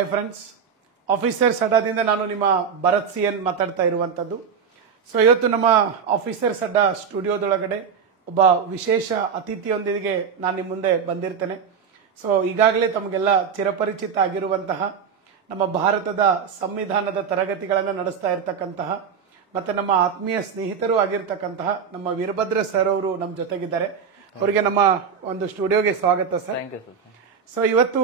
Hi friends, officers ಅಡ್ಡಾದಿಂದ ನಾನು ನಿಮ್ಮ Bharat C N ಮಾತಾಡ್ತಾ ಇರುವಂಥದ್ದು. ಸೊ ಇವತ್ತು ನಮ್ಮ ಆಫೀಸರ್ಸ್ ಅಡ್ಡ ಸ್ಟುಡಿಯೋದೊಳಗಡೆ ಒಬ್ಬ ವಿಶೇಷ ಅತಿಥಿಯೊಂದಿಗೆ ನಾನು ನಿಮ್ಮ ಮುಂದೆ ಬಂದಿರ್ತೇನೆ. ಸೊ ಈಗಾಗಲೇ ತಮಗೆಲ್ಲ ಚಿರಪರಿಚಿತ ಆಗಿರುವಂತಹ ನಮ್ಮ ಭಾರತದ ಸಂವಿಧಾನದ ತರಗತಿಗಳನ್ನು ನಡೆಸ್ತಾ ಇರತಕ್ಕಂತಹ ಮತ್ತೆ ನಮ್ಮ ಆತ್ಮೀಯ ಸ್ನೇಹಿತರು ಆಗಿರ್ತಕ್ಕಂತಹ ನಮ್ಮ ವೀರಭದ್ರ ಸರ್ ಅವರು ನಮ್ಮ ಜೊತೆಗಿದ್ದಾರೆ. ಅವರಿಗೆ ನಮ್ಮ ಒಂದು ಸ್ಟುಡಿಯೋಗೆ ಸ್ವಾಗತ ಸರ್. ಸೊ ಇವತ್ತು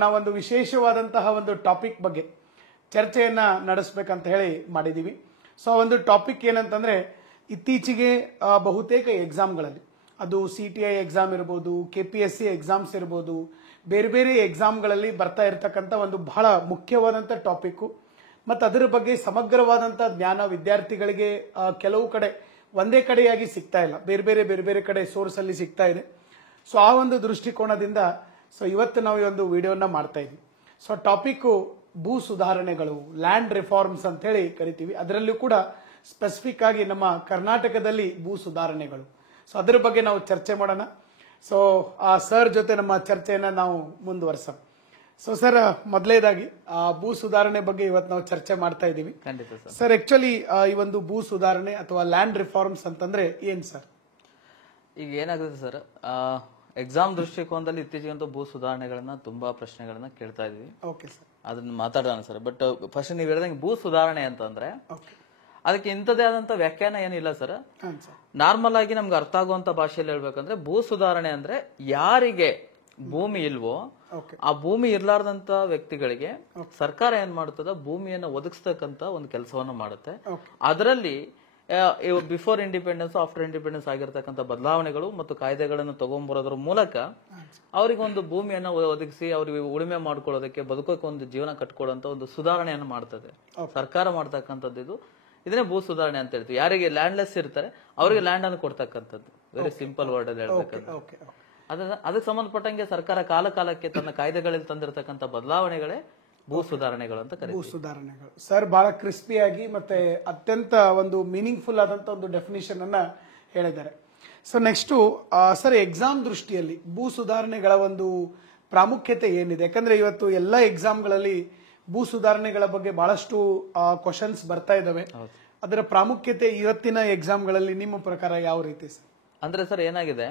ನಾವೊಂದು ವಿಶೇಷವಾದಂತಹ ಒಂದು ಟಾಪಿಕ್ ಬಗ್ಗೆ ಚರ್ಚೆಯನ್ನ ನಡೆಸಬೇಕಂತ ಹೇಳಿ ಮಾಡಿದೀವಿ. ಸೊ ಒಂದು ಟಾಪಿಕ್ ಏನಂತಂದ್ರೆ, ಇತ್ತೀಚೆಗೆ ಬಹುತೇಕ ಎಕ್ಸಾಮ್ಗಳಲ್ಲಿ, ಅದು CTI ಎಕ್ಸಾಮ್ ಇರ್ಬೋದು, KPSC ಎಕ್ಸಾಮ್ಸ್ ಇರ್ಬೋದು, ಬೇರೆ ಬೇರೆ ಎಕ್ಸಾಮ್ಗಳಲ್ಲಿ ಬರ್ತಾ ಇರತಕ್ಕಂಥ ಒಂದು ಬಹಳ ಮುಖ್ಯವಾದಂಥ ಟಾಪಿಕ್. ಮತ್ತು ಅದರ ಬಗ್ಗೆ ಸಮಗ್ರವಾದಂಥ ಜ್ಞಾನ ವಿದ್ಯಾರ್ಥಿಗಳಿಗೆ ಕೆಲವು ಕಡೆ ಒಂದೇ ಕಡೆಯಾಗಿ ಸಿಗ್ತಾ ಇಲ್ಲ, ಬೇರೆ ಬೇರೆ ಕಡೆ ಸೋರ್ಸ್ ಅಲ್ಲಿ ಸಿಗ್ತಾ ಇದೆ. ಸೊ ಆ ಒಂದು ದೃಷ್ಟಿಕೋನದಿಂದ ಇವತ್ತು ನಾವು ಈ ಒಂದು ವಿಡಿಯೋನ ಮಾಡ್ತಾ ಇದ್ವಿ. ಸೊ ಟಾಪಿಕ್ ಭೂ ಸುಧಾರಣೆಗಳು, ಲ್ಯಾಂಡ್ ರಿಫಾರ್ಮ್ಸ್ ಅಂತ ಹೇಳಿ ಕರಿತೀವಿ. ಅದರಲ್ಲೂ ಕೂಡ ಸ್ಪೆಸಿಫಿಕ್ ಆಗಿ ನಮ್ಮ ಕರ್ನಾಟಕದಲ್ಲಿ ಭೂ ಸುಧಾರಣೆಗಳು. ಸೊ ಅದರ ಬಗ್ಗೆ ನಾವು ಚರ್ಚೆ ಮಾಡೋಣ. ಸೊ ಆ ಸರ್ ಜೊತೆ ನಮ್ಮ ಚರ್ಚೆಯನ್ನ ನಾವು ಮುಂದುವರ್ಸೋಣ. ಸೊ ಸರ್, ಮೊದಲನೇದಾಗಿ ಭೂ ಸುಧಾರಣೆ ಬಗ್ಗೆ ಇವತ್ತು ನಾವು ಚರ್ಚೆ ಮಾಡ್ತಾ ಇದ್ದೀವಿ. ಸರ್, ಆಕ್ಚುಲಿ ಈ ಒಂದು ಭೂ ಸುಧಾರಣೆ ಅಥವಾ ಲ್ಯಾಂಡ್ ರಿಫಾರ್ಮ್ಸ್ ಅಂತಂದ್ರೆ ಏನ್ ಸರ್? ಈಗ ಏನಾಗುತ್ತೆ ಸರ್, ಎಕ್ಸಾಮ್ ದೃಷ್ಟಿಕೋನದಲ್ಲಿ ಇತ್ತೀಚೆಗಂತೂ ಭೂ ಸುಧಾರಣೆಗಳನ್ನ ತುಂಬಾ ಪ್ರಶ್ನೆಗಳನ್ನ ಕೇಳ್ತಾ ಇದೀವಿ. ಓಕೆ ಸರ್, ಅದನ್ನ ಮಾತಾಡೋಣ ಸರ್. ಬಟ್ ಫಸ್ಟ್ ನೀವು ಹೇಳಿದಂಗೆ ಭೂ ಸುಧಾರಣೆ ಅಂತಂದ್ರೆ ಅದಕ್ಕೆ ಇಂಥದೇ ಆದಂತ ವ್ಯಾಖ್ಯಾನ ಏನಿಲ್ಲ ಸರ್. ನಾರ್ಮಲ್ ಆಗಿ ನಮ್ಗೆ ಅರ್ಥ ಆಗುವಂತ ಭಾಷೆಯಲ್ಲಿ ಹೇಳ್ಬೇಕಂದ್ರೆ, ಭೂ ಸುಧಾರಣೆ ಅಂದ್ರೆ ಯಾರಿಗೆ ಭೂಮಿ ಇಲ್ವೋ ಆ ಭೂಮಿ ಇರ್ಲಾರ್ದಂತ ವ್ಯಕ್ತಿಗಳಿಗೆ ಸರ್ಕಾರ ಏನ್ ಮಾಡ್ತದ, ಭೂಮಿಯನ್ನ ಒದಗಿಸ್ತಕ್ಕಂತ ಒಂದು ಕೆಲಸವನ್ನ ಮಾಡುತ್ತೆ. ಅದರಲ್ಲಿ ಬಿಫೋರ್ ಇಂಡಿಪೆಂಡೆನ್ಸ್, ಆಫ್ಟರ್ ಇಂಡಿಪೆಂಡೆನ್ಸ್ ಆಗಿರ್ತಕ್ಕಂಥ ಬದಲಾವಣೆಗಳು ಮತ್ತು ಕಾಯ್ದೆಗಳನ್ನು ತಗೊಂಡ್ಬರೋದ್ರ ಮೂಲಕ ಅವ್ರಿಗೆ ಒಂದು ಭೂಮಿಯನ್ನ ಒದಗಿಸಿ ಅವ್ರಿಗೆ ಉಳುಮೆ ಮಾಡ್ಕೊಳ್ಳೋದಕ್ಕೆ, ಬದುಕೋಕೆ ಒಂದು ಜೀವನ ಕಟ್ಕೊಳ್ಳೋಂತ ಒಂದು ಸುಧಾರಣೆಯನ್ನು ಮಾಡ್ತದೆ ಸರ್ಕಾರ ಮಾಡ್ತಕ್ಕಂಥದ್ದು. ಇದನ್ನೇ ಭೂ ಸುಧಾರಣೆ ಅಂತ ಹೇಳ್ತೀವಿ. ಯಾರಿಗೆ ಲ್ಯಾಂಡ್ಲೆಸ್ ಇರ್ತಾರೆ ಅವರಿಗೆ ಲ್ಯಾಂಡ್ ಅನ್ನು ಕೊಡ್ತಕ್ಕಂಥದ್ದು. ವೆರಿ ಸಿಂಪಲ್ ವರ್ಡ್ ಅಲ್ಲಿ ಹೇಳ್ಬೇಕಂತ. ಅದಕ್ಕೆ ಸಂಬಂಧಪಟ್ಟಂಗೆ ಸರ್ಕಾರ ಕಾಲಕ್ಕೆ ತನ್ನ ಕಾಯ್ದೆಗಳಲ್ಲಿ ತಂದಿರತಕ್ಕಂಥ ಬದಲಾವಣೆಗಳೇ ಭೂ ಸುಧಾರಣೆಗಳು ಅಂತ ಕರೀತೀವಿ. ಭೂ ಸುಧಾರಣೆಗಳು ಸರ್ ಬಹಳ ಕ್ರಿಸ್ಪಿಯಾಗಿ ಮತ್ತೆ ಅತ್ಯಂತ ಒಂದು ಮೀನಿಂಗ್ಫುಲ್ ಆದಂತ ಒಂದು ಡೆಫಿನಿಷನ್ ಅನ್ನ ಹೇಳಿದ್ದಾರೆ. ಸೊ ನೆಕ್ಸ್ಟ್ ಸರ್, ಎಕ್ಸಾಮ್ ದೃಷ್ಟಿಯಲ್ಲಿ ಭೂ ಸುಧಾರಣೆಗಳ ಒಂದು ಪ್ರಾಮುಖ್ಯತೆ ಏನಿದೆ? ಯಾಕಂದ್ರೆ ಇವತ್ತು ಎಲ್ಲ ಎಕ್ಸಾಮ್ಗಳಲ್ಲಿ ಭೂ ಸುಧಾರಣೆಗಳ ಬಗ್ಗೆ ಬಹಳಷ್ಟು ಕ್ವಶನ್ಸ್ ಬರ್ತಾ ಇದಾವೆ. ಅದರ ಪ್ರಾಮುಖ್ಯತೆ ಇವತ್ತಿನ ಎಕ್ಸಾಮ್ಗಳಲ್ಲಿ ನಿಮ್ಮ ಪ್ರಕಾರ ಯಾವ ರೀತಿ ಸರ್? ಅಂದ್ರೆ ಸರ್ ಏನಾಗಿದೆ,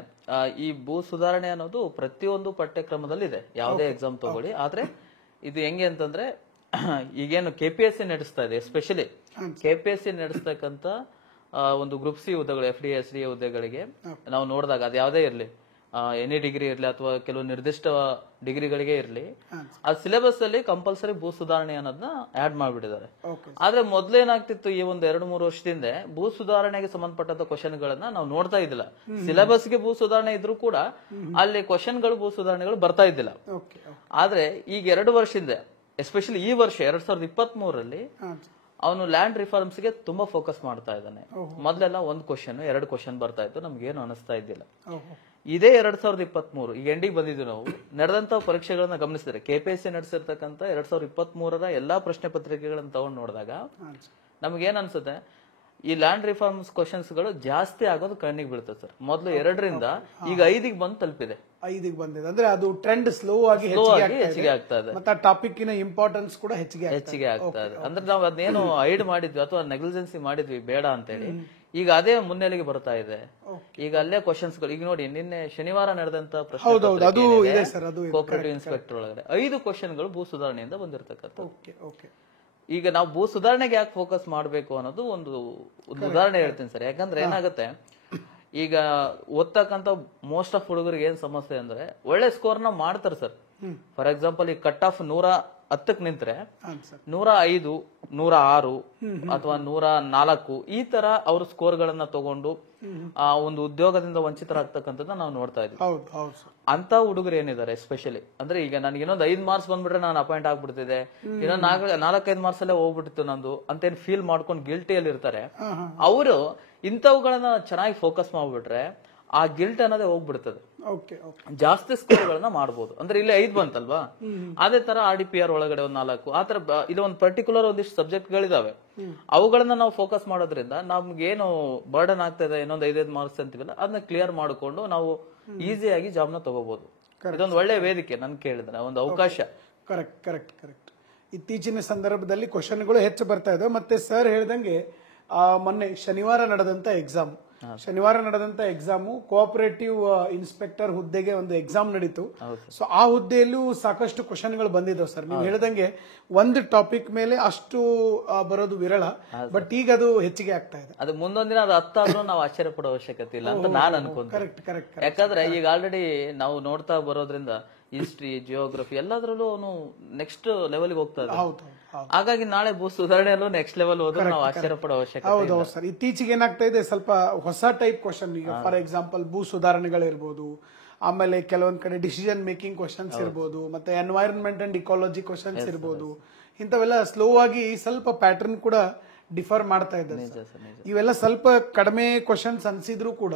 ಈ ಭೂ ಸುಧಾರಣೆ ಅನ್ನೋದು ಪ್ರತಿಯೊಂದು ಪಠ್ಯಕ್ರಮದಲ್ಲಿ ಇದೆ, ಯಾವುದೇ ಎಕ್ಸಾಮ್ ತಗೊಳ್ಳಿ. ಆದ್ರೆ ಇದು ಹೆಂಗೆ ಅಂತಂದ್ರೆ, ಈಗೇನು KPSC ನಡೆಸ್ತಾ ಇದೆ, ಎಸ್ಪೆಷಲಿ KPSC ನಡೆಸ್ತಕ್ಕಂತ ಒಂದು ಗ್ರೂಪ್ ಸಿ ಹುದ್ದೆಗಳು, FD SDA ಹುದ್ದೆಗಳಿಗೆ ನಾವು ನೋಡಿದಾಗ, ಅದು ಯಾವುದೇ ಇರಲಿ, ಎನಿ ಡಿಗ್ರಿ ಇರಲಿ ಅಥವಾ ಕೆಲವು ನಿರ್ದಿಷ್ಟ ಡಿಗ್ರಿಗಳಿಗೆ ಇರಲಿ, ಆ ಸಿಲೆಬಸ್ ಅಲ್ಲಿ ಕಂಪಲ್ಸರಿ ಭೂ ಸುಧಾರಣೆ ಅನ್ನೋದನ್ನ ಆಡ್ ಮಾಡ್ಬಿಟ್ಟಿದ್ದಾರೆ. ಆದ್ರೆ ಮೊದ್ಲೇನಾಗ್ತಿತ್ತು, ಈ ಒಂದು 2-3 ವರ್ಷದಿಂದ ಭೂ ಸುಧಾರಣೆಗೆ ಸಂಬಂಧಪಟ್ಟಂತ ಕ್ವಶನ್ ಗಳನ್ನ ನಾವು ನೋಡ್ತಾ ಇದ್ದಿಲ್ಲ. ಸಿಲೆಬಸ್ಗೆ ಭೂ ಸುಧಾರಣೆ ಇದ್ರೂ ಕೂಡ ಅಲ್ಲಿ ಕ್ವಶನ್ಗಳು, ಭೂ ಸುಧಾರಣೆಗಳು ಬರ್ತಾ ಇದ್ದಿಲ್ಲ. ಆದ್ರೆ ಈಗ 2 ವರ್ಷದಿಂದ, ಎಸ್ಪೆಷಲಿ ಈ ವರ್ಷ 2023ರಲ್ಲಿ ಅವನು ಲ್ಯಾಂಡ್ ರಿಫಾರ್ಮ್ಸ್ ಗೆ ತುಂಬಾ ಫೋಕಸ್ ಮಾಡ್ತಾ ಇದ್ದಾನೆ. ಮೊದಲೆಲ್ಲ 1 ಕ್ವಶನ್ 2 ಕ್ವಶನ್ ಬರ್ತಾ ಇತ್ತು, ನಮ್ಗೇನು ಅನಿಸ್ತಾ ಇದ್ದಿಲ್ಲ. ಇದೇ 2023 ಈಗ ಎಂಡಿಗೆ ಬಂದಿದ್ದು, ನಾವು ನಡೆದಂತ ಪರೀಕ್ಷೆಗಳನ್ನ ಗಮನಿಸಿದ್ರೆ, KPSC ನಡೆಸಿರ್ತಕ್ಕಂಥ 2023ರ ಎಲ್ಲಾ ಪ್ರಶ್ನೆ ಪತ್ರಿಕೆಗಳನ್ನ ತಗೊಂಡು ನೋಡಿದಾಗ ನಮ್ಗೇನ್ ಅನ್ಸುತ್ತೆ, ಈ ಲ್ಯಾಂಡ್ ರಿಫಾರ್ಮ್ಸ್ ಕ್ವಶನ್ಸ್ ಗಳು ಜಾಸ್ತಿ ಆಗೋದು ಕಣ್ಣಿಗೆ ಬೀಳ್ತದೆ ಸರ್. ಮೊದಲು 2ರಿಂದ ಈಗ 5ಗೆ ಬಂದು ತಲುಪಿದೆ. 5ಗೆ ಬಂದಿದೆ ಅಂದ್ರೆ ಅದು ಟ್ರೆಂಡ್ ಸ್ಲೋ ಆಗಿ ಹೆಚ್ಚಿಗೆ ಆಗ್ತಾ ಇದೆ. ಮತ್ತೆ ಟಾಪಿಕ್ ಇಂಪಾರ್ಟೆನ್ಸ್ ಕೂಡ ಹೆಚ್ಚಿಗೆ ಆಗ್ತಾ ಇದೆ. ಅಂದ್ರೆ ನಾವು ಅದನ್ನೇನು ಹೈಡ್ ಮಾಡಿದ್ವಿ ಅಥವಾ ನೆಗ್ಲಿಜೆನ್ಸಿ ಮಾಡಿದ್ವಿ ಬೇಡ ಅಂತೇಳಿ, ಈಗ ಅದೇ ಮುನ್ನೆಲೆಗೆ ಬರ್ತಾ ಇದೆ. ಈಗ ಅಲ್ಲೇ ಕ್ವಶನ್ಸ್ ಗಳು, ಈಗ ನೋಡಿ ನಿನ್ನೆ ಶನಿವಾರ ನಡೆದಂತ ಕೋಆಪರೇಟಿವ್ ಇನ್ಸ್ಪೆಕ್ಟರ್ ಒಳಗಡೆ 5 ಕ್ವಶನ್ಗಳು ಭೂ ಸುಧಾರಣೆಯಿಂದ ಬಂದಿರತಕ್ಕಂಥ. ಈಗ ನಾವು ಭೂ ಸುಧಾರಣೆಗೆ ಯಾಕೆ ಫೋಕಸ್ ಮಾಡಬೇಕು ಅನ್ನೋದು ಒಂದು ಉದಾಹರಣೆ ಹೇಳ್ತೀನಿ ಸರ್. ಯಾಕಂದ್ರೆ ಏನಾಗುತ್ತೆ, ಈಗ ಓದ್ತಕ್ಕಂಥ ಮೋಸ್ಟ್ ಆಫ್ ಹುಡುಗರಿಗೆ ಏನ್ ಸಮಸ್ಯೆ ಅಂದ್ರೆ, ಒಳ್ಳೆ ಸ್ಕೋರ್ ನ ಮಾಡ್ತಾರೆ ಸರ್. ಫಾರ್ ಎಕ್ಸಾಂಪಲ್, ಈ ಕಟ್ ಆಫ್ 110ಕ್ಕೆ ನಿಂತ್ರೆ 105, 106 ಅಥವಾ 104 ಈ ತರ ಅವ್ರ ಸ್ಕೋರ್ ಗಳನ್ನ ತಗೊಂಡು ಆ ಒಂದು ಉದ್ಯೋಗದಿಂದ ವಂಚಿತರಾಗ್ತಕ್ಕಂಥದ್ದು ನಾವು ನೋಡ್ತಾ ಇದ್ವಿ. ಅಂತ ಹುಡುಗರು ಏನಿದ್ದಾರೆ ಎಸ್ಪೆಷಲಿ, ಅಂದ್ರೆ ಈಗ ನನಗೆ ಇನ್ನೊಂದು 5 ಮಾರ್ಕ್ಸ್ ಬಂದ್ಬಿಟ್ರೆ ನಾನು ಅಪಾಯಿಂಟ್ ಆಗ್ಬಿಡ್ತಿದೆ, ಇನ್ನೊಂದು 4-5 ಮಾರ್ಕ್ಸ್ ಅಲ್ಲೇ ಹೋಗ್ಬಿಟ್ಟಿತ್ತು ನಂದು ಅಂತೇನ್ ಫೀಲ್ ಮಾಡ್ಕೊಂಡು ಗಿಲ್ಟಿಯಲ್ಲಿ ಇರ್ತಾರೆ. ಅವರು ಇಂಥವುಗಳನ್ನ ಚೆನ್ನಾಗಿ ಫೋಕಸ್ ಮಾಡ್ಬಿಟ್ರೆ ಆ ಗಿಲ್ಟ್ ಅನ್ನೋದೇ ಹೋಗ್ಬಿಡ್ತದೆ. ಜಾಸ್ತಿ ಸ್ಕೋರ್ ಗಳನ್ನ ಮಾಡಬಹುದು. ಅಂದ್ರೆ ಇಲ್ಲಿ 5 ಬಂತಲ್ವಾ, ಅದೇ ತರ RDPR ಒಳಗಡೆ ಒಂದು 4, ಆತರ ಇಲ್ಲಿ ಒಂದು ಪರ್ಟಿಕ್ಯುಲರ್ ಒಂದಿಷ್ಟು ಸಬ್ಜೆಕ್ಟ್ ಗಳಿದಾವೆ, ಅವುಗಳನ್ನ ನಾವು ಫೋಕಸ್ ಮಾಡೋದ್ರಿಂದ ನಮ್ಗೇನು ಬರ್ಡನ್ ಆಗ್ತಾ ಇದೆ, ಇನ್ನೊಂದು 5 ಮಾರ್ಕ್ಸ್ ಅಂತೀವಲ್ಲ, ಅದನ್ನ ಕ್ಲಿಯರ್ ಮಾಡಿಕೊಂಡು ನಾವು ಈಸಿಯಾಗಿ ಜಾಬ್ನ ತಗೋಬಹುದು. ಇದೊಂದು ಒಳ್ಳೆ ವೇದಿಕೆ ನನ್ ಕೇಳಿದ್ರೆ, ಒಂದು ಅವಕಾಶ. ಕರೆಕ್ಟ್. ಇತ್ತೀಚಿನ ಸಂದರ್ಭದಲ್ಲಿ ಕ್ವಶನ್ಗಳು ಹೆಚ್ಚು ಬರ್ತಾ ಇದಾವೆ. ಮತ್ತೆ ಸರ್ ಹೇಳ್ದಂಗೆ ಮೊನ್ನೆ ಶನಿವಾರ ನಡೆದಂತ ಎಕ್ಸಾಮು ಕೋಆಪರೇಟಿವ್ ಇನ್ಸ್ಪೆಕ್ಟರ್ ಹುದ್ದೆಗೆ ಒಂದು ಎಕ್ಸಾಮ್ ನಡೀತು. ಸೊ ಆ ಹುದ್ದೆಯಲ್ಲೂ ಸಾಕಷ್ಟು ಕ್ವಶನ್ಗಳು ಬಂದಿದ್ದಾವೆ ಸರ್. ನೀವು ಹೇಳ್ದಂಗೆ ಒಂದು ಟಾಪಿಕ್ ಮೇಲೆ ಅಷ್ಟು ಬರೋದು ವಿರಳ, ಬಟ್ ಈಗ ಅದು ಹೆಚ್ಚಿಗೆ ಆಗ್ತಾ ಇದೆ. ಅದು ಮುಂದೊಂದಿನ ಅದು ಹತ್ತಾದ್ರೂ ನಾವು ಆಶ್ಚರ್ಯ ಪಡೋ ಅವಶ್ಯಕತೆ ಇಲ್ಲ ಅಂತ ನಾನು ಅನ್ಕೊಂತೀನಿ. ಕರೆಕ್ಟ್. ಯಾಕಂದ್ರೆ ಈಗ ಆಲ್ರೆಡಿ ನಾವು ನೋಡ್ತಾ ಬರೋದ್ರಿಂದ ಹಿಸ್ಟ್ರಿ, ಜಿಯೋಗ್ರಫಿ ಎಲ್ಲದ್ರಲ್ಲೂ ಅವನು ನೆಕ್ಸ್ಟ್ ಲೆವೆಲ್ಗೆ ಹೋಗ್ತಾ ಇದೆ. ಹಾಗಾಗಿ ನಾಳೆ ಭೂ ಸುಧಾರಣೆಯಲ್ಲೂ ನೆಕ್ಸ್ಟ್ ಲೆವೆಲ್ ಹೋದ್ರೆ ನಾವು ಆಶ್ಚರ್ಯ ಪಡೋ ಅವಶ್ಯಕತೆ. ಹೌದು ಸರ್. ಇತ್ತೀಚೆಗೆ ಏನಾಗ್ತಾ ಇದೆ, ಸ್ವಲ್ಪ ಹೊಸ ಟೈಪ್ ಕ್ವಶನ್, ಈಗ ಫಾರ್ ಎಕ್ಸಾಂಪಲ್ ಭೂ ಸುಧಾರಣೆಗಳಿರ್ಬೋದು, ಆಮೇಲೆ ಕೆಲವೊಂದ್ ಕಡೆ ಡಿಸಿಷನ್ ಮೇಕಿಂಗ್ ಕ್ವಶನ್ಸ್ ಇರ್ಬೋದು, ಮತ್ತೆ ಎನ್ವೈರನ್ಮೆಂಟ್ ಅಂಡ್ ಇಕಾಲಜಿ ಕ್ವಶನ್ಸ್ ಇರ್ಬೋದು, ಇಂಥವೆಲ್ಲ ಸ್ಲೋ ಆಗಿ ಸ್ವಲ್ಪ ಪ್ಯಾಟರ್ನ್ ಕೂಡ ಡಿಫರ್ ಮಾಡ್ತಾ ಇದ್ದಾರೆ. ಇವೆಲ್ಲ ಸ್ವಲ್ಪ ಕಡಿಮೆ ಕ್ವಶನ್ಸ್ ಅನ್ಸಿದ್ರು ಕೂಡ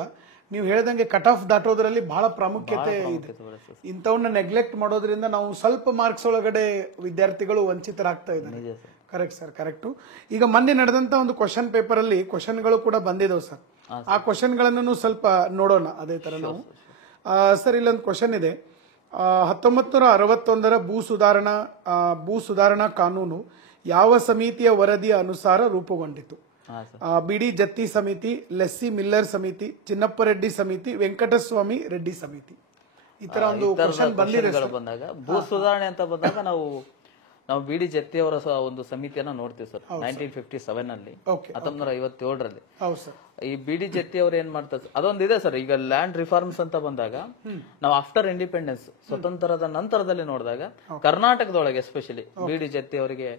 ನೀವು ಹೇಳ್ದಂಗೆ ಕಟ್ ಆಫ್ ದಾಟೋದ್ರಲ್ಲಿ ಬಹಳ ಪ್ರಾಮುಖ್ಯತೆ ಇದೆ. ಇಂಥವನ್ನ ನೆಗ್ಲೆಕ್ಟ್ ಮಾಡೋದ್ರಿಂದ ನಾವು ಸ್ವಲ್ಪ ಮಾರ್ಕ್ಸ್ ಒಳಗಡೆ ವಿದ್ಯಾರ್ಥಿಗಳು ವಂಚಿತರಾಗ್ತಾ ಇದ್ದಾರೆ. Correct sir, correct. ಈಗ ಮೊನ್ನೆ ನಡೆದಂತ ಒಂದು ಕ್ವಶನ್ ಪೇಪರ್ ಅಲ್ಲಿ ಕ್ವಶನ್ಗಳು ಕೂಡ ಬಂದಿದಾವೆ ಸರ್. ಆ ಕ್ವಶನ್ಗಳನ್ನು ಸ್ವಲ್ಪ ನೋಡೋಣ ಅದೇ ತರ ನಾವು. ಸರ್, ಇಲ್ಲೊಂದು ಕ್ವಶನ್ ಇದೆ. 1961 ಭೂ ಸುಧಾರಣಾ ಕಾನೂನು ಯಾವ ಸಮಿತಿಯ ವರದಿಯ ಅನುಸಾರ ರೂಪುಗೊಂಡಿತು? ಬಿಡಿ ಜತ್ತಿ ಸಮಿತಿ, ಲೆಸ್ಸಿ ಮಿಲ್ಲರ್ ಸಮಿತಿ, ಚಿನ್ನಪ್ಪ ರೆಡ್ಡಿ ಸಮಿತಿ, ವೆಂಕಟಸ್ವಾಮಿ ರೆಡ್ಡಿ ಸಮಿತಿ. ಈ ತರ ಒಂದು ಕ್ವಶನ್ ಬಂದಿದೆ. ಬಂದಾಗ ಭೂ ಸುಧಾರಣೆ ಅಂತ ಬಂದಾಗ ನಾವು ಬಿಡಿ ಜತ್ತಿ ಅವರ ಒಂದು ಸಮಿತಿಯನ್ನ ನೋಡ್ತೀವಿ ಸರ್. 1957 ಅಲ್ಲಿ, 1957ರಲ್ಲಿ ಈ ಬಿಡಿ ಜತ್ತಿ ಅವ್ರು ಏನ್ ಮಾಡ್ತಾರೆ, ಅದೊಂದಿದೆ ಸರ್. ಈಗ ಲ್ಯಾಂಡ್ ರಿಫಾರ್ಮ್ಸ್ ಅಂತ ಬಂದಾಗ ನಾವು ಆಫ್ಟರ್ ಇಂಡಿಪೆಂಡೆನ್ಸ್, ಸ್ವತಂತ್ರದ ನಂತರದಲ್ಲಿ ನೋಡಿದಾಗ ಕರ್ನಾಟಕದೊಳಗೆ ಎಸ್ಪೆಷಲಿ ಬಿಡಿ ಜತ್ತಿ ಅವರಿಗೆ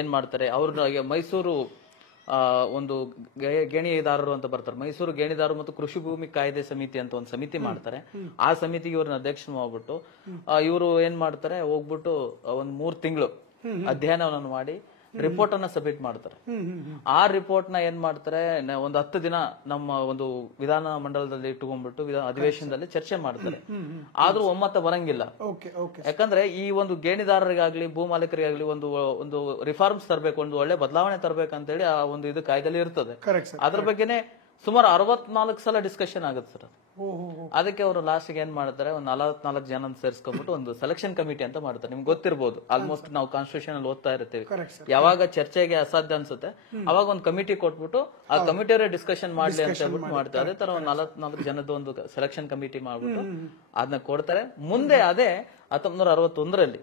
ಏನ್ ಮಾಡ್ತಾರೆ, ಅವ್ರಿಗೆ ಮೈಸೂರು ಒಂದು ಗೇಣಿದಾರರು ಅಂತ ಬರ್ತಾರೆ, ಮೈಸೂರು ಗೇಣಿದಾರರು ಮತ್ತು ಕೃಷಿ ಭೂಮಿ ಕಾಯ್ದೆ ಸಮಿತಿ ಅಂತ ಒಂದು ಸಮಿತಿ ಮಾಡ್ತಾರೆ. ಆ ಸಮಿತಿಗೆ ಇವ್ರನ್ನ ಅಧ್ಯಕ್ಷ ಮಾಡ್ಬಿಟ್ಟು ಇವರು ಏನ್ ಮಾಡ್ತಾರೆ, ಹೋಗ್ಬಿಟ್ಟು ಒಂದ್ 3 ತಿಂಗಳು ಅಧ್ಯಯನವನ್ನು ಮಾಡಿ ರಿಪೋರ್ಟ್ ಅನ್ನ ಸಬ್ಮಿಟ್ ಮಾಡ್ತಾರೆ. ಆ ರಿಪೋರ್ಟ್ ನ ಏನ್ ಮಾಡ್ತಾರೆ, ಒಂದು 10 ದಿನ ನಮ್ಮ ಒಂದು ವಿಧಾನ ಮಂಡಲದಲ್ಲಿ ಇಟ್ಟುಕೊಂಡ್ಬಿಟ್ಟು ಅಧಿವೇಶನದಲ್ಲಿ ಚರ್ಚೆ ಮಾಡ್ತಾರೆ. ಆದ್ರೂ ಒಮ್ಮತ ಬರಂಗಿಲ್ಲ. ಯಾಕಂದ್ರೆ ಈ ಒಂದು ಗೇಣಿದಾರರಿಗಾಗ್ಲಿ ಭೂ ಮಾಲೀಕರಿಗಾಗ್ಲಿ ಒಂದು ರಿಫಾರ್ಮ್ಸ್ ತರಬೇಕು, ಒಂದು ಒಳ್ಳೆ ಬದಲಾವಣೆ ತರಬೇಕಂತೇಳಿ ಆ ಒಂದು ಇದು ಕಾಯ್ದೆಯಲ್ಲಿ ಇರ್ತದೆ. ಅದ್ರ ಬಗ್ಗೆನೆ ಸುಮಾರು 64 ಸಲ ಡಿಸ್ಕಷನ್ ಆಗುತ್ತೆ ಸರ್. ಅದಕ್ಕೆ ಅವರು ಲಾಸ್ಟ್ಗೆ ಏನ್ ಮಾಡ್ತಾರೆ, ಒಂದು 44 ಜನ ಸೇರಿಸ್ಕೊಂಡ್ಬಿಟ್ಟು ಒಂದು ಸೆಲೆಕ್ಷನ್ ಕಮಿಟಿ ಅಂತ ಮಾಡ್ತಾರೆ. ನಿಮ್ಗೆ ಗೊತ್ತಿರಬಹುದು, ಆಲ್ಮೋಸ್ಟ್ ನಾವು ಕಾನ್ಸ್ಟಿಟ್ಯೂಷನ್ ಅಲ್ಲಿ ಓದ್ತಾ ಇರ್ತೀವಿ. ಯಾವಾಗ ಚರ್ಚೆಗೆ ಅಸಾಧ್ಯ ಅನ್ಸುತ್ತೆ ಅವಾಗ ಒಂದು ಕಮಿಟಿ ಕೊಟ್ಬಿಟ್ಟು ಆ ಕಮಿಟಿಯವರೇ ಡಿಸ್ಕಷನ್ ಮಾಡ್ಲಿ ಅಂತ ಹೇಳ್ಬಿಟ್ಟು ಮಾಡ್ತಾರೆ. ಅದೇ ತರ ಒಂದು 44 ಜನದ ಒಂದು ಸೆಲೆಕ್ಷನ್ ಕಮಿಟಿ ಮಾಡ್ಬಿಟ್ಟು ಅದನ್ನ ಕೊಡ್ತಾರೆ. ಮುಂದೆ ಅದೇ 1961ರಲ್ಲಿ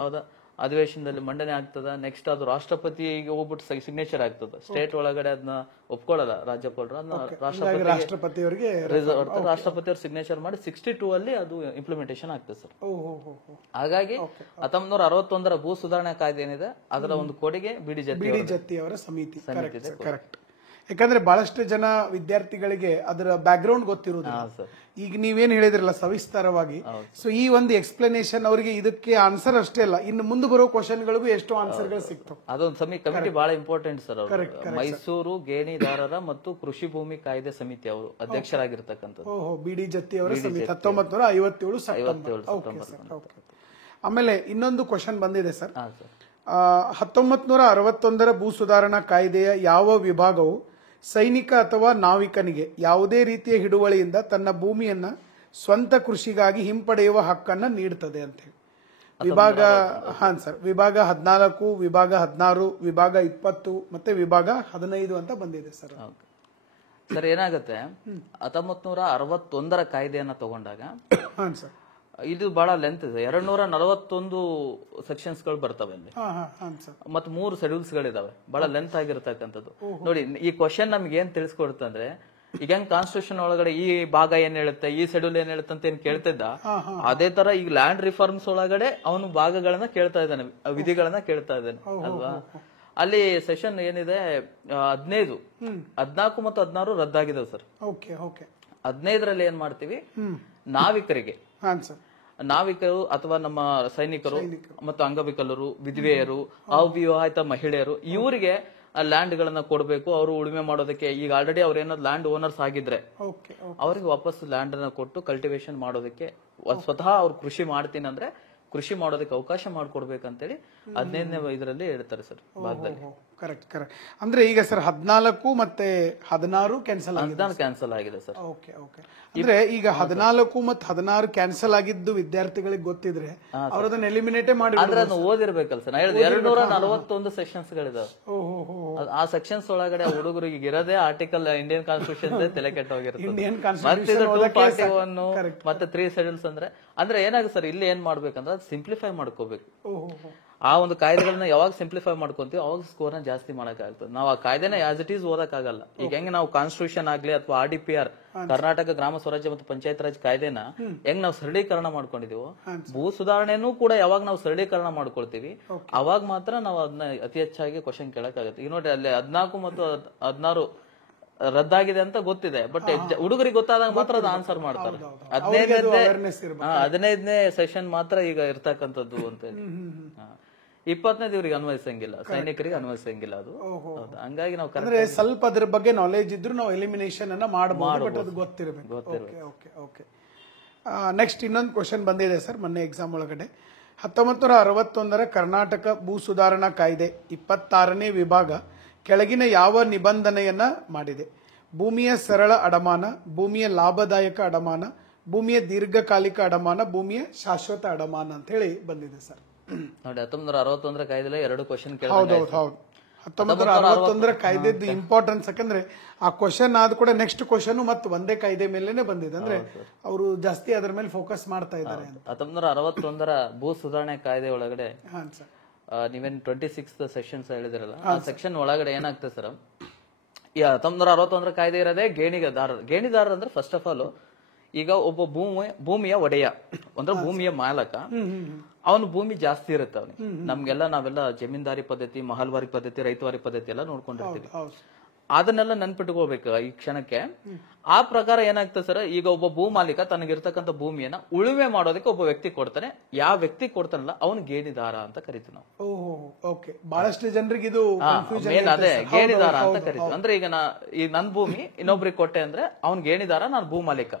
ಹೌದಾ ಅಧಿವೇಶನದಲ್ಲಿ ಮಂಡನೆ ಆಗ್ತದ. ನೆಕ್ಸ್ಟ್ ಅದು ರಾಷ್ಟ್ರಪತಿಗೆ ಹೋಗ್ಬಿಟ್ಟು ಸಿಗ್ನೇಚರ್ ಆಗ್ತದ. ಸ್ಟೇಟ್ ಒಳಗಡೆ ಅದನ್ನ ಒಪ್ಕೊಳ್ಳಲ್ಲ ರಾಜ್ಯಪಾಲರು, ಅದನ್ನ ರಾಷ್ಟ್ರಪತಿಯವರು ಸಿಗ್ನೇಚರ್ ಮಾಡಿ 62 ಅಲ್ಲಿ ಅದು ಇಂಪ್ಲಿಮೆಂಟೇಶನ್ ಆಗ್ತದೆ ಸರ್. ಹಾಗಾಗಿ 1961 ಭೂ ಸುಧಾರಣಾ ಕಾಯ್ದೆ ಏನಿದೆ ಅದರ ಒಂದು ಕೊಡುಗೆ ಬಿಡಿ ಜತ್ತಿ ಅವರ ಸಮಿತಿ. ಕರೆಕ್ಟ್. ಯಾಕಂದ್ರೆ ಬಹಳಷ್ಟು ಜನ ವಿದ್ಯಾರ್ಥಿಗಳಿಗೆ ಅದರ ಬ್ಯಾಕ್ ಗ್ರೌಂಡ್ ಗೊತ್ತಿರುವುದಿಲ್ಲ. ಈಗ ನೀವೇನ್ ಹೇಳಿದ್ರಲ್ಲ ಸವಿಸ್ತಾರವಾಗಿ, ಸೊ ಈ ಒಂದು ಎಕ್ಸ್ಪ್ಲನೇಷನ್ ಅವರಿಗೆ ಇದಕ್ಕೆ ಆನ್ಸರ್ ಅಷ್ಟೇ ಅಲ್ಲ, ಇನ್ನು ಮುಂದೆ ಬರೋ ಕ್ವಶನ್ಗಳಿಗೂ ಎಷ್ಟೋ ಆನ್ಸರ್ಗಳು ಸಿಗ್ತವೆ. ಅದೊಂದು ಕಮಿಟಿ ಬಹಳ ಇಂಪಾರ್ಟೆಂಟ್ ಸರ್. ಮೈಸೂರು ಗೇಣಿದಾರರ ಮತ್ತು ಕೃಷಿ ಭೂಮಿ ಕಾಯ್ದೆ ಸಮಿತಿ ಅವರು ಅಧ್ಯಕ್ಷರಾಗಿರ್ತಕ್ಕಂಥದ್ದು. ಬಿಡಿ ಜತ್ತಿ ಅವರ ಸಮಿತಿ 1957. ಆಮೇಲೆ ಇನ್ನೊಂದು ಕ್ವಶನ್ ಬಂದಿದೆ ಸರ್. 1961 ಭೂ ಸುಧಾರಣಾ ಕಾಯ್ದೆಯ ಯಾವ ವಿಭಾಗವು ಸೈನಿಕ ಅಥವಾ ನಾವಿಕನಿಗೆ ಯಾವುದೇ ರೀತಿಯ ಹಿಡುವಳಿಯಿಂದ ತನ್ನ ಭೂಮಿಯನ್ನ ಸ್ವಂತ ಕೃಷಿಗಾಗಿ ಹಿಂಪಡೆಯುವ ಹಕ್ಕನ್ನ ನೀಡುತ್ತದೆ ಅಂತ ಹೇಳಿ? ವಿಭಾಗ ವಿಭಾಗ 14, ವಿಭಾಗ 16, ವಿಭಾಗ 20 ಮತ್ತೆ ವಿಭಾಗ 15 ಅಂತ ಬಂದಿದೆ ಸರ್. ಸರ್ ಏನಾಗುತ್ತೆ, 1961 ಕಾಯ್ದೆಯನ್ನ ತಗೊಂಡಾಗ ಇದು ಬಹಳ ಲೆಂತ್ ಇದೆ. 241 ಸೆಕ್ಷನ್ಸ್ ಗಳು ಬರ್ತವೆ ಅಲ್ಲಿ, ಮತ್ತೆ 3 ಶೆಡ್ಯೂಲ್ಸ್ ಗಳಿದಾವೆ. ಬಹಳ ಲೆಂತ್ ಆಗಿರ್ತಕ್ಕಂಥದ್ದು. ನೋಡಿ, ಈ ಕ್ವಶನ್ ನಮ್ಗೆ ಏನ್ ತಿಳಿಸ್ಕೊಡುತ್ತೆ ಅಂದ್ರೆ, ಈಗ ಹೆಂಗ್ ಕಾನ್ಸ್ಟಿಟ್ಯೂಷನ್ ಒಳಗಡೆ ಈ ಭಾಗ ಏನ್ ಹೇಳುತ್ತೆ, ಈ ಶೆಡ್ಯೂಲ್ ಏನ್ ಹೇಳುತ್ತೆ ಅಂತ ಏನ್ ಕೇಳ್ತಿದ್ದ, ಅದೇ ತರ ಈಗ ಲ್ಯಾಂಡ್ ರಿಫಾರ್ಮ್ಸ್ ಒಳಗಡೆ ಅವನು ಭಾಗಗಳನ್ನ ಕೇಳ್ತಾ ಇದ್ದಾನೆ, ವಿಧಿಗಳನ್ನ ಕೇಳ್ತಾ ಇದ್ದಾನೆ ಅಲ್ವಾ. ಅಲ್ಲಿ ಸೆಷನ್ ಏನಿದೆ 15, 14 ಮತ್ತು 16 ರದ್ದಾಗಿದಾವೆ ಸರ್. 15ರಲ್ಲಿ ಏನ್ ಮಾಡ್ತೀವಿ, ನಾವಿಕರು ಅಥವಾ ನಮ್ಮ ಸೈನಿಕರು ಮತ್ತು ಅಂಗವಿಕಲರು, ವಿಧವೆಯರು, ಅವಿವಾಹಿತ ಮಹಿಳೆಯರು, ಇವರಿಗೆ ಲ್ಯಾಂಡ್ ಗಳನ್ನ ಕೊಡಬೇಕು. ಅವರು ಉಳುಮೆ ಮಾಡೋದಕ್ಕೆ ಈಗ ಆಲ್ರೆಡಿ ಅವ್ರ ಏನಾದ್ರು ಲ್ಯಾಂಡ್ ಓನರ್ಸ್ ಆಗಿದ್ರೆ ಅವ್ರಿಗೆ ವಾಪಸ್ ಲ್ಯಾಂಡ್ ಅನ್ನ ಕೊಟ್ಟು ಕಲ್ಟಿವೇಶನ್ ಮಾಡೋದಕ್ಕೆ, ಸ್ವತಃ ಅವ್ರು ಕೃಷಿ ಮಾಡ್ತೀನಿ ಅಂದ್ರೆ ಕೃಷಿ ಮಾಡೋದಕ್ಕೆ ಅವಕಾಶ ಮಾಡ್ಕೊಡ್ಬೇಕಂತೇಳಿ 15ನೇ ಇದರಲ್ಲಿ ಹೇಳ್ತಾರೆ ಸರ್ ಭಾಗದಲ್ಲಿ. ಕರೆಕ್ಟ್ ಅಂದ್ರೆ ಈಗ ಸರ್ 14 ಮತ್ತೆ 16 ಕ್ಯಾನ್ಸಲ್ ಆಗಿದೆ. 16 ಕ್ಯಾನ್ಸಲ್ ಆಗಿದೆ ಸರ್. ಓಕೆ ಅಂದ್ರೆ ಈಗ 14 ಮತ್ತು 16 ಕ್ಯಾನ್ಸಲ್ ಆಗಿದ್ದು ವಿದ್ಯಾರ್ಥಿಗಳಿಗೆ ಗೊತ್ತಿದ್ರೆ ಅವರದನ್ನ ಎಲಿಮಿನೇಟೇ ಮಾಡಿ ಆದ್ರೆ ಅದನ್ನ ಓದಿರ್ಬೇಕಲ್ಲ ಸರ್. ನಾ ಹೇಳಿದ 241 ಸೆಕ್ಷನ್ಸ್ ಗಳಿದಾವೆ. ಆ ಸೆಕ್ಷನ್ಸ್ ಒಳಗಡೆ ಹುಡುಗರಿಗೆ ಇರೋದೇ ಆರ್ಟಿಕಲ್ ಇಂಡಿಯನ್ ಕಾನ್ಸ್ಟಿಟ್ಯೂಷನ್ ತಲೆ ಕೆಟ್ಟೋಗಿರುತ್ತೆ. ಇಂಡಿಯನ್ ಮತ್ತೆ 241 ಮತ್ತೆ 3 ಶೆಡ್ಯೂಲ್ಸ್ ಅಂದ್ರೆ ಏನಾಗುತ್ತೆ ಸರ್, ಇಲ್ಲಿ ಏನ್ ಮಾಡ್ಬೇಕಂದ್ರೆ ಸಿಂಪ್ಲಿಫೈ ಮಾಡ್ಕೋಬೇಕು. ಆ ಒಂದು ಕಾಯ್ದೆಗಳನ್ನ ಯಾವಾಗ ಸಿಂಪ್ಲಿಫೈ ಮಾಡ್ಕೊಂತೀವಿ ಅವಾಗ ಸ್ಕೋರ್ ನ ಜಾಸ್ತಿ ಮಾಡಕ್ಕಾಗ್ತದೆ. ನಾವು ಆ ಕಾಯ್ದೆನ ಆಸ್ ಇಟ್ ಈಸ್ ಓದಕ್ಕಾಗಲ್ಲ. ಈಗ ಹೆಂಗ್ ನಾವು ಕಾನ್ಸ್ಟಿಟ್ಯೂಷನ್ ಆಗ್ಲಿ ಅಥವಾ RDPR ಕರ್ನಾಟಕ ಗ್ರಾಮ ಸ್ವರಾಜ್ಯ ಮತ್ತು ಪಂಚಾಯತ್ ರಾಜ್ ಕಾಯ್ದೆನ ಹೆಂಗ್ ನಾವು ಸರಳೀಕರಣ ಮಾಡ್ಕೊಂಡಿದೀವೋ, ಭೂ ಸುಧಾರಣೆನೂ ಕೂಡ ಯಾವಾಗ ನಾವು ಸರಳೀಕರಣ ಮಾಡ್ಕೊಳ್ತೀವಿ ಅವಾಗ ಮಾತ್ರ ನಾವು ಅದನ್ನ ಅತಿ ಹೆಚ್ಚಾಗಿ ಕ್ವಶನ್ ಕೇಳಕ್ಕಾಗತ್ತೆ. ಈಗ ನೋಡಿ ಅಲ್ಲಿ 14 ಮತ್ತು 16 ರದ್ದಾಗಿದೆ ಅಂತ ಗೊತ್ತಿದೆ, ಬಟ್ ಹುಡುಗರಿಗೆ ಗೊತ್ತಾದಾಗ ಮಾತ್ರ ಅದು ಆನ್ಸರ್ ಮಾಡ್ತಾರೆ. 15ನೇ ಸೆಷನ್ ಮಾತ್ರ ಈಗ ಇರ್ತಕ್ಕಂಥದ್ದು ಅಂತ ಹೇಳಿ. 20ನೇದು ಇವ್ರಿಗೆ ಅನ್ವಯಿಸಂಗಿಲ್ಲ, ಸೈನಿಕರಿಗೆ ಅನ್ವಯಿಸಂಗಿಲ್ಲ ಅದು. ಹಂಗಾಗಿ ನಾವು ಅಂದ್ರೆ ಸ್ವಲ್ಪ ಅದ್ರ ಬಗ್ಗೆ ನಾಲೆಜ್ ಇದ್ರು ನಾವು ಎಲಿಮಿನೇಷನ್ ಅನ್ನ ಮಾಡಬಹುದು, ಅದು ಗೊತ್ತಿರಬೇಕು. ಓಕೆ ನೆಕ್ಸ್ಟ್ ಇನ್ನೊಂದು ಕ್ವಶನ್ ಬಂದಿದೆ ಸರ್ ಮೊನ್ನೆ ಎಕ್ಸಾಮ್ ಒಳಗಡೆ. 1961 ಕರ್ನಾಟಕ ಭೂ ಸುಧಾರಣಾ ಕಾಯ್ದೆ 26ನೇ ವಿಭಾಗ ಕೆಳಗಿನ ಯಾವ ನಿಬಂಧನೆಯನ್ನ ಮಾಡಿದೆ? ಭೂಮಿಯ ಸರಳ ಅಡಮಾನ, ಭೂಮಿಯ ಲಾಭದಾಯಕ ಅಡಮಾನ, ಭೂಮಿಯ ದೀರ್ಘಕಾಲಿಕ ಅಡಮಾನ, ಭೂಮಿಯ ಶಾಶ್ವತ ಅಡಮಾನ ಅಂತ ಹೇಳಿ ಬಂದಿದೆ ಸರ್. ನೋಡಿ 1961 ಕಾಯ್ದೆ 2 ಕ್ವಶನ್ ಹೌದು 1961 ಕಾಯ್ದೆದ್ದು ಇಂಪಾರ್ಟೆನ್ಸ್. ಯಾಕಂದ್ರೆ ಆ ಕ್ವಶನ್ ಆದ ಕೂಡ ನೆಕ್ಸ್ಟ್ ಕ್ವಶನ್ ಮತ್ತೆ ಒಂದೇ ಕಾಯ್ದೆ ಮೇಲೆನೆ ಬಂದಿದೆ. ಅಂದ್ರೆ ಅವರು ಜಾಸ್ತಿ ಅದರ ಮೇಲೆ ಫೋಕಸ್ ಮಾಡ್ತಾ ಇದ್ದಾರೆ. 1961 ಭೂ ಸುಧಾರಣೆ ಕಾಯ್ದೆ ಒಳಗಡೆ ನೀವೇನ್ 26th ಸೆಕ್ಷನ್ಸ್ ಹೇಳಿದಿರಲ್ಲ, ಆ ಸೆಕ್ಷನ್ ಒಳಗಡೆ ಏನಾಗ್ತದೆ ಸರ್, ಈ 1961 ಕಾಯ್ದೆ ಇರೋದೇ ಗೇಣಿದಾರರು ಅಂದ್ರೆ ಫಸ್ಟ್ ಆಫ್ ಆಲ್ ಈಗ ಒಬ್ಬ ಭೂಮಿಯ ಒಡೆಯ ಅಂದ್ರೆ ಭೂಮಿಯ ಮಾಲಕ, ಅವನು ಭೂಮಿ ಜಾಸ್ತಿ ಇರುತ್ತೆ ಅವನಿಗೆ. ನಾವೆಲ್ಲ ಜಮೀನ್ದಾರಿ ಪದ್ಧತಿ, ಮಹಲ್ವಾರಿ ಪದ್ಧತಿ, ರೈತವಾರಿ ಪದ್ಧತಿ ಎಲ್ಲ ನೋಡ್ಕೊಂಡಿರ್ತೀವಿ. ಅದನ್ನೆಲ್ಲ ನೆನ್ಪಿಟ್ಕೋಬೇಕು ಈ ಕ್ಷಣಕ್ಕೆ. ಆ ಪ್ರಕಾರ ಏನಾಗ್ತದೆ ಸರ್, ಈಗ ಒಬ್ಬ ಭೂ ಮಾಲೀಕ ತನಗಿರ್ತಕ್ಕಂಥ ಭೂಮಿಯನ್ನ ಉಳುಮೆ ಮಾಡೋದಕ್ಕೆ ಒಬ್ಬ ವ್ಯಕ್ತಿ ಕೊಡ್ತಾನೆ. ಯಾವ ವ್ಯಕ್ತಿ ಕೊಡ್ತಾನಲ್ಲ ಅವನು ಗೇಣಿದಾರ ಅಂತ ಕರಿತೀವಿ ನಾವು. ಬಹಳಷ್ಟು ಜನರಿಗೆ ಇದು ಅದೇ ಗೇಣಿದಾರ ಅಂತ ಕರಿತೀವಿ. ಅಂದ್ರೆ ಈಗ ನನ್ ಭೂಮಿ ಇನ್ನೊಬ್ರಿಗೆ ಕೊಟ್ಟೆ ಅಂದ್ರೆ ಅವ್ನ್ ಗೇಣಿದಾರ, ನಾನು ಭೂ ಮಾಲೀಕ.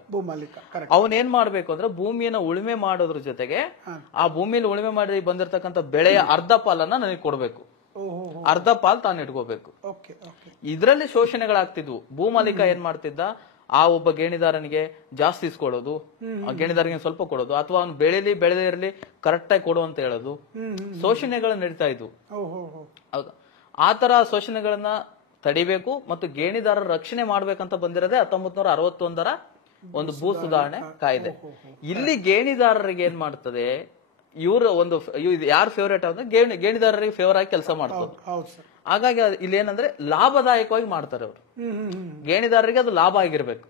ಅವನ್ ಏನ್ ಮಾಡ್ಬೇಕು ಅಂದ್ರೆ ಭೂಮಿಯನ್ನ ಉಳುಮೆ ಮಾಡೋದ್ರ ಜೊತೆಗೆ ಆ ಭೂಮಿಯಲ್ಲಿ ಉಳುಮೆ ಮಾಡಿ ಬಂದಿರತಕ್ಕಂಥ ಬೆಳೆಯ ಅರ್ಧ ಪಾಲನ್ನ ನನಗೆ ಕೊಡ್ಬೇಕು, ಅರ್ಧ ಪಾಲ್ ತಾನು ಇಟ್ಕೋಬೇಕು. ಇದ್ರಲ್ಲಿ ಶೋಷಣೆಗಳಾಗ್ತಿದ್ವು. ಭೂ ಮಾಲೀಕ ಏನ್ ಮಾಡ್ತಿದ್ದ, ಆ ಒಬ್ಬ ಗೇಣಿದಾರನಿಗೆ ಜಾಸ್ತಿ ಇಸ್ಕೊಡೋದು, ಆ ಗೇಣಿದಾರನಿಗೆ ಸ್ವಲ್ಪ ಕೊಡೋದು, ಅಥವಾ ಅವ್ನು ಬೆಳೆದೇ ಇರಲಿ ಕರೆಕ್ಟ್ ಆಗಿ ಕೊಡು ಅಂತ ಹೇಳೋದು, ಶೋಷಣೆಗಳು ನಡೀತಾ ಇದ್ವು. ಹೌದಾ? ಆತರ ಶೋಷಣೆಗಳನ್ನ ತಡಿಬೇಕು ಮತ್ತು ಗೇಣಿದಾರರ ರಕ್ಷಣೆ ಮಾಡ್ಬೇಕಂತ ಬಂದಿರೋದೇ 1961 ಒಂದು ಭೂ ಸುಧಾರಣೆ ಕಾಯ್ದೆ. ಇಲ್ಲಿ ಗೇಣಿದಾರರಿಗೆ ಏನ್ ಮಾಡ್ತದೆ, ಇವರು ಯಾರು ಫೇವರೇಟ್ ಅಂದ್ರೆ ಗೇಣಿದಾರರಿಗೆ ಫೇವರ್ ಆಗಿ ಕೆಲಸ ಮಾಡ್ತಾರೆ. ಹಾಗಾಗಿ ಇಲ್ಲಿ ಏನಂದ್ರೆ ಲಾಭದಾಯಕವಾಗಿ ಮಾಡ್ತಾರೆ ಅವರು. ಗೇಣಿದಾರರಿಗೆ ಅದು ಲಾಭ ಆಗಿರ್ಬೇಕು.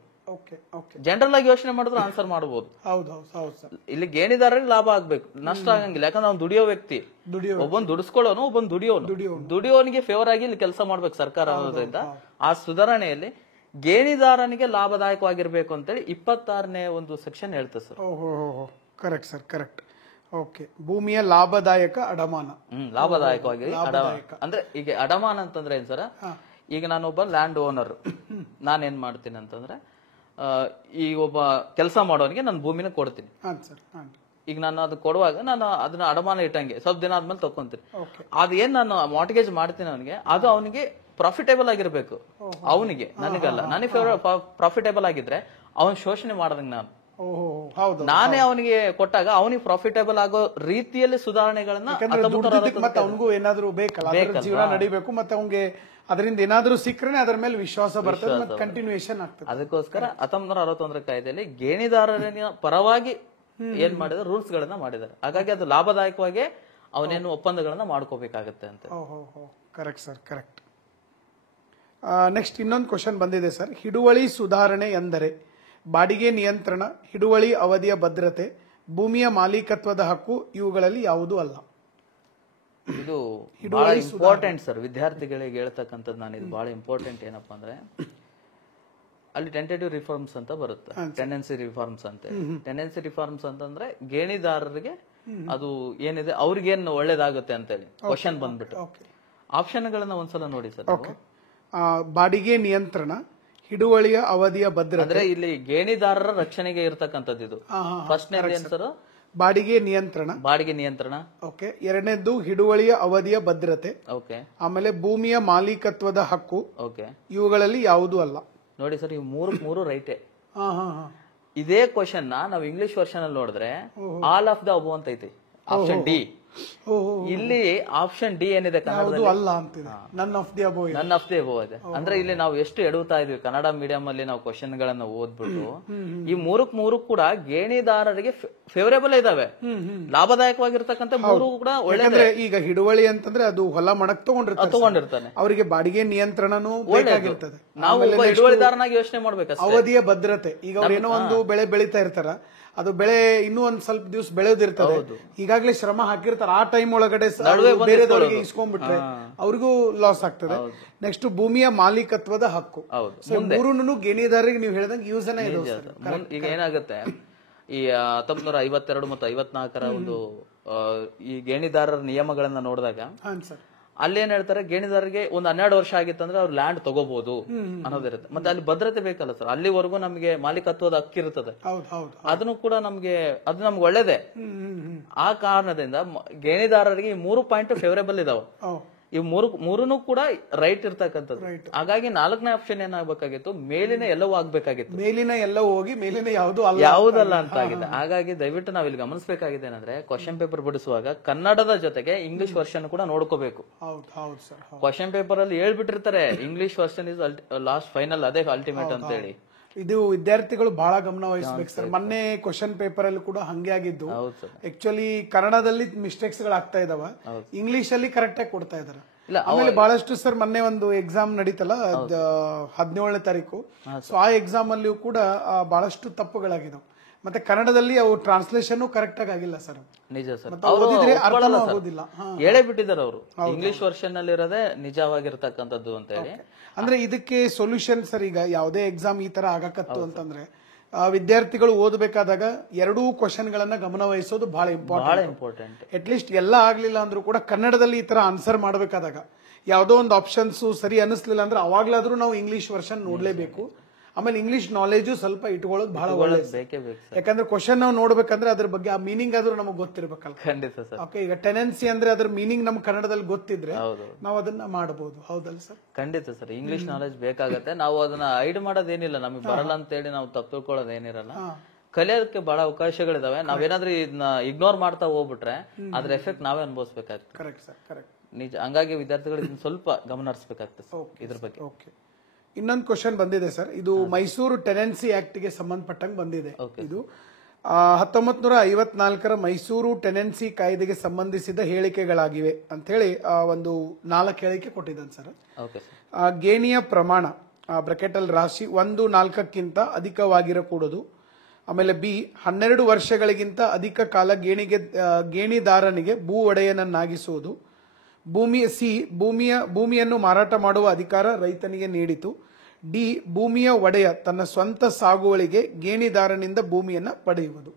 ಜನರಲ್ ಆಗಿ ಯೋಚನೆ ಮಾಡಿದ್ರೆ ಆನ್ಸರ್ ಮಾಡಬಹುದು. ಇಲ್ಲಿ ಗೇಣಿದಾರರಿಗೆ ಲಾಭ ಆಗ್ಬೇಕು, ನಷ್ಟ ಆಗಂಗಿಲ್ಲ. ಯಾಕಂದ್ರೆ ಅವ್ನು ದುಡಿಯೋ ವ್ಯಕ್ತಿ, ಒಬ್ಬನ್ ದುಡಿಸ್ಕೊಳ್ಳೋನು, ಒಬ್ಬನ್ ದುಡಿಯೋನಿಗೆ ಫೇವರ್ ಆಗಿ ಇಲ್ಲಿ ಕೆಲಸ ಮಾಡ್ಬೇಕು ಸರ್ಕಾರ ಅನ್ನೋದ್ರಿಂದ ಆ ಸುಧಾರಣೆಯಲ್ಲಿ ಗೇಣಿದಾರನಿಗೆ ಲಾಭದಾಯಕವಾಗಿರ್ಬೇಕು ಅಂತೇಳಿ 26ನೇ ಒಂದು ಸೆಕ್ಷನ್ ಹೇಳ್ತದೆ ಸರ್. Correct sir, correct. ಭೂಮಿಯ ಲಾಭದಾಯಕ ಅಡಮಾನ. ಲಾಭದಾಯಕವಾಗಿ ಅಂದ್ರೆ ಈಗ ಅಡಮಾನ ಅಂತಂದ್ರೆ ಏನ್ ಸರ, ಈಗ ನಾನೊಬ್ಬ ಲ್ಯಾಂಡ್ ಓನರ್, ನಾನೇನ್ ಮಾಡ್ತೀನಿ ಅಂತಂದ್ರೆ ಈ ಒಬ್ಬ ಕೆಲಸ ಮಾಡೋನಿಗೆ ನಾನು ಭೂಮಿನ ಕೊಡ್ತೀನಿ. ಈಗ ನಾನು ಅದು ಕೊಡುವಾಗ ನಾನು ಅದನ್ನ ಅಡಮಾನ ಇಟ್ಟಂಗೆ ಸ್ವಲ್ಪ ದಿನ ಆದ್ಮೇಲೆ ತಕೊಂತೀನಿ. ಅದೇನ್ ನಾನು ಮಾರ್ಟ್ಗೇಜ್ ಮಾಡ್ತೀನಿ ಅವನಿಗೆ, ಅದು ಅವನಿಗೆ ಪ್ರಾಫಿಟೇಬಲ್ ಆಗಿರ್ಬೇಕು. ಅವನಿಗೆ, ನನಗಲ್ಲ. ನನಗೆ ಪ್ರಾಫಿಟೇಬಲ್ ಆಗಿದ್ರೆ ಅವನ್ ಶೋಷಣೆ ಮಾಡದಂಗ ನಾನೇ ಅವನಿಗೆ ಕೊಟ್ಟಾಗ ಅವನಿಗೆ ಪ್ರಾಫಿಟೇಬಲ್ ಆಗೋ ರೀತಿಯಲ್ಲಿ ಸುಧಾರಣೆಗಳನ್ನ ಅವನಿಗೂ ಏನಾದ್ರು ಬೇಕಲ್ಲ, ಜೀವನ ನಡಿಬೇಕು, ಮತ್ತೆ ಅವನಿಗೆ ಅದರಿಂದ ಏನಾದ್ರೂ ಸಿಕ್ಕರೆ ಅದರ ಮೇಲೆ ವಿಶ್ವಾಸ ಬರ್ತದೆ, ಮತ್ತೆ ಕಂಟಿನ್ಯೂಯೇಷನ್ ಆಗ್ತದೆ. ಅದಕ್ಕೋಸ್ಕರ 1961 ಕಾಯ್ದೆಯಲ್ಲಿ ಗೇಣಿದಾರರ ಪರವಾಗಿ ಏನ್ ಮಾಡಿದ್ರೆ ರೂಲ್ಸ್ ಗಳನ್ನ ಮಾಡಿದ್ದಾರೆ. ಹಾಗಾಗಿ ಅದು ಲಾಭದಾಯಕವಾಗಿ ಅವನೇನು ಒಪ್ಪಂದಗಳನ್ನ ಮಾಡ್ಕೋಬೇಕಾಗತ್ತೆ ಅಂತ. Correct sir, correct. ನೆಕ್ಸ್ಟ್ ಇನ್ನೊಂದು ಕ್ವಶನ್ ಬಂದಿದೆ ಸರ್. ಹಿಡುವಳಿ ಸುಧಾರಣೆ ಎಂದರೆ ಬಾಡಿಗೆ ನಿಯಂತ್ರಣ, ಹಿಡುವಳಿ ಅವಧಿಯ ಭದ್ರತೆ, ಭೂಮಿಯ ಮಾಲೀಕತ್ವದ ಹಕ್ಕು ಇವುಗಳಲ್ಲಿ ಯಾವುದೂ ಅಲ್ಲ. ಇದು ಬಹಳ ಇಂಪಾರ್ಟೆಂಟ್ ಸರ್ ವಿದ್ಯಾರ್ಥಿಗಳಿಗೆ ಹೇಳ್ತಕ್ಕಂಥದ್ದು. ನಾನು ಇದು ಬಹಳ ಇಂಪಾರ್ಟೆಂಟ್. ಏನಪ್ಪಾ ಅಂದ್ರೆ ಅಲ್ಲಿ ಟೆಂಟೇಟಿವ್ ರಿಫಾರ್ಮ್ಸ್ ಅಂತ ಬರುತ್ತೆ, ಟೆಂಡೆನ್ಸಿ ರಿಫಾರ್ಮ್ಸ್ ಅಂತ. ಟೆಂಡೆನ್ಸಿ ರಿಫಾರ್ಮ್ಸ್ ಅಂತಂದ್ರೆ ಗೇಣಿದಾರರಿಗೆ ಅದು ಏನಿದೆ ಅವ್ರಿಗೇನು ಒಳ್ಳೇದಾಗುತ್ತೆ ಅಂತೇಳಿ ಕ್ವಶನ್ ಬಂದ್ಬಿಟ್ಟು ಆಪ್ಷನ್ಗಳನ್ನ ಒಂದ್ಸಲ ನೋಡಿ ಸರ್. ಬಾಡಿಗೆ ನಿಯಂತ್ರಣ, ಹಿಡುವಳಿಯ ಅವಧಿಯ ಭದ್ರತೆ. ಅಂದ್ರೆ ಇಲ್ಲಿ ಗೇಣಿದಾರರ ರಕ್ಷಣೆಗೆ ಇರತಕ್ಕಂಥದ್ದು ಇದು. ಫಸ್ಟ್ ಏನ್ ಸರ್, ಬಾಡಿಗೆ ನಿಯಂತ್ರಣ. ಬಾಡಿಗೆ ನಿಯಂತ್ರಣ. ಓಕೆ. ಎರಡನೇದ್ದು ಹಿಡುವಳಿಯ ಅವಧಿಯ ಭದ್ರತೆ. ಓಕೆ. ಆಮೇಲೆ ಭೂಮಿಯ ಮಾಲೀಕತ್ವದ ಹಕ್ಕು. ಓಕೆ. ಇವುಗಳಲ್ಲಿ ಯಾವುದೂ ಅಲ್ಲ. ನೋಡಿ ಸರ್, ಇವು ಮೂರು ರೈಟೇ. ಹಾ ಹಾ ಹಾ. ಇದೇ ಕ್ವಶನ್ ನಾವು ಇಂಗ್ಲಿಷ್ ವರ್ಷನ್ ಅಲ್ಲಿ ನೋಡಿದ್ರೆ ಆಲ್ ಆಫ್ ದ ಅಬೋ ಅಂತ ಐತಿ, ಆಪ್ಷನ್ ಡಿ. ಇಲ್ಲಿ ಆಪ್ಷನ್ ಡಿ ಏನಿದೆ ಕನ್ನಡದಲ್ಲಿ ಅಲ್ಲ ಅಂತಿದೆ, ನನ್ ಆಫ್ ದಿ ಅಬೋ ಇದೆ. ಅಂದ್ರೆ ಇಲ್ಲಿ ನಾವು ಎಷ್ಟು ಎಡುತ್ತಾ ಇದೀವಿ ಕನ್ನಡ ಮೀಡಿಯಂ ಅಲ್ಲಿ ನಾವು ಕ್ವಶನ್ ಗಳನ್ನ ಓದ್ಬಿಟ್ಟು. ಈ ಮೂರು ಕೂಡ ಗೇಣಿದಾರರಿಗೆ ಫೇವರೇಬಲ್ ಇದಾವೆ, ಲಾಭದಾಯಕವಾಗಿರ್ತಕ್ಕಂಥ ಮೂರು ಕೂಡ ಒಳ್ಳೆ. ಈಗ ಹಿಡುವಳಿ ಅಂತಂದ್ರೆ ಅದು ಹೊಲ ಮಡಕ್ ತಗೊಂಡಿರ್ತಾನೆ, ಅವರಿಗೆ ಬಾಡಿಗೆ ನಿಯಂತ್ರಣನೂ ಬೇಕಾಗಿರ್ತದೆ. ನಾವು ಹಿಡುವಳಿದಾರನಾಗಿ ಯೋಚನೆ ಮಾಡ್ಬೇಕು. ಅವಧಿಯ ಭದ್ರತೆ, ಈಗ ಅವ್ರು ಏನೋ ಒಂದು ಬೆಳೆ ಬೆಳೀತಾ ಇರ್ತಾರ, ಅದು ಬೆಳೆ ಇನ್ನೂ ಒಂದ್ ಸ್ವಲ್ಪ ದಿವಸ ಬೆಳೆದಿರ್ತದೆ, ಈಗಾಗಲೇ ಶ್ರಮ ಹಾಕಿರ್ತಾರೆ, ಆ ಟೈಮ್ ಒಳಗಡೆ ಬೇರೆದವರಿಗೆ ಇಸ್ಕೊಂಡ್ಬಿಟ್ರೆ ಅವ್ರಿಗೂ ಲಾಸ್ ಆಗ್ತದೆ. ನೆಕ್ಸ್ಟ್ ಭೂಮಿಯ ಮಾಲೀಕತ್ವದ ಹಕ್ಕು. ಮೂರೂ ಗೇಣಿದಾರರಿಗೆ ನೀವು ಹೇಳಿದಂಗೆ ಯೂಸನೇ ಇದೆ. ಈಗ ಏನಾಗುತ್ತೆ, ಈ 1952 ಮತ್ತು 54 ಒಂದು ಈ ಗೇಣಿದಾರರ ನಿಯಮಗಳನ್ನ ನೋಡಿದಾಗ ಅಲ್ಲೇನ್ ಹೇಳ್ತಾರೆ, ಗೇಣಿದಾರರಿಗೆ ಒಂದು 12 ವರ್ಷ ಆಗಿತ್ತಂದ್ರೆ ಅವ್ರು ಲ್ಯಾಂಡ್ ತಗೋಬಹುದು ಅನ್ನೋದಿರುತ್ತೆ. ಮತ್ತೆ ಅಲ್ಲಿ ಭದ್ರತೆ ಬೇಕಲ್ಲ ಸರ್, ಅಲ್ಲಿವರೆಗೂ ನಮಗೆ ಮಾಲೀಕತ್ವದ ಹಕ್ಕಿರುತ್ತದೆ. ಅದನ್ನು ಕೂಡ ನಮ್ಗೆ ಒಳ್ಳೇದೇ. ಆ ಕಾರಣದಿಂದ ಗೇಣಿದಾರರಿಗೆ ಈ 3 ಪಾಯಿಂಟ್ ಫೇವರೇಬಲ್ ಇದಾವೆ. ಈ ಮೂರನ್ನು ಕೂಡ ರೈಟ್ ಇರ್ತಕ್ಕಂಥದ್ದು. ಹಾಗಾಗಿ 4ನೇ ಆಪ್ಷನ್ ಏನಾಗಬೇಕಾಗಿತ್ತು, ಮೇಲಿನ ಎಲ್ಲವೂ ಆಗ್ಬೇಕಾಗಿತ್ತು. ಮೇಲಿನ ಎಲ್ಲವೂ ಹೋಗಿ ಮೇಲಿನ ಯಾವುದಲ್ಲ ಅಂತ ಆಗಿದೆ. ಹಾಗಾಗಿ ದಯವಿಟ್ಟು ನಾವ್ ಇಲ್ಲಿ ಗಮನಿಸಬೇಕಾಗಿದೆ ಏನಂದ್ರೆ, ಕ್ವಶನ್ ಪೇಪರ್ ಬಿಡಿಸುವಾಗ ಕನ್ನಡದ ಜೊತೆಗೆ ಇಂಗ್ಲಿಷ್ ವರ್ಷನ್ ಕೂಡ ನೋಡ್ಕೋಬೇಕು. ಕ್ವಶನ್ ಪೇಪರ್ ಅಲ್ಲಿ ಹೇಳ್ಬಿಟ್ಟಿರ್ತಾರೆ English version is last final, ಅದೇ ಅಲ್ಟಿಮೇಟ್ ಅಂತ ಹೇಳಿ. ಇದು ವಿದ್ಯಾರ್ಥಿಗಳು ಬಹಳ ಗಮನ ವಹಿಸಬೇಕು ಸರ್. ಮೊನ್ನೆ ಕ್ವಶನ್ ಪೇಪರ್ ಅಲ್ಲಿ ಕೂಡ ಹಂಗೆ ಆಗಿದ್ದು. ಆಕ್ಚುಲಿ ಕನ್ನಡದಲ್ಲಿ ಮಿಸ್ಟೇಕ್ಸ್ ಗಳು ಆಗ್ತಾ ಇದಾವ, ಇಂಗ್ಲಿಷ್ ಅಲ್ಲಿ ಕರೆಕ್ಟ್ ಆಗಿ ಕೊಡ್ತಾ ಇದಾರೆ. ಆಮೇಲೆ ಬಹಳಷ್ಟು ಸರ್, ಮೊನ್ನೆ ಒಂದು ಎಕ್ಸಾಮ್ ನಡೀತಲ್ಲ 17ನೇ ತಾರೀಕು, ಸೊ ಆ ಎಕ್ಸಾಮ್ ಅಲ್ಲಿಯೂ ಕೂಡ ಬಹಳಷ್ಟು ತಪ್ಪುಗಳಾಗಿದಾವೆ. ಮತ್ತೆ ಕನ್ನಡದಲ್ಲಿ ಅವು ಟ್ರಾನ್ಸ್ಲೇಷನ್ ಕರೆಕ್ಟ್ ಆಗಿ ಆಗಿಲ್ಲ ಸರ್. ನಿಜ ಸರ್, ಆಗೋದಿಲ್ಲ, ಹೇಳೇ ಬಿಟ್ಟಿದ್ದಾರೆ ಅವರು. ಇಂಗ್ಲಿಷ್ ವರ್ಷನ್ ಅಲ್ಲಿ ಇರೋದೇ ನಿಜವಾಗಿರ್ತಕ್ಕಂಥದ್ದು ಅಂತ ಹೇಳಿ. ಅಂದ್ರೆ ಇದಕ್ಕೆ ಸೊಲ್ಯೂಷನ್ ಸರ್, ಈಗ ಯಾವುದೇ ಎಕ್ಸಾಮ್ ಈ ತರ ಆಗಕತ್ತು ಅಂತಂದ್ರೆ ವಿದ್ಯಾರ್ಥಿಗಳು ಓದಬೇಕಾದಾಗ ಎರಡೂ ಕ್ವಶನ್ ಗಳನ್ನ ಗಮನ ವಹಿಸೋದು ಬಹಳ ಇಂಪಾರ್ಟೆಂಟ್. ಅಟ್ ಲೀಸ್ಟ್ ಎಲ್ಲ ಆಗ್ಲಿಲ್ಲ ಅಂದ್ರೂ ಕೂಡ ಕನ್ನಡದಲ್ಲಿ ಈ ತರ ಆನ್ಸರ್ ಮಾಡಬೇಕಾದಾಗ ಯಾವುದೋ ಒಂದು ಆಪ್ಷನ್ಸ್ ಸರಿ ಅನಿಸ್ಲಿಲ್ಲ ಅಂದ್ರೆ ಅವಾಗ್ಲಾದ್ರೂ ನಾವು ಇಂಗ್ಲಿಷ್ ವರ್ಷನ್ ನೋಡ್ಲೇಬೇಕು. ಆಮೇಲೆ ಇಂಗ್ಲಿಷ್ ನಾಲೆಜು ಸ್ವಲ್ಪ ಇಟ್ಕೊಳ್ಳೋದು ಬಹಳ ಒಳ್ಳೆಯದು. ಯಾಕಂದ್ರೆ ಕ್ವಶನ್ ನಾವು ನೋಡ್ಬೇಕಂದ್ರೆ ಅದ್ರ ಬಗ್ಗೆ ಆ ಮೀನಿಂಗ್ ಆದ್ರೂ ನಮಗೆ ಗೊತ್ತಿರ್ಬೇಕಲ್ಲ. ಖಂಡಿತ ಸರ್. ಓಕೆ, ಈಗ ಟೆನೆನ್ಸಿ ಅಂದ್ರೆ ಅದ್ರ ಮೀನಿಂಗ್ ನಮ್ ಕನ್ನಡದಲ್ಲಿ ಗೊತ್ತಿದ್ರೆ ನಾವು ಅದನ್ನ ಮಾಡಬಹುದು. ಹೌದಲ್ಲ ಸರ್? ಖಂಡಿತ ಸರ್, ಇಂಗ್ಲಿಷ್ ನಾಲೆಜ್ ಬೇಕಾಗತ್ತೆ. ನಾವು ಅದನ್ನ ಹೈಡ್ ಮಾಡೋದೇನಿಲ್ಲ, ನಮಗೆ ಬರಲ್ಲ ಅಂತ ಹೇಳಿ ನಾವು ತಪ್ಪು ತಿಳ್ಕೊಳ್ಳೋದೇನಿರಲ್ಲ. ಕಲಿಯೋದಕ್ಕೆ ಬಹಳ ಅವಕಾಶಗಳಿದಾವೆ. ನಾವೇನಾದ್ರೂ ಇದನ್ನ ಇಗ್ನೋರ್ ಮಾಡ್ತಾ ಹೋಗ್ಬಿಟ್ರೆ ಅದ್ರ ಎಫೆಕ್ಟ್ ನಾವೇ ಅನುಭವಿಸಬೇಕಾಗ್ತದೆ. Correct sir, correct. ನಿಜ. ಹಂಗಾಗಿ ವಿದ್ಯಾರ್ಥಿಗಳಿಗೆ ಸ್ವಲ್ಪ ಗಮನ ಹರಿಸಬೇಕಾಗ್ತದೆ ಇದ್ರ ಬಗ್ಗೆ. ಓಕೆ, ಇನ್ನೊಂದು ಕ್ವಶನ್ ಬಂದಿದೆ ಸರ್. ಇದು ಮೈಸೂರು ಟೆನೆನ್ಸಿ ಆಕ್ಟ್ ಗೆ ಸಂಬಂಧಪಟ್ಟಂಗೆ ಬಂದಿದೆ. ಇದು 1954 ಮೈಸೂರು ಟೆನೆನ್ಸಿ ಕಾಯ್ದೆಗೆ ಸಂಬಂಧಿಸಿದ ಹೇಳಿಕೆಗಳಾಗಿವೆ ಅಂತ ಹೇಳಿ ಒಂದು 4 ಹೇಳಿಕೆ ಕೊಟ್ಟಿದ್ದಾನೆ ಸರ್. ಗೇಣಿಯ ಪ್ರಮಾಣ ಬ್ರಾಕೆಟ್ ಅಲ್ಲಿ ರಾಶಿ 1/4ಕ್ಕಿಂತ ಅಧಿಕವಾಗಿರಕೂಡದು. ಆಮೇಲೆ ಬಿ 12 ವರ್ಷಗಳಿಗಿಂತ ಅಧಿಕ ಕಾಲ ಗೇಣಿದಾರನಿಗೆ ಭೂ ಒಡೆಯನನ್ನಾಗಿಸುವುದು. ಭೂಮಿಯನ್ನು ಮಾರಾಟ ಮಾಡುವ ಅಧಿಕಾರ ರೈತನಿಗೆ ನೀಡಿತು. ಡಿ ಭೂಮಿಯ ಒಡೆಯ ತನ್ನ ಸ್ವಂತ ಸಾಗುವಳಿಗೆ ಗೇಣಿದಾರನಿಂದ ಭೂಮಿಯನ್ನ ಪಡೆಯುವುದು.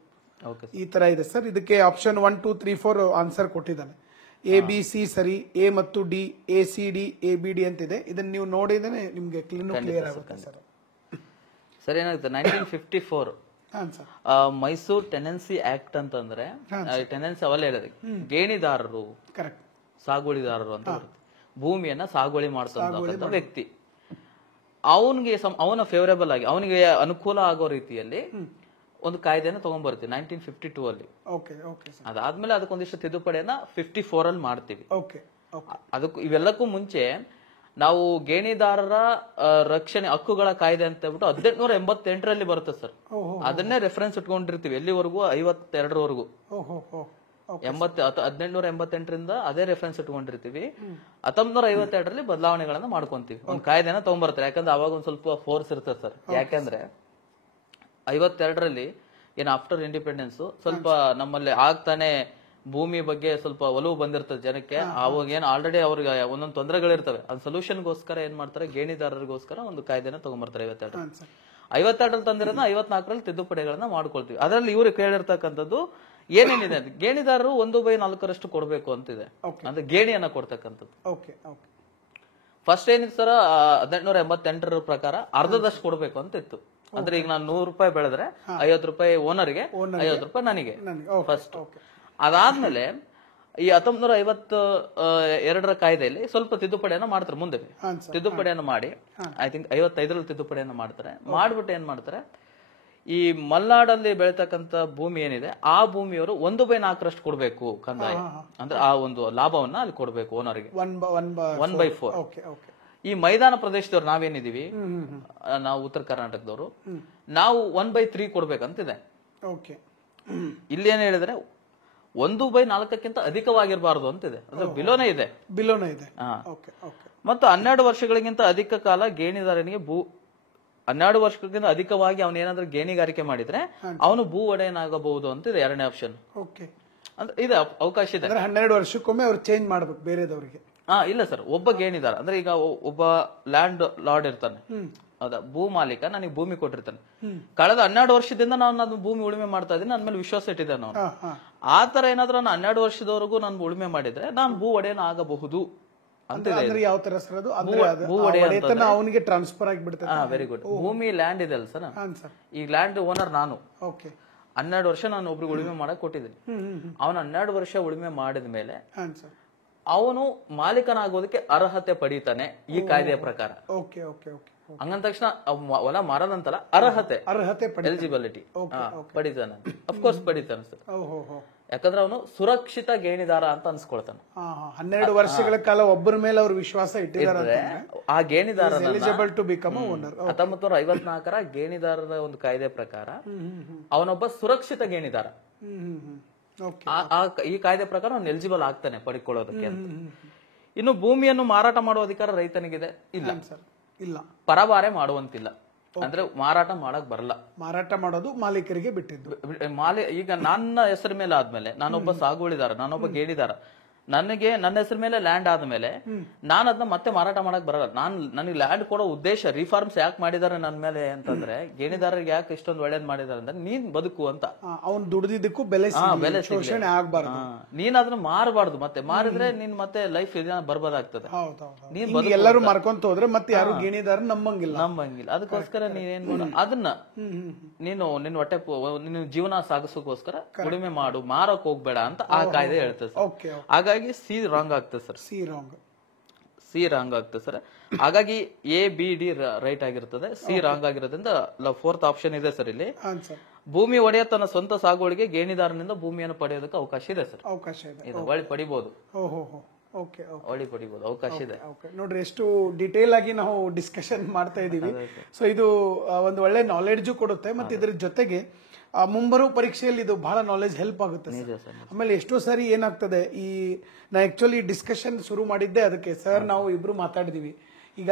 ಈ ತರ ಇದೆ ಸರ್. ಇದಕ್ಕೆ ಆಪ್ಷನ್ 1, 2, 3, 4 ಆನ್ಸರ್ ಕೊಟ್ಟಿದ್ದಾನೆ. ABC ಸರಿ, ಎ ಮತ್ತು ಡಿ, ACD, ABD ಅಂತಿದೆ. ಇದನ್ನ ನೀವು ನೋಡಿದ್ರೆ ನಿಮ್ಗೆ ಕ್ಲಿಯರ್ ಆಗುತ್ತೆ ಸರ್. ಸರ್, ಏನಾಗುತ್ತೆ 1954 ಮೈಸೂರು ಟೆನೆನ್ಸಿ ಆಕ್ಟ್ ಅಂತಂದ್ರೆ ಟೆನೆನ್ಸಿ ಅವಲ್ಲ ಹೇಳೋದು, ಗೇಣಿದಾರರು, ಕರೆಕ್ಟ್, ಸಾಗುವಳಿದಾರರು ಅಂತ ಬರುತ್ತೆ. ಭೂಮಿಯನ್ನ ಸಾಗುವಳಿ ಮಾಡ್ತಕ್ಕಂಥ ವ್ಯಕ್ತಿ, ಅವನಿಗೆ ಅವನ ಫೇವರೇಬಲ್ ಆಗಿ ಅವನಿಗೆ ಅನುಕೂಲ ಆಗೋ ರೀತಿಯಲ್ಲಿ ಒಂದು ಕಾಯ್ದೆನ ತಗೊಂಡ್ಬರ್ತೀವಿ 1952 ಅಲ್ಲಿ. ಅದಾದ್ಮೇಲೆ ಅದಕ್ಕೊಂದಿಷ್ಟು ತಿದ್ದುಪಡಿಯನ್ನ 54 ಅಲ್ಲಿ ಮಾಡ್ತೀವಿ. ಅದಕ್ಕೂ ಇವೆಲ್ಲಕ್ಕೂ ಮುಂಚೆ ನಾವು ಗೇಣಿದಾರರ ರಕ್ಷಣೆ ಹಕ್ಕುಗಳ ಕಾಯ್ದೆ ಅಂತ ಹೇಳ್ಬಿಟ್ಟು 1888 ಬರುತ್ತೆ ಸರ್. ಅದನ್ನೇ ರೆಫರೆನ್ಸ್ ಇಟ್ಕೊಂಡಿರ್ತೀವಿ ಎಲ್ಲಿವರೆಗೂ, 52ರವರೆಗೂ. 1888 ಅದೇ ರೆಫರೆನ್ಸ್ ಇಟ್ಕೊಂಡಿರ್ತೀವಿ. 1952 ಬದಲಾವಣೆಗಳನ್ನ ಮಾಡ್ಕೊಂತೀವಿ, ಒಂದು ಕಾಯ್ದೆನ ತಗೊಂಡ್ಬರ್ತಾರೆ. ಯಾಕಂದ್ರೆ ಅವಾಗ ಒಂದ್ ಸ್ವಲ್ಪ ಫೋರ್ಸ್ ಇರ್ತದೆ ಸರ್. ಯಾಕಂದ್ರೆ 52 ಏನ್ ಆಫ್ಟರ್ ಇಂಡಿಪೆಂಡೆನ್ಸ್ ಸ್ವಲ್ಪ ನಮ್ಮಲ್ಲಿ ಆಗ್ತಾನೆ ಭೂಮಿ ಬಗ್ಗೆ ಸ್ವಲ್ಪ ಒಲವು ಬಂದಿರ್ತದೆ ಜನಕ್ಕೆ. ಅವಾಗ ಏನ್ ಆಲ್ರೆಡಿ ಅವ್ರಿಗೆ ಒಂದೊಂದು ತೊಂದರೆಗಳಿರ್ತವೆ, ಅದ್ ಸೊಲ್ಯೂಷನ್ಗೋಸ್ಕರ ಏನ್ ಮಾಡ್ತಾರೆ, ಗೇಣಿದಾರರಿಗೋಸ್ಕರ ಒಂದು ಕಾಯ್ದೆನ ತಗೊಂಡ್ಬರ್ತಾರೆ 52 ತಂದಿರೋದನ್ನ 54 ತಿದ್ದುಪಡಿಗಳನ್ನ ಮಾಡ್ಕೊಳ್ತೀವಿ. ಅದರಲ್ಲಿ ಇವ್ರು ಕೇಳಿರ್ತಕ್ಕಂಥದ್ದು ಏನೇನಿದೆ, ಗೇಣಿದಾರರು 1/4 ಕೊಡ್ಬೇಕು ಅಂತಿದೆ, ಅಂದ್ರೆ ಗೇಣಿಯನ್ನ ಕೊಡ್ತಕ್ಕಂಥದ್ದು. ಫಸ್ಟ್ ಏನಿತ್ತು ಸರ್, 1888 ಪ್ರಕಾರ ಅರ್ಧದಷ್ಟು ಕೊಡ್ಬೇಕು ಅಂತ ಇತ್ತು. ಅಂದ್ರೆ ಈಗ ನಾನು 100 ರೂಪಾಯಿ ಬೆಳೆದ್ರೆ 50 ರೂಪಾಯಿ ಓನರ್ಗೆ, 50 ರೂಪಾಯಿ ನನಗೆ ಫಸ್ಟ್. ಅದಾದ್ಮೇಲೆ ಈ 1952ರ ಕಾಯ್ದೆಯಲ್ಲಿ ಸ್ವಲ್ಪ ತಿದ್ದುಪಡಿಯನ್ನ ಮಾಡ್ತಾರೆ. ಮುಂದೆ ತಿದ್ದುಪಡಿಯನ್ನು ಮಾಡಿ ಐ ಥಿಂಕ್ 55ರಲ್ಲಿ ತಿದ್ದುಪಡಿಯನ್ನು ಮಾಡ್ತಾರೆ. ಮಾಡ್ಬಿಟ್ಟು ಏನ್ ಮಾಡ್ತಾರೆ, ಈ ಮಲ್ನಾಡಲ್ಲಿ ಬೆಳೀತಕ್ಕಂತ ಭೂಮಿ ಏನಿದೆ ಆ ಭೂಮಿಯವರು 1/4 ಕೊಡ್ಬೇಕು ಕಂದಾಯ. ಅಂದ್ರೆ ಆ ಒಂದು ಲಾಭವನ್ನ ಅಲ್ಲಿ ಕೊಡ್ಬೇಕು ಓನರ್ಗೆ 1/4. ಈ ಮೈದಾನ ಪ್ರದೇಶದವ್ರು ನಾವೇನಿದೀವಿ, ನಾವು ಉತ್ತರ ಕರ್ನಾಟಕದವರು, ನಾವು 1/3 ಕೊಡ್ಬೇಕಂತಿದೆ. ಇಲ್ಲಿ ಏನ್ ಹೇಳಿದ್ರೆ 1/4ಕ್ಕಿಂತ ಅಧಿಕವಾಗಿರಬಾರದು ಅಂತಿದೆ. ಅಂದ್ರೆ ಬಿಲೋನೇ ಇದೆ. ಮತ್ತು 12 ವರ್ಷಗಳಿಗಿಂತ ಅಧಿಕ ಕಾಲ ಗೇಣಿದಾರನಿಗೆ 12 ವರ್ಷಕ್ಕಿಂತ ಅಧಿಕವಾಗಿ ಅವನು ಏನಾದ್ರೂ ಗೇಣಿಗಾರಿಕೆ ಮಾಡಿದ್ರೆ ಅವನು ಭೂ ಒಡೆಯನಾಗಬಹುದು ಅಂತಿದೆ 2ನೇ ಆಪ್ಷನ್. ಅಂದ್ರೆ ಇದೆ, ಅವಕಾಶ ಇದೆ. 12 ವರ್ಷಕ್ಕೊಮ್ಮೆ ಅವ್ರು ಚೇಂಜ್ ಮಾಡ್ಬೇಕು ಬೇರೆದವರಿಗೆ. ಇಲ್ಲ ಸರ್, ಒಬ್ಬ ಗೇಣಿದಾರ ಅಂದ್ರೆ ಈಗ ಒಬ್ಬ ಲ್ಯಾಂಡ್ ಲಾರ್ಡ್ ಇರ್ತಾನೆ, ಹೌದಾ, ಭೂ ಮಾಲೀಕ ನನಗೆ ಭೂಮಿ ಕೊಟ್ಟಿರ್ತಾನೆ. ಕಳೆದ 12 ವರ್ಷದಿಂದ ನಾನು ಭೂಮಿ ಉಳುಮೆ ಮಾಡ್ತಾ ಇದ್ದೀನಿ, ನನ್ನ ಮೇಲೆ ವಿಶ್ವಾಸ ಇಟ್ಟಿದ್ದಾನೆ ಅವನು. ಆತರ ಏನಾದ್ರೂ ನಾನು 12 ವರ್ಷದವರೆಗೂ ನಾನು ಉಳುಮೆ ಮಾಡಿದ್ರೆ ನಾನು ಭೂ ಒಡೆಯನ ಆಗಬಹುದು ಅಂತಿದೆ. ಯಾವ ತರ ಸರ್ ಅದು? ಭೂ ಒಡೆತನ ಅವನಿಗೆ ಟ್ರಾನ್ಸ್ಫರ್ ಆಗಿಬಿಡುತ್ತೆ. Very good. ಭೂಮಿ ಲ್ಯಾಂಡ್ ಇದೆ ಅಲ್ಲ ಸರ್, ಈ ಲ್ಯಾಂಡ್ ಓನರ್ ನಾನು. 12 ವರ್ಷ ನಾನು ಒಬ್ರಿಗೆ ಉಳುಮೆ ಮಾಡಕ್ ಕೊಟ್ಟಿದ್ದೀನಿ. ಅವನು 12 ವರ್ಷ ಉಳುಮೆ ಮಾಡಿದ ಮೇಲೆ ಅವನು ಮಾಲೀಕನಾಗೋದಕ್ಕೆ ಅರ್ಹತೆ ಪಡೀತಾನೆ ಈ ಕಾಯ್ದೆಯ ಪ್ರಕಾರ. ಹಂಗಂದ ತಕ್ಷಣ ಹೊಲ ಮಾರದಂತಲ್ಲ, ಅರ್ಹತೆ ಎಲಿಜಿಬಿಲಿಟಿ ಪಡಿತಾನೆ. ಅಫ್ಕೋರ್ಸ್ ಪಡಿತಾನೆ ಸರ್, ಯಾಕಂದ್ರೆ ಅವನು ಸುರಕ್ಷಿತ ಗೇಣಿದಾರ ಅಂತ ಅನ್ಸ್ಕೊಳ್ತಾನೆ. 12 ವರ್ಷಗಳ ಕಾಲ ಒಬ್ಬರ ಮೇಲೆ ಅವ್ರ ವಿಶ್ವಾಸ ಇಟ್ಟಿದ್ದಾರೆ. ಆ ಗೇಣಿದಾರ 1954ರ ಗೇಣಿದಾರರ ಒಂದು ಕಾಯ್ದೆ ಪ್ರಕಾರ ಅವನೊಬ್ಬ ಸುರಕ್ಷಿತ ಗೇಣಿದಾರ. ಈ ಕಾಯ್ದೆ ಪ್ರಕಾರ ಅವನು ಎಲಿಜಿಬಲ್ ಆಗ್ತಾನೆ ಪಡ್ಕೊಳ್ಳೋದಕ್ಕೆ ಅಂತ. ಇನ್ನು ಭೂಮಿಯನ್ನು ಮಾರಾಟ ಮಾಡುವ ಅಧಿಕಾರ ರೈತನಿಗಿದೆ ಇಲ್ಲ ಸರ್, ಇಲ್ಲ. ಪರಭಾರೆ ಮಾಡುವಂತಿಲ್ಲ, ಅಂದ್ರೆ ಮಾರಾಟ ಮಾಡಕ್ ಬರಲ್ಲ. ಮಾರಾಟ ಮಾಡೋದು ಮಾಲೀಕರಿಗೆ ಬಿಟ್ಟಿದ್ದು. ಈಗ ನನ್ನ ಹೆಸರು ಮೇಲೆ ಆದ್ಮೇಲೆ ನಾನೊಬ್ಬ ಸಾಗುವಳಿದಾರ, ನಾನೊಬ್ಬ ಗೇಣಿದಾರ, ನನಗೆ ನನ್ನ ಹೆಸರು ಮೇಲೆ ಲ್ಯಾಂಡ್ ಆದ್ಮೇಲೆ ನಾನು ಅದನ್ನ ಮತ್ತೆ ಮಾರಾಟ ಮಾಡಕ್ ಬರಲ್ಲ. ನನಗೆ ಲ್ಯಾಂಡ್ ಕೊಡೋ ಉದ್ದೇಶ ರಿಫಾರ್ಮ್ಸ್ ಯಾಕೆ ಮಾಡಿದಾರೆ ನನ್ನ ಮೇಲೆ ಅಂತಂದ್ರೆ, ಗೇಣಿದಾರರಿಗೆ ಯಾಕೆ ಇಷ್ಟೊಂದು ಒಳ್ಳೇದ್ ಮಾಡಿದಾರೆ ಅಂದ್ರೆ ನೀನ್ ಬದುಕು ಅಂತ. ಅವ್ನು ದುಡಿದಿದ್ದಕ್ಕೂ ಬೆಲೆ ಶೋಷಣೆ ಆಗ್ಬಾರ್ದು. ನೀನ್ ಅದನ್ನ ಮಾರಬಾರ್ದು. ಮತ್ತೆ ಮಾರಿದ್ರೆ ನೀನ್ ಮತ್ತೆ ಲೈಫ್ ಬರ್ಬೋದಾಗ್ತದೆ. ನೀನ್ ಎಲ್ಲರೂ ಮಾರ್ಕೊಂತ ಹೋದ್ರೆ ಮತ್ತೆ ಯಾರು ಗೇಣಿದಾರ ನಂಬಂಗಿಲ್ಲ. ಅದಕ್ಕೋಸ್ಕರ ನೀನೇನ್ ಮಾಡು, ಅದನ್ನ ನೀನು ನಿನ್ನ ಹೊಟ್ಟೆ ನಿನ್ನ ಜೀವನ ಸಾಗಿಸೋಕೋಸ್ಕರ ಉಳುಮೆ ಮಾಡು, ಮಾರಕ್ ಹೋಗ್ಬೇಡ ಅಂತ ಆ ಕಾಯ್ದೆ ಹೇಳ್ತದೆ. ಹಾಗಾಗಿ ಸಿ ರಾಂಗ್ ಆಗ್ತದೆ ಸರ್. ಸಿ ರಾಂಗ್ ಆಗ್ತದೆ ಸರ್. ಹಾಗಾಗಿ ಎ ಬಿ ಡಿ ರೈಟ್ ಆಗಿರ್ತದೆ, ಸಿ ರಾಂಗ್ ಆಗಿರೋದ್ರಿಂದ 4th ಆಪ್ಷನ್ ಇದೆ ಸರ್. ಇಲ್ಲಿ ಭೂಮಿ ಒಡೆಯ ತನ್ನ ಸ್ವಂತ ಸಾಗುವಳಿಗೆ ಗೇಣಿದಾರನಿಂದ ಭೂಮಿಯನ್ನು ಪಡೆಯೋದಕ್ಕೆ ಅವಕಾಶ ಇದೆ ಸರ್. ಇದು ಒಳ್ಳೆ ಪಡಿಬಹುದು, ಒಳ್ಳೆ ಪಡಿಬಹುದು, ಅವಕಾಶ ಇದೆ. ನೋಡ್ರಿ ಎಷ್ಟು ಡೀಟೇಲ್ ಆಗಿ ನಾವು ಡಿಸ್ಕಷನ್ ಮಾಡ್ತಾ ಇದೀವಿ. ಸೊ ಇದು ಒಂದು ಒಳ್ಳೆ ನಾಲೆಡ್ಜು ಕೊಡುತ್ತೆ. ಮತ್ತೆ ಇದ್ರ ಜೊತೆಗೆ ಮುಂಬರುವ ಪರೀಕ್ಷೆಯಲ್ಲಿ ಇದು ಬಹಳ ನಾಲೆಜ್ ಹೆಲ್ಪ್ ಆಗುತ್ತೆ. ಆಮೇಲೆ ಎಷ್ಟೋ ಸಾರಿ ಏನಾಗ್ತದೆ, ನಾ ಆಕ್ಚುಲಿ ಡಿಸ್ಕಷನ್ ಶುರು ಮಾಡಿದ್ದೆ ಅದಕ್ಕೆ. ಸರ್ ನಾವು ಇಬ್ರು ಮಾತಾಡಿದೀವಿ. ಈಗ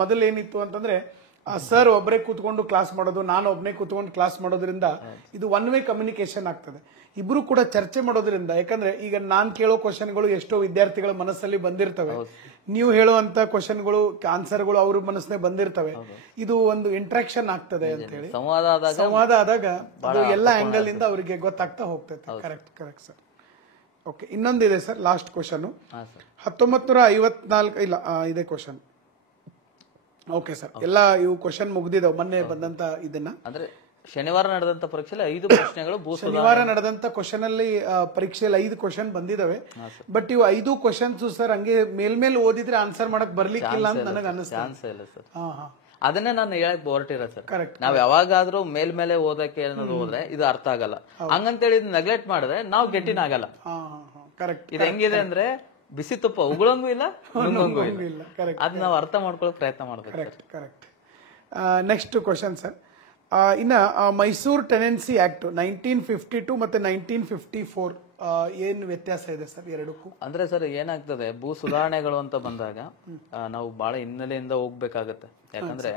ಮೊದಲು ಏನಿತ್ತು ಅಂತಂದ್ರೆ ಸರ್ ಒಬ್ಬರೇ ಕೂತ್ಕೊಂಡು ಕ್ಲಾಸ್ ಮಾಡೋದು, ನಾನು ಒಬ್ಬನೇ ಕೂತ್ಕೊಂಡು ಕ್ಲಾಸ್ ಮಾಡೋದ್ರಿಂದ ಇದು ಒನ್ ವೇ ಕಮ್ಯುನಿಕೇಶನ್ ಆಗ್ತದೆ. ಇಬ್ರು ಕೂಡ ಚರ್ಚೆ ಮಾಡೋದ್ರಿಂದ, ಯಾಕಂದ್ರೆ ಈಗ ನಾನ್ ಕೇಳೋ ಕ್ವಶನ್ಗಳು ಎಷ್ಟೋ ವಿದ್ಯಾರ್ಥಿಗಳ ಮನಸ್ಸಲ್ಲಿ ಬಂದಿರ್ತವೆ, ನೀವು ಹೇಳುವಂತ ಕ್ವಶನ್ಗಳು ಆನ್ಸರ್ಗಳು ಅವ್ರ ಮನಸ್ಸನ್ನೇ ಬಂದಿರ್ತವೆ. ಇದು ಒಂದು ಇಂಟ್ರಾಕ್ಷನ್ ಆಗ್ತದೆ ಅಂತ ಹೇಳಿ ಸಂವಾದ ಆದಾಗ ಅದು ಎಲ್ಲ ಆಂಗಲ್ ಇಂದ ಅವರಿಗೆ ಗೊತ್ತಾಗ್ತಾ ಹೋಗ್ತೈತೆ. Correct sir. ಓಕೆ, ಇನ್ನೊಂದಿದೆ ಸರ್, ಲಾಸ್ಟ್ ಕ್ವಶನ್. 1954 ಇಲ್ಲ ಇದೇ ಕ್ವಶನ್. ಓಕೆ ಸರ್, ಎಲ್ಲ ಇವು ಕ್ವಶನ್ ಮುಗ್ದಿದಾವ್ ಮೊನ್ನೆ ಬಂದಂತ ಇದನ್ನ. ಅಂದ್ರೆ ಶನಿವಾರ ನಡೆದಂತ ಪರೀಕ್ಷೆಯಲ್ಲಿ 5 ಪ್ರಶ್ನೆಗಳು, ಶನಿವಾರ ನಡೆದಂತ ಕ್ವಶನ್ ಅಲ್ಲಿ ಪರೀಕ್ಷೆಯಲ್ಲಿ 5 ಕ್ವಶನ್ ಬಂದಿದಾವೆ. ಬಟ್ ಇವು 5 ಕ್ವಶನ್ಸ್ ಸರ್ ಹಂಗೆ ಮೇಲ್ಮೇಲೆ ಓದಿದ್ರೆ ಆನ್ಸರ್ ಮಾಡಕ್ ಬರ್ಲಿಕ್ಕಿಲ್ಲ ಅಂತ ನನಗೆ ಅನಿಸ್ತದೆ. ಅದನ್ನೇ ನಾನು ಹೇಳಕ್ ಹೊರಟಿರ ಸರ್. ನಾವ್ ಯಾವಾಗಾದ್ರೂ ಮೇಲ್ಮೇಲೆ ಓದಕ್ಕೆ ಅನ್ನೋದು ಹೋದ್ರೆ ಇದು ಅರ್ಥ ಆಗಲ್ಲ. ಹಂಗಂತೇಳಿ ನೆಗ್ಲೆಕ್ಟ್ ಮಾಡಿದ್ರೆ ನಾವು ಗೆಟ್ಟಿನಾಗಲ್ಲ. ಇದು ಹೆಂಗಿದೆ ಅಂದ್ರೆ ಬಿಸಿ ತುಪ್ಪ ಉಗುಳಂಗೂ ಇಲ್ಲ, ನುಂಗಂಗೂ ಇಲ್ಲ. ಅದ್ ನಾವು ಅರ್ಥ ಮಾಡ್ಕೊಳ್ಳೋ ಪ್ರಯತ್ನ ಮಾಡ್ಬೇಕು. ಕರೆಕ್ಟ್. Next question sir. ಇನ್ನ ಮೈಸೂರು ಟೆನೆನ್ಸಿ ಆಕ್ಟ್ 1952 ಮತ್ತೆ 1954 ಏನ್ ವ್ಯತ್ಯಾಸ ಇದೆ ಸರ್ ಎರಡಕ್ಕೂ? ಅಂದ್ರೆ ಸರ್ ಏನಾಗ್ತದೆ, ಭೂ ಸುಧಾರಣೆಗಳು ಅಂತ ಬಂದಾಗ ನಾವು ಬಹಳ ಹಿನ್ನೆಲೆಯಿಂದ ಹೋಗ್ಬೇಕಾಗತ್ತೆ. ಯಾಕಂದ್ರೆ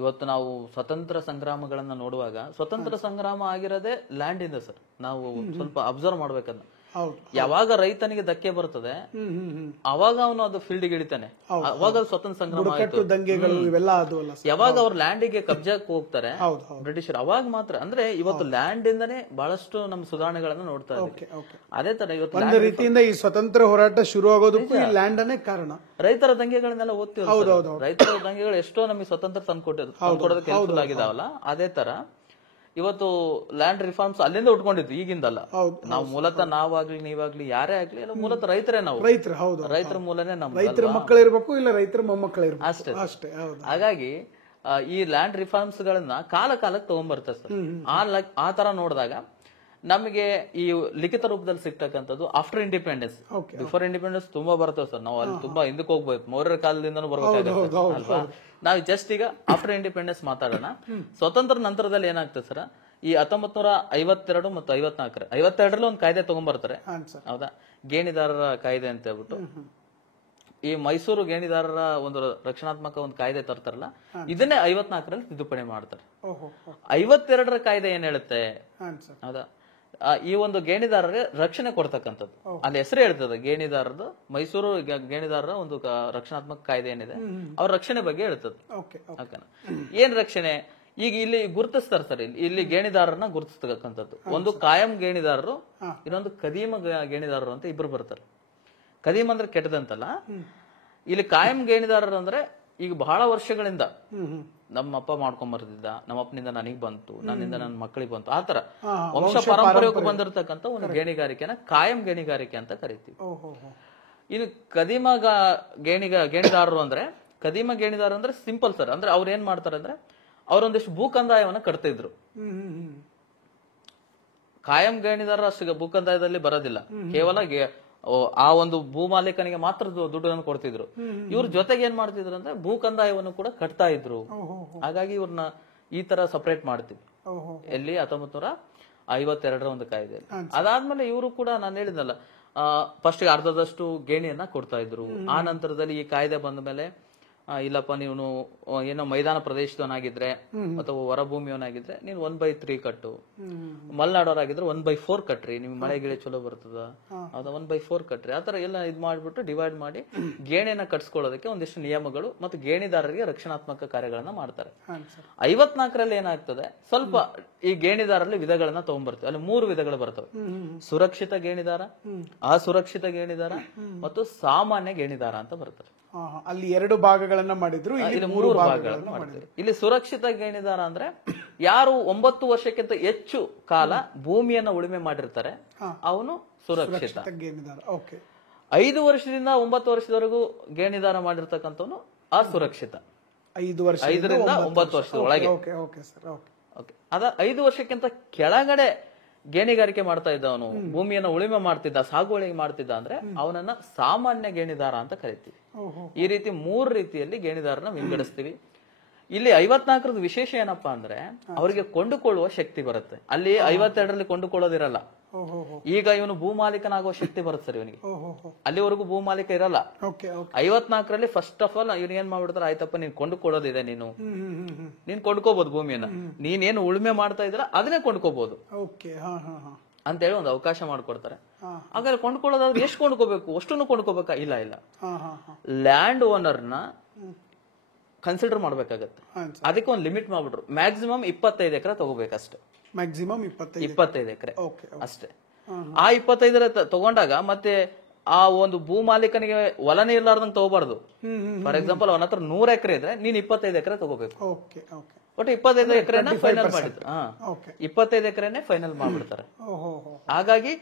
ಇವತ್ತು ನಾವು ಸ್ವತಂತ್ರ ಸಂಗ್ರಾಮಗಳನ್ನ ನೋಡುವಾಗ ಸ್ವತಂತ್ರ ಸಂಗ್ರಾಮ ಆಗಿರೋದೇ ಲ್ಯಾಂಡ್ ಇಂದ ಸರ್. ನಾವು ಸ್ವಲ್ಪ ಅಬ್ಸರ್ವ್ ಮಾಡ್ಬೇಕನ್ನ. ಹೌದು. ಯಾವಾಗ ರೈತನಿಗೆ ಧಕ್ಕೆ ಬರ್ತದೆ ಅವಾಗ ಅವನು ಅದು ಫೀಲ್ಡ್ ಹಿಡಿತಾನೆ, ಅವಾಗ ಅದು ಸ್ವತಂತ್ರ ಸಂಗ್ರಾಮ ಆಯ್ತು. ದಂಗೆಗಳು ಇವೆಲ್ಲ ಅದು ಅಲ್ಲ ಸರ್. ಯಾವಾಗ ಅವ್ರ ಲ್ಯಾಂಡಿಗೆ ಕಬ್ಜಾಕ್ ಹೋಗ್ತಾರೆ ಹೌದು ಹೌದು. ಬ್ರಿಟಿಷರು, ಅವಾಗ ಮಾತ್ರ. ಅಂದ್ರೆ ಇವತ್ತು ಲ್ಯಾಂಡ್ ಇಂದಾನೆ ಬಹಳಷ್ಟು ನಮ್ಮ ಸುಧಾರಣೆಗಳನ್ನ ನೋಡ್ತಾ ಇದ್ದೀವಿ. ಅದೇ ತರ ಇವತ್ತು ಒಂದು ರೀತಿಯಿಂದ ಈ ಸ್ವತಂತ್ರ ಹೋರಾಟ ಶುರು ಆಗೋದಕ್ಕೂ ಈ ಲ್ಯಾಂಡ್ ಅನ್ನೇ ಕಾರಣ. ರೈತರ ದಂಗೆಗಳನ್ನೆಲ್ಲ ಓದ್ತೀವಿ. ರೈತರ ದಂಗೆಗಳು ಎಷ್ಟೋ ನಮಗೆ ಸ್ವತಂತ್ರ ತಂದ್ಕೊಡೋದಕ್ಕೆ ಹೆಲ್ಪ್ಫುಲ್ ಆಗಿದಾವಲ್ಲ, ಅದೇ ತರ ಇವತ್ತು ಲ್ಯಾಂಡ್ ರಿಫಾರ್ಮ್ಸ್ ಅಲ್ಲಿಂದ ಉಟ್ಕೊಂಡಿದ್ದು, ಈಗಿಂದಲ್ಲ. ನಾವು ಮೂಲತಃ ನಾವಾಗ್ಲಿ ನೀವಾಗ್ಲಿ ಯಾರೇ ಆಗ್ಲಿ ಎಲ್ಲ ಮೂಲತಃ ರೈತರೇ. ನಾವು ರೈತರು, ಹೌದು, ರೈತರ ಮೂಲನೇ ನಮ್ಮ ರೈತರ ಮಕ್ಕಳಿರ್ಬೇಕು, ಇಲ್ಲ ರೈತರ ಮೊಮ್ಮಕ್ಕಳಿರ್ಬೇಕು ಅಷ್ಟೇ ಅಷ್ಟೇ. ಹೌದು. ಹಾಗಾಗಿ ಈ ಲ್ಯಾಂಡ್ ರಿಫಾರ್ಮ್ಸ್ ಗಳನ್ನ ಕಾಲಕ್ಕೆ ತಗೊಂಡ್ಬರ್ತಾರೆ ಸರ್. ಆ ತರ ನೋಡಿದಾಗ ನಮಗೆ ಈ ಲಿಖಿತ ರೂಪದಲ್ಲಿ ಸಿಗ್ತಕ್ಕಂಥದ್ದು ಆಫ್ಟರ್ ಇಂಡಿಪೆಂಡೆನ್ಸ್. ಬಿಫೋರ್ ಇಂಡಿಪೆಂಡೆನ್ಸ್ ತುಂಬಾ ಬರ್ತವೆ ಸರ್. ನಾವು ಅಲ್ಲಿ ತುಂಬಾ ಹಿಂದಕ್ಕೆ ಹೋಗ್ಬೇಕು, ಮೌರ್ಯರ ಕಾಲದಿಂದನೂ ಬರ್ಬೇಕಾಗುತ್ತೆ ಅಲ್ವಾ. ನಾವು ಜಸ್ಟ್ ಈಗ ಆಫ್ಟರ್ ಇಂಡಿಪೆಂಡೆನ್ಸ್ ಮಾತಾಡೋಣ. ಸ್ವತಂತ್ರ ನಂತರದಲ್ಲಿ ಏನಾಗ್ತದೆ ಸರ್, ಈ 1952 ಮತ್ತು 52ರಲ್ಲಿ ಒಂದು ಕಾಯ್ದೆ ತಗೊಂಡ್ಬರ್ತಾರೆ, ಹೌದಾ, ಗೇಣಿದಾರರ ಕಾಯ್ದೆ ಅಂತ ಹೇಳ್ಬಿಟ್ಟು. ಈ ಮೈಸೂರು ಗೇಣಿದಾರರ ಒಂದು ರಕ್ಷಣಾತ್ಮಕ ಒಂದು ಕಾಯ್ದೆ ತರ್ತಾರಲ್ಲ, ಇದನ್ನೇ 54ರಲ್ಲಿ ತಿದ್ದುಪಡಿ ಮಾಡ್ತಾರೆ. 52ರ ಕಾಯ್ದೆ ಏನ್ ಹೇಳುತ್ತೆ, ಹೌದಾ, ಈ ಒಂದು ಗೇಣಿದಾರರಿಗೆ ರಕ್ಷಣೆ ಕೊಡ್ತಕ್ಕಂಥದ್ದು. ಅಲ್ಲಿ ಹೆಸರು ಹೇಳ್ತದೆ ಗೇಣಿದಾರದು, ಮೈಸೂರು ಗೇಣಿದಾರರ ಒಂದು ರಕ್ಷಣಾತ್ಮಕ ಕಾಯ್ದೆ ಏನಿದೆ ಅವ್ರ ರಕ್ಷಣೆ ಬಗ್ಗೆ ಹೇಳ್ತದೆ. ಏನ್ ರಕ್ಷಣೆ, ಈಗ ಇಲ್ಲಿ ಗುರುತಿಸ್ತಾರೆ ಸರ್, ಇಲ್ಲಿ ಗೇಣಿದಾರರನ್ನ ಗುರುತಿಸ್ತಕ್ಕಂಥದ್ದು. ಒಂದು ಕಾಯಂ ಗೇಣಿದಾರರು, ಇನ್ನೊಂದು ಕದೀಮ ಗೇಣಿದಾರರು ಅಂತ ಇಬ್ರು ಬರ್ತಾರೆ. ಕದೀಮ್ ಅಂದ್ರೆ ಕೆಟ್ಟದಂತಲ್ಲ, ಇಲ್ಲಿ ಕಾಯಂ ಗೇಣಿದಾರರು ಅಂದ್ರೆ ಈಗ ಬಹಳ ವರ್ಷಗಳಿಂದ ನಮ್ಮಪ್ಪ ಮಾಡ್ಕೊಂಡ್ ಬರ್ತಿದ್ದ, ನಮ್ಮಪ್ಪನಿಂದ ನನಗ್ ಬಂತು, ನನ್ನಿಂದ ನನ್ನ ಮಕ್ಕಳಿಗೆ ಬಂತು, ಆತರ ವಂಶ ಪಾರಂಪರ್ಯಕ್ಕೆ ಬಂದಿರತಕ್ಕಂತ ಒಂದು ಗೇಣಿಗಾರಿಕೆನ ಕಾಯಂ ಗೇಣಿಗಾರಿಕೆ ಅಂತ ಕರಿತೀವಿ. ಇನ್ನು ಕದೀಮ ಗೇಣಿದಾರರು ಅಂದ್ರೆ, ಕದೀಮ ಗೇಣಿದಾರ ಅಂದ್ರೆ ಸಿಂಪಲ್ ಸರ್. ಅಂದ್ರೆ ಅವ್ರು ಏನ್ ಮಾಡ್ತಾರೆ ಅಂದ್ರೆ, ಅವರೊಂದಿಷ್ಟು ಭೂ ಕಂದಾಯವನ್ನ ಕಟ್ತಾ ಇದ್ರು. ಕಾಯಂ ಗೇಣಿದಾರ ಅಷ್ಟು ಭೂ ಕಂದಾಯದಲ್ಲಿ ಬರೋದಿಲ್ಲ, ಕೇವಲ ಆ ಒಂದು ಭೂ ಮಾಲೀಕನಿಗೆ ಮಾತ್ರ ದುಡ್ಡನ್ನು ಕೊಡ್ತಿದ್ರು. ಇವ್ರ ಜೊತೆಗೆ ಏನ್ ಮಾಡ್ತಿದ್ರು ಅಂದ್ರೆ ಭೂ ಕಂದಾಯವನ್ನು ಕೂಡ ಕಟ್ತಾ ಇದ್ರು. ಹಾಗಾಗಿ ಇವ್ರನ್ನ ಈ ತರ ಸಪರೇಟ್ ಮಾಡ್ತೀವಿ. ಎಲ್ಲಿ 1952ರ ಒಂದು ಕಾಯ್ದೆ. ಅದಾದ್ಮೇಲೆ ಇವರು ಕೂಡ ನಾನು ಹೇಳಿದ್ನಲ್ಲ, ಫಸ್ಟ್ ಅರ್ಧದಷ್ಟು ಗೇಣಿಯನ್ನ ಕೊಡ್ತಾ ಇದ್ರು. ಆ ನಂತರದಲ್ಲಿ ಈ ಕಾಯ್ದೆ ಬಂದ ಮೇಲೆ ಇಲ್ಲಪ್ಪ ನೀನು ಏನೋ ಮೈದಾನ ಪ್ರದೇಶದವನಾಗಿದ್ರೆ ಅಥವಾ ಹೊರಭೂಮಿಯವನಾಗಿದ್ರೆ ನೀನು 1/3 ಕಟ್ಟು, ಮಲೆನಾಡೋರಾಗಿದ್ರೆ 1/4 ಕಟ್ರಿ, ನಿಮ್ಗೆ ಮಳೆ ಗಿಳೆ ಚಲೋ ಬರ್ತದ, ಅದ 1/4 ಕಟ್ರಿ. ಆತರ ಎಲ್ಲ ಇದ್ ಮಾಡ್ಬಿಟ್ಟು ಡಿವೈಡ್ ಮಾಡಿ ಗೇಣಿಯನ್ನ ಕಟ್ಸ್ಕೊಳ್ಳೋದಕ್ಕೆ ಒಂದಿಷ್ಟು ನಿಯಮಗಳು ಮತ್ತು ಗೇಣಿದಾರರಿಗೆ ರಕ್ಷಣಾತ್ಮಕ ಕಾರ್ಯಗಳನ್ನ ಮಾಡ್ತಾರೆ. 54ರಲ್ಲಿ ಏನಾಗ್ತದೆ, ಸ್ವಲ್ಪ ಈ ಗೇಣಿದಾರಲ್ಲಿ ವಿಧಗಳನ್ನ ತಗೊಂಡ್ಬರ್ತೇವೆ. ಅಲ್ಲಿ 3 ವಿಧಗಳು ಬರ್ತವೆ: ಸುರಕ್ಷಿತ ಗೇಣಿದಾರ, ಅಸುರಕ್ಷಿತ ಗೇಣಿದಾರ ಮತ್ತು ಸಾಮಾನ್ಯ ಗೇಣಿದಾರ ಅಂತ ಬರ್ತಾರೆ. ಅಲ್ಲಿ 2 ಭಾಗಗಳನ್ನ ಮಾಡಿದ್ರು, ಇಲ್ಲಿ 3 ಭಾಗಗಳನ್ನ ಮಾಡ್ತಾರೆ. ಇಲ್ಲಿ ಸುರಕ್ಷಿತ ಗೇಣಿದಾರ ಅಂದ್ರೆ ಯಾರು 9 ವರ್ಷಕ್ಕಿಂತ ಹೆಚ್ಚು ಕಾಲ ಭೂಮಿಯನ್ನ ಉಳುಮೆ ಮಾಡಿರ್ತಾರೆ ಅವನು ಸುರಕ್ಷಿತ ಗೇಣಿದಾರ. 5 ವರ್ಷದಿಂದ 9 ವರ್ಷದವರೆಗೂ ಗೇಣಿದಾರ ಮಾಡಿರ್ತಕ್ಕಂಥವನು ಅಸುರಕ್ಷಿತ. 5ರಿಂದ 9 ವರ್ಷದ ಒಳಗೆ. ಅದ 5 ವರ್ಷಕ್ಕಿಂತ ಕೆಳಗಡೆ ಗೇಣಿಗಾರಿಕೆ ಮಾಡ್ತಾ ಇದ್ದವನು, ಭೂಮಿಯನ್ನ ಉಳುಮೆ ಮಾಡ್ತಿದ್ದ, ಸಾಗುವಳಿ ಮಾಡ್ತಿದ್ದ ಅಂದ್ರೆ ಅವನನ್ನ ಸಾಮಾನ್ಯ ಗೇಣಿದಾರ ಅಂತ ಕರಿತೀವಿ. ಈ ರೀತಿ 3 ರೀತಿಯಲ್ಲಿ ಗೇಣಿದಾರನ ವಿಂಗಡಿಸ್ತೀವಿ. ಇಲ್ಲಿ 54ರದ ವಿಶೇಷ ಏನಪ್ಪಾ ಅಂದ್ರೆ ಅವರಿಗೆ ಕೊಂಡುಕೊಳ್ಳುವ ಶಕ್ತಿ ಬರುತ್ತೆ. ಅಲ್ಲಿ 52ರಲ್ಲಿ ಕೊಂಡುಕೊಳ್ಳೋದಿರಲ್ಲ. ಈಗ ಇವನು ಭೂ ಮಾಲೀಕನಾಗುವ ಶಕ್ತಿ ಬರುತ್ತೆ ಸರ್ ಇವನಿಗೆ. ಅಲ್ಲಿವರೆಗೂ ಭೂ ಮಾಲೀಕ ಇರಲ್ಲ. 54ರಲ್ಲಿ ಫಸ್ಟ್ ಆಫ್ ಆಲ್ ಇವ್ನು ಏನ್ ಮಾಡ್ಬಿಡ್ತಾರೆ, ಆಯ್ತಪ್ಪ ನೀನ್ ಕೊಂಡುಕೊಳ್ಳೋದಿದೆ, ನೀನ್ ಕೊಂಡ್ಕೋಬಹುದು ಭೂಮಿಯನ್ನ, ನೀನೇನು ಉಳುಮೆ ಮಾಡ್ತಾ ಇದ್ರ ಅದನ್ನೇ ಕೊಂಡ್ಕೋಬಹುದು ಅಂತ ಹೇಳಿ ಒಂದು ಅವಕಾಶ ಮಾಡ್ಕೊಡ್ತಾರೆ. ಹಾಗಾದ್ರೆ ಕೊಂಡ್ಕೊಳ್ಳೋದಾದ್ರೆ ಎಷ್ಟು ಕೊಂಡ್ಕೋಬೇಕು, ಅಷ್ಟನ್ನು ಕೊಂಡ್ಕೋಬೇಕಾ? ಇಲ್ಲ, ಲ್ಯಾಂಡ್ ಓನರ್ನ ಕನ್ಸಿಡರ್ ಮಾಡ್ಬೇಕಾಗತ್ತೆ. ಅದಕ್ಕೆ ಒಂದು ಲಿಮಿಟ್ ಮಾಡ್ಬಿಟ್ರು, ಮ್ಯಾಕ್ಸಿಮಮ್ 25 ಎಕರೆ ತಗೋಬೇಕಷ್ಟೇ. ಮ್ಯಾಕ್ಸಿಮಮ್ 25 ಎಕರೆ ಅಷ್ಟೇ. ಆ 25 ತಗೊಂಡಾಗ ಮತ್ತೆ ಆ ಒಂದು ಭೂ ಮಾಲೀಕನಿಗೆ ಹೊಲನೇ ಇರ್ಲಾರ್ದಂಗ್ ತಗೋಬಾರ್ದು. ಫಾರ್ ಎಕ್ಸಾಂಪಲ್ ಅವನ ಹತ್ರ 100 ಎಕರೆ ಇದ್ರೆ ನೀನ್ 25 ಎಕರೆ ತಗೋಬೇಕು. ಒಟ್ಟು 25 ಎಕರೆನ ಫೈನಲ್ ಮಾಡಿದ್ರು. 25 ಎಕರೆನೆ ಫೈನಲ್ ಮಾಡ್ಬಿಡ್ತಾರೆ. ಹಾಗಾಗಿ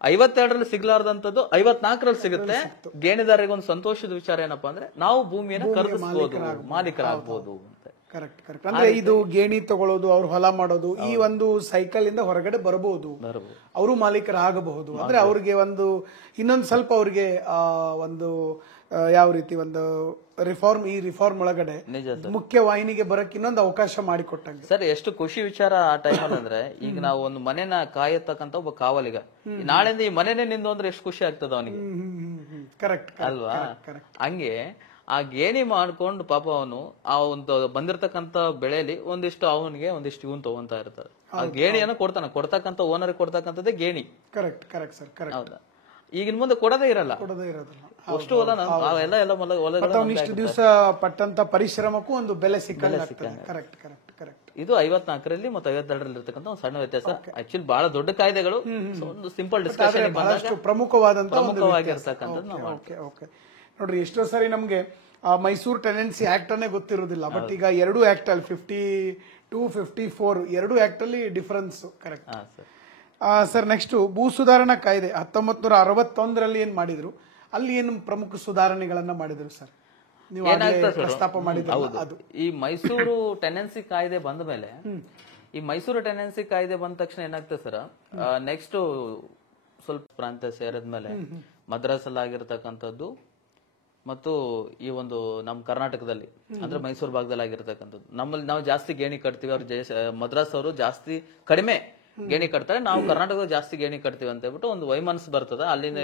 52ರಲ್ಲಿ ಸಿಗ್ಲಾರ್ದಂಥದ್ದು 54ರಲ್ಲಿ ಸಿಗುತ್ತೆ. ಗೇಣಿದಾರರಿಗೆ ಒಂದು ಸಂತೋಷದ ವಿಚಾರ ಏನಪ್ಪಾ ಅಂದ್ರೆ ನಾವು ಭೂಮಿಯನ್ನು ಖರೀದಿಸಬಹುದು, ಮಾಲೀಕರಾಗಬಹುದು ಅಂತ. ಕರೆಕ್ಟ್. ಅಂದ್ರೆ ಇದು ಗೇಣಿ ತಗೊಳ್ಳೋದು, ಅವ್ರು ಹೊಲ ಮಾಡೋದು, ಈ ಒಂದು ಸೈಕಲ್ ಇಂದ ಹೊರಗಡೆ ಬರಬಹುದು, ಅವರು ಮಾಲೀಕರಾಗಬಹುದು. ಅಂದ್ರೆ ಅವ್ರಿಗೆ ಒಂದು ಇನ್ನೊಂದು ಸ್ವಲ್ಪ ಅವ್ರಿಗೆ ಒಂದು ಯಾವ ರೀತಿ ಒಂದು ಈ ರಿಫಾರ್ಮ್ ಒಳಗಡೆ ಮುಖ್ಯ ವಾಹಿನಿಗೆ ಬರಕ್ ಇನ್ನೊಂದು ಅವಕಾಶ ಮಾಡಿಕೊಟ್ಟಂಗೆ. ಸರ್ ಎಷ್ಟು ಖುಷಿ ವಿಚಾರ ಆ ಟೈಮಲ್ಲಿ ಅಂದ್ರೆ, ಈಗ ನಾವು ಒಂದು ಮನೆನ ಕಾಯತಕ್ಕಂತ ಒಬ್ಬ ಕಾವಲಿಗ, ನಾಳೆಯಿಂದ ಈ ಮನೆನೇ ನಿಂದು ಅಂದ್ರೆ ಎಷ್ಟು ಖುಷಿ ಆಗ್ತದ ಅವನಿಗೆ, ಕರೆಕ್ಟ್ ಅಲ್ವಾ? ಹಂಗೆ ಆ ಗೇಣಿ ಮಾಡ್ಕೊಂಡು ಪಾಪ ಅವನು ಆ ಒಂದು ಬಂದಿರತಕ್ಕಂತ ಬೆಳೆಯಲ್ಲಿ ಒಂದಿಷ್ಟು ಅವನಿಗೆ ಒಂದಿಷ್ಟು ಇವನ್ ತಗೊಂತಾ ಇರ್ತಾರೆ. ಆ ಗೇಣಿಯನ್ನು ಕೊಡ್ತಕ್ಕಂತ ಓನರ್ ಕೊಡ್ತಕ್ಕಂಥದ್ದೇ ಗೇಣಿ. Correct correct sir correct. ಹೌದಾ, ಈಗಿನ ಮುಂದೆ ಕೊಡದೇ ಇರಲ್ಲ. ಅಷ್ಟು ಹೊಲ ಇಷ್ಟು ದಿವಸ ಪಟ್ಟಂತ ಪರಿಶ್ರಮಕ್ಕೂ ಒಂದು ಬೆಲೆ ಸಿಕ್ಕಲ್ಲ. Correct correct correct. ಇದು 54ರಲ್ಲಿ ಮತ್ತು 52ರಲ್ಲಿ ಇರ್ತಕ್ಕಂಥ ಒಂದು ಸಣ್ಣ ವ್ಯತ್ಯಾಸ. ಆಕ್ಚುಲಿ ಬಹಳ ದೊಡ್ಡ ಕಾಯ್ದೆಗಳು, ಒಂದು ಸಿಂಪಲ್ ಡಿಸ್ಕಷನ್ ಬಹಳಷ್ಟು ಪ್ರಮುಖವಾಗಿರ್ತಕ್ಕಂಥದ್ದು ನಾವು ನೋಡ್ರಿ. ಎಷ್ಟೋ ಸರಿ ನಮ್ಗೆ ಮೈಸೂರು ಟೆನೆನ್ಸಿ ಆಕ್ಟ್ ಅನ್ನೇ ಗೊತ್ತಿರೋದಿಲ್ಲ. ಬಟ್ ಈಗ ಎರಡು ಆಕ್ಟ್ ಅಲ್ಲಿ 52, 54 ಎರಡು ಆಕ್ಟ್ ಅಲ್ಲಿ ಡಿಫರೆನ್ಸ್. Correct sir. ನೆಕ್ಸ್ಟ್ ಭೂ ಸುಧಾರಣಾ ಕಾಯ್ದೆ 1961ರಲ್ಲಿ ಏನ್ ಮಾಡಿದ್ರು, ಅಲ್ಲಿ ಏನು ಪ್ರಮುಖ ಸುಧಾರಣೆಗಳನ್ನ ಮಾಡಿದ್ರು ಸರ್? ನೀವು ಪ್ರಸ್ತಾಪ ಮಾಡಿದ್ರು. ಈ ಮೈಸೂರು ಟೆನೆನ್ಸಿ ಕಾಯ್ದೆ ಬಂದ ಮೇಲೆ, ಈ ಮೈಸೂರು ಟೆನೆನ್ಸಿ ಕಾಯ್ದೆ ಬಂದ ತಕ್ಷಣ ಏನಾಗ್ತದೆ ಸರ್, ನೆಕ್ಸ್ಟ್ ಸ್ವಲ್ಪ ಪ್ರಾಂತ್ಯ ಸೇರಿದ್ಮೇಲೆ ಮದ್ರಾಸಲ್ಲಿ ಆಗಿರ್ತಕ್ಕಂಥದ್ದು ಮತ್ತು ಈ ಒಂದು ನಮ್ಮ ಕರ್ನಾಟಕದಲ್ಲಿ ಅಂದ್ರೆ ಮೈಸೂರು ಭಾಗದಲ್ಲಿ ಆಗಿರ್ತಕ್ಕಂಥದ್ದು, ನಮ್ಮಲ್ಲಿ ನಾವು ಜಾಸ್ತಿ ಗೇಣಿ ಕಟ್ತೀವಿ, ಅವ್ರು ಮದ್ರಾಸ್ ಅವರು ಜಾಸ್ತಿ ಕಡಿಮೆ ಗೇಣಿ ಕಟ್ತಾರೆ, ನಾವು ಕರ್ನಾಟಕದ ಜಾಸ್ತಿ ಗೇಣಿ ಕಟ್ತೀವಿ ಅಂತ ಹೇಳ್ಬಿಟ್ಟು ಒಂದು ವೈಮನಸ್ಸು ಬರ್ತದೆ. ಅಲ್ಲಿನ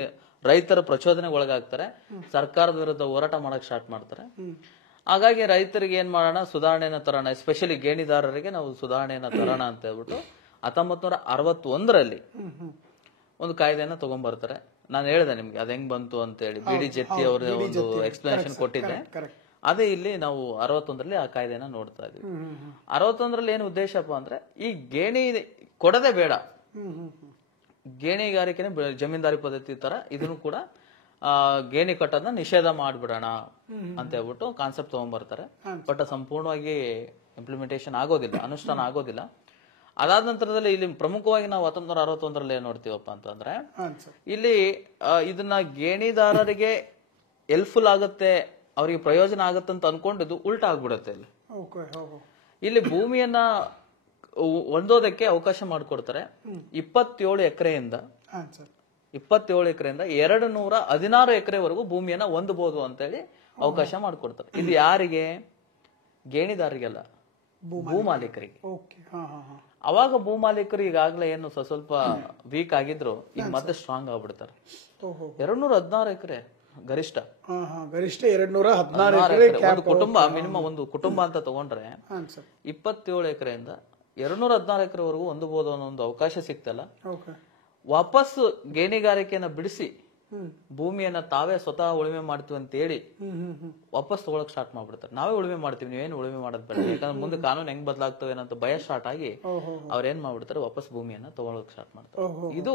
ರೈತರ ಪ್ರಚೋದನೆಗೆ ಒಳಗಾಗ್ತಾರೆ, ಸರ್ಕಾರದ ವಿರುದ್ಧ ಹೋರಾಟ ಮಾಡಕ್ ಸ್ಟಾರ್ಟ್ ಮಾಡ್ತಾರೆ. ಹಾಗಾಗಿ ರೈತರಿಗೆ ಏನ್ ಮಾಡೋಣ, ಸುಧಾರಣೆಯನ್ನ ತರೋಣ, ಎಸ್ಪೆಷಲಿ ಗೇಣಿದಾರರಿಗೆ ನಾವು ಸುಧಾರಣೆಯನ್ನ ತರೋಣ ಅಂತ ಹೇಳ್ಬಿಟ್ಟು 1961ರಲ್ಲಿ ಒಂದು ಕಾಯ್ದೆಯನ್ನ ತಗೊಂಡ್ಬರ್ತಾರೆ. ನಾನು ಹೇಳಿದೆ ನಿಮ್ಗೆ ಅದ್ ಹೆಂಗ್ ಬಂತು ಅಂತ ಹೇಳಿ, ಬಿ ಡಿ ಜತ್ತಿ ಅವರ ಒಂದು ಎಕ್ಸ್ಪ್ಲನೇಷನ್ ಕೊಟ್ಟಿದ್ದೆ. ಅದೇ ಇಲ್ಲಿ ನಾವು 61ರಲ್ಲಿ ಆ ಕಾಯ್ದೆನ ನೋಡ್ತಾ ಇದೀವಿ. 61ರಲ್ಲಿ ಏನು ಉದ್ದೇಶಪ್ಪ ಅಂದ್ರೆ, ಈ ಗೇಣಿ ಕೊಡದೆ ಬೇಡ, ಗೇಣಿಗಾರಿಕೆನೆ ಜಮೀನ್ದಾರಿ ಪದ್ಧತಿ ತರ ಇದನ್ನು ಕೂಡ ಗೇಣಿ ಕಟ್ಟೋದನ್ನ ನಿಷೇಧ ಮಾಡ್ಬಿಡೋಣ ಅಂತ ಹೇಳ್ಬಿಟ್ಟು ಕಾನ್ಸೆಪ್ಟ್ ತಗೊಂಡ್ಬರ್ತಾರೆ. ಬಟ್ ಸಂಪೂರ್ಣವಾಗಿ ಇಂಪ್ಲಿಮೆಂಟೇಶನ್ ಆಗೋದಿಲ್ಲ, ಅನುಷ್ಠಾನ ಆಗೋದಿಲ್ಲ. ಅದಾದ ನಂತರದಲ್ಲಿ ಇಲ್ಲಿ ಪ್ರಮುಖವಾಗಿ ನಾವು 1961ರಲ್ಲಿ ಏನ್ ನೋಡ್ತೀವಪ್ಪ ಅಂತಂದ್ರೆ, ಇಲ್ಲಿ ಇದನ್ನ ಗೇಣಿದಾರರಿಗೆ ಹೆಲ್ಪ್ಫುಲ್ ಆಗುತ್ತೆ, ಅವರಿಗೆ ಪ್ರಯೋಜನ ಆಗುತ್ತೆ ಅಂತ ಅನ್ಕೊಂಡಿದ್ದು ಉಲ್ಟಾ ಆಗ್ಬಿಡುತ್ತೆ. ಇಲ್ಲಿ ಭೂಮಿಯನ್ನ ಹೊಂದೋದಕ್ಕೆ ಅವಕಾಶ ಮಾಡಿಕೊಡ್ತಾರೆ. 27 ಎಕರೆಯಿಂದ 216 ಎಕರೆವರೆಗೂ ಭೂಮಿಯನ್ನ ಹೊಂದಬಹುದು ಅಂತ ಹೇಳಿ ಅವಕಾಶ ಮಾಡಿಕೊಡ್ತಾರೆ. ಇದು ಯಾರಿಗೆ? ಗೇಣಿದಾರರಿಗೆಲ್ಲ, ಭೂ ಮಾಲೀಕರಿಗೆ. ಅವಾಗ ಭೂ ಮಾಲೀಕರು ಈಗಾಗಲೇ ಏನು ಸ್ವಲ್ಪ ವೀಕ್ ಆಗಿದ್ರು, ಈಗ ಮತ್ತೆ ಸ್ಟ್ರಾಂಗ್ ಆಗ್ಬಿಡ್ತಾರೆ. 216 ಎಕರೆ ಗರಿಷ್ಠ 216 ಒಂದು ಕುಟುಂಬ, ಮಿನಿಮಮ್ ಒಂದು ಕುಟುಂಬ ಅಂತ ತಗೊಂಡ್ರೆ 27 ಎಕರೆಯಿಂದ 216 ಎಕರೆವರೆಗೂ ಹೊಂದಬಹುದು ಅನ್ನೋ ಒಂದು ಅವಕಾಶ ಸಿಕ್ತಲ್ಲ. ವಾಪಸ್ ಗೇಣಿಗಾರಿಕೆಯನ್ನ ಬಿಡಿಸಿ ಭೂಮಿಯನ್ನ ತಾವೇ ಸ್ವತಃ ಉಳುಮೆ ಮಾಡ್ತೀವಿ ಅಂತ ಹೇಳಿ ವಾಪಸ್ ತಗೊಳಕ್ ಸ್ಟಾರ್ಟ್ ಮಾಡ್ಬಿಡ್ತಾರೆ. ನಾವೇ ಉಳುಮೆ ಮಾಡ್ತೀವಿ, ನೀವೇನು ಉಳುಮೆ ಮಾಡೋದ್ ಬೇಡ, ಯಾಕಂದ್ರೆ ಮುಂದೆ ಕಾನೂನು ಹೆಂಗ್ ಬದಲಾಗ್ತವೆ ಏನಂತ ಭಯ ಸ್ಟಾರ್ಟ್ ಆಗಿ ಅವ್ರೇನ್ ಮಾಡ್ಬಿಡ್ತಾರೆ, ವಾಪಸ್ ಭೂಮಿಯನ್ನ ತಗೊಳಕ್ ಸ್ಟಾರ್ಟ್ ಮಾಡ್ತಾರೆ. ಇದು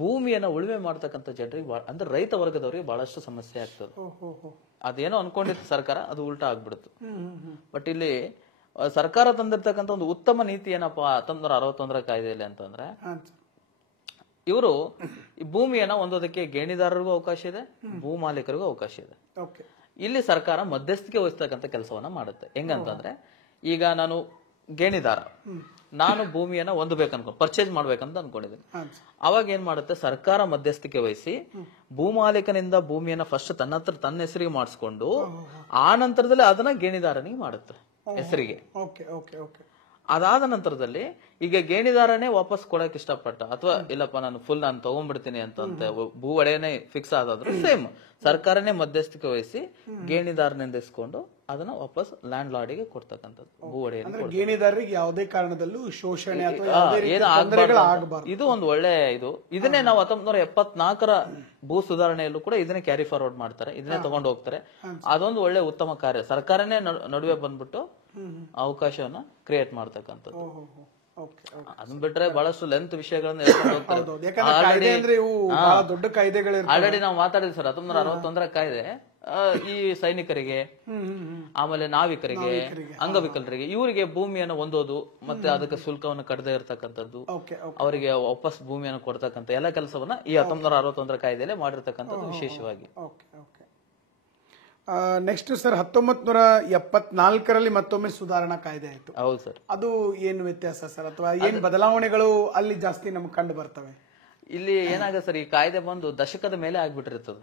ಭೂಮಿಯನ್ನ ಉಳುಮೆ ಮಾಡ್ತಕ್ಕಂಥ ಜನರಿಗೆ, ಅಂದ್ರೆ ರೈತ ವರ್ಗದವರಿಗೆ ಬಹಳಷ್ಟು ಸಮಸ್ಯೆ ಆಗ್ತದೆ. ಅದೇನೋ ಅನ್ಕೊಂಡಿತ್ತು ಸರ್ಕಾರ, ಅದು ಉಲ್ಟಾ ಆಗ್ಬಿಡುತ್ತೆ. ಬಟ್ ಇಲ್ಲಿ ಸರ್ಕಾರ ತಂದಿರ್ತಕ್ಕಂಥ ಒಂದು ಉತ್ತಮ ನೀತಿ ಏನಪ್ಪಾ 1961ರ ಕಾಯ್ದೆಯಲ್ಲಿ ಅಂತಂದ್ರೆ, ಇವರು ಈ ಭೂಮಿಯನ್ನ ಹೊಂದೋದಕ್ಕೆ ಗೇಣಿದಾರರಿಗೂ ಅವಕಾಶ ಇದೆ, ಭೂ ಮಾಲೀಕರಿಗೂ ಅವಕಾಶ ಇದೆ. ಇಲ್ಲಿ ಸರ್ಕಾರ ಮಧ್ಯಸ್ಥಿಕೆ ವಹಿಸ್ತಕ್ಕಂಥ ಕೆಲಸವನ್ನ ಮಾಡುತ್ತೆ. ಹೆಂಗಂತಂದ್ರೆ, ಈಗ ನಾನು ಗೇಣಿದಾರ, ನಾನು ಭೂಮಿಯನ್ನ ಹೊಂದಬೇಕನ್ಕೊಂಡು ಪರ್ಚೇಸ್ ಮಾಡ್ಬೇಕಂತ ಅನ್ಕೊಂಡಿದ್ದೀನಿ. ಅವಾಗ ಏನ್ ಮಾಡುತ್ತೆ ಸರ್ಕಾರ, ಮಧ್ಯಸ್ಥಿಕೆ ವಹಿಸಿ ಭೂ ಮಾಲೀಕನಿಂದ ಭೂಮಿಯನ್ನ ಫಸ್ಟ್ ತನ್ನ ಹೆಸರಿಗೆ ಮಾಡಿಸ್ಕೊಂಡು ಆ ನಂತರದಲ್ಲಿ ಅದನ್ನ ಗೇಣಿದಾರನಿಗೆ ಮಾಡುತ್ತೆ ಹೆಸರಿಗೆ. ಅದಾದ ನಂತರದಲ್ಲಿ ಈಗ ಗೇಣಿದಾರನೇ ವಾಪಸ್ ಕೊಡಕ್ ಇಷ್ಟಪಟ್ಟ, ಅಥವಾ ಇಲ್ಲಪ್ಪ ನಾನು ಫುಲ್ ನಾನು ತಗೊಂಡ್ಬಿಡ್ತೀನಿ ಅಂತ ಭೂ ಒಡೆಯನೇ ಫಿಕ್ಸ್ ಆದಾದ್ರು ಸೇಮ್ ಸರ್ಕಾರನೇ ಮಧ್ಯಸ್ಥಿಕೆ ವಹಿಸಿ ಗೇಣಿದಾರನಿಂದ ಇಸ್ಕೊಂಡು ಅದನ್ನ ವಾಪಸ್ ಲ್ಯಾಂಡ್ ಲಾರ್ಡಿಗೆ ಕೊಡ್ತಕ್ಕಂಥದ್ದು. ಭೂ ಒಡೆಯ ಗೇಣಿದಾರರಿಗೆ ಯಾವುದೇ ಕಾರಣದಲ್ಲೂ ಶೋಷಣೆ ಏನು ಆಗಬಾರ್ದು. ಇದು ಒಂದು ಒಳ್ಳೆ ಇದನ್ನೇ ನಾವು 1974ರ ಭೂ ಸುಧಾರಣೆಯಲ್ಲೂ ಕೂಡ ಇದನ್ನೇ ಕ್ಯಾರಿ ಫಾರ್ವರ್ಡ್ ಮಾಡ್ತಾರೆ, ಇದನ್ನೇ ತಗೊಂಡು ಹೋಗ್ತಾರೆ. ಅದೊಂದು ಒಳ್ಳೆ ಉತ್ತಮ ಕಾರ್ಯ. ಸರ್ಕಾರನೇ ನಡುವೆ ಬಂದ್ಬಿಟ್ಟು ಅವಕಾಶವನ್ನ ಕ್ರಿಯೇಟ್ ಮಾಡ್ತಕ್ಕಂಥದ್ದು. ಅದನ್ನ ಬಿಟ್ರೆ ಬಹಳಷ್ಟು ಲೆಂತ್ ವಿಷಯಗಳನ್ನ ಹೇಳ್ಕೊಂಡು ಹೋಗ್ತಾರೆ. ಆಲ್ರೆಡಿ ನಾವು ಮಾತಾಡಿದ್ವಿ ಸರ್, 1961ರ ಕಾಯ್ದೆ ಈ ಸೈನಿಕರಿಗೆ, ಆಮೇಲೆ ನಾವಿಕರಿಗೆ, ಅಂಗವಿಕಲರಿಗೆ, ಇವರಿಗೆ ಭೂಮಿಯನ್ನು ಹೊಂದೋದು ಮತ್ತೆ ಅದಕ್ಕೆ ಶುಲ್ಕವನ್ನು ಕಟ್ಟದೇ ಇರತಕ್ಕಂಥದ್ದು, ಅವರಿಗೆ ವಾಪಸ್ ಭೂಮಿಯನ್ನು ಕೊಡ್ತಕ್ಕಂಥ ಎಲ್ಲ ಕೆಲಸವನ್ನ ಈ 1961ರ ಕಾಯ್ದೆಯಲ್ಲೇ ಮಾಡಿರ್ತಕ್ಕಂಥದ್ದು ವಿಶೇಷವಾಗಿ. ನೆಕ್ಸ್ಟ್ ಸರ್ 1974ರಲ್ಲಿ ಮತ್ತೊಮ್ಮೆ ಸುಧಾರಣಾ ಕಾಯ್ದೆ ಆಯ್ತು. ಹೌದು ಸರ್. ಅದು ಏನು ವ್ಯತ್ಯಾಸ ಸರ್, ಅಥವಾ ಏನ್ ಬದಲಾವಣೆಗಳು ಅಲ್ಲಿ ಜಾಸ್ತಿ ನಮ್ಗೆ ಕಂಡು ಬರ್ತವೆ? ಇಲ್ಲಿ ಏನಾಗುತ್ತೆ ಸರ್, ಈ ಕಾಯ್ದೆ ಬಂದು ದಶಕದ ಮೇಲೆ ಆಗ್ಬಿಟ್ಟಿರ್ತದೆ.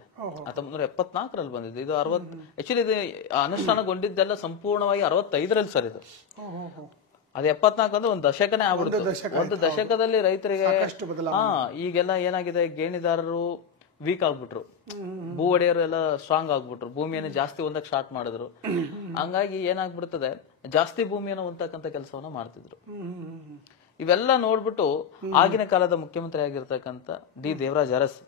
1974ರಲ್ಲಿ ಬಂದಿದ್ದು, ಇದು 60 ಆಕ್ಚುಲಿ ಇದು ಅನುಷ್ಠಾನಗೊಂಡಿದ್ದೆಲ್ಲ ಸಂಪೂರ್ಣವಾಗಿ 65ರಲ್ಲಿ ಸರ್. ಇದು ಅದು 74 ಅಂದ್ರೆ ಒಂದು ದಶಕನೇ ಆಗ್ಬಿಡುತ್ತೆ. ಒಂದು ದಶಕದಲ್ಲಿ ರೈತರಿಗೆ ಈಗೆಲ್ಲ ಏನಾಗಿದೆ, ಗೇಣಿದಾರರು ವೀಕ್ ಆಗ್ಬಿಟ್ರು. ಭೂ ಒಡೆಯರು ಎಲ್ಲ ಸ್ಟ್ರಾಂಗ್ ಆಗ್ಬಿಟ್ರು, ಭೂಮಿಯನ್ನು ಜಾಸ್ತಿ ಹೊಂದಕ್ ಸ್ಟಾರ್ಟ್ ಮಾಡಿದ್ರು. ಹಂಗಾಗಿ ಏನಾಗ್ಬಿಡ್ತದೆ, ಜಾಸ್ತಿ ಭೂಮಿಯನ್ನು ಹೊಂದತಕ್ಕಂತ ಕೆಲಸವನ್ನ ಮಾಡ್ತಿದ್ರು. ಇವೆಲ್ಲ ನೋಡ್ಬಿಟ್ಟು ಆಗಿನ ಕಾಲದ ಮುಖ್ಯಮಂತ್ರಿ ಆಗಿರ್ತಕ್ಕಂಥ ಡಿ ದೇವರಾಜ್ ಅರಸ್,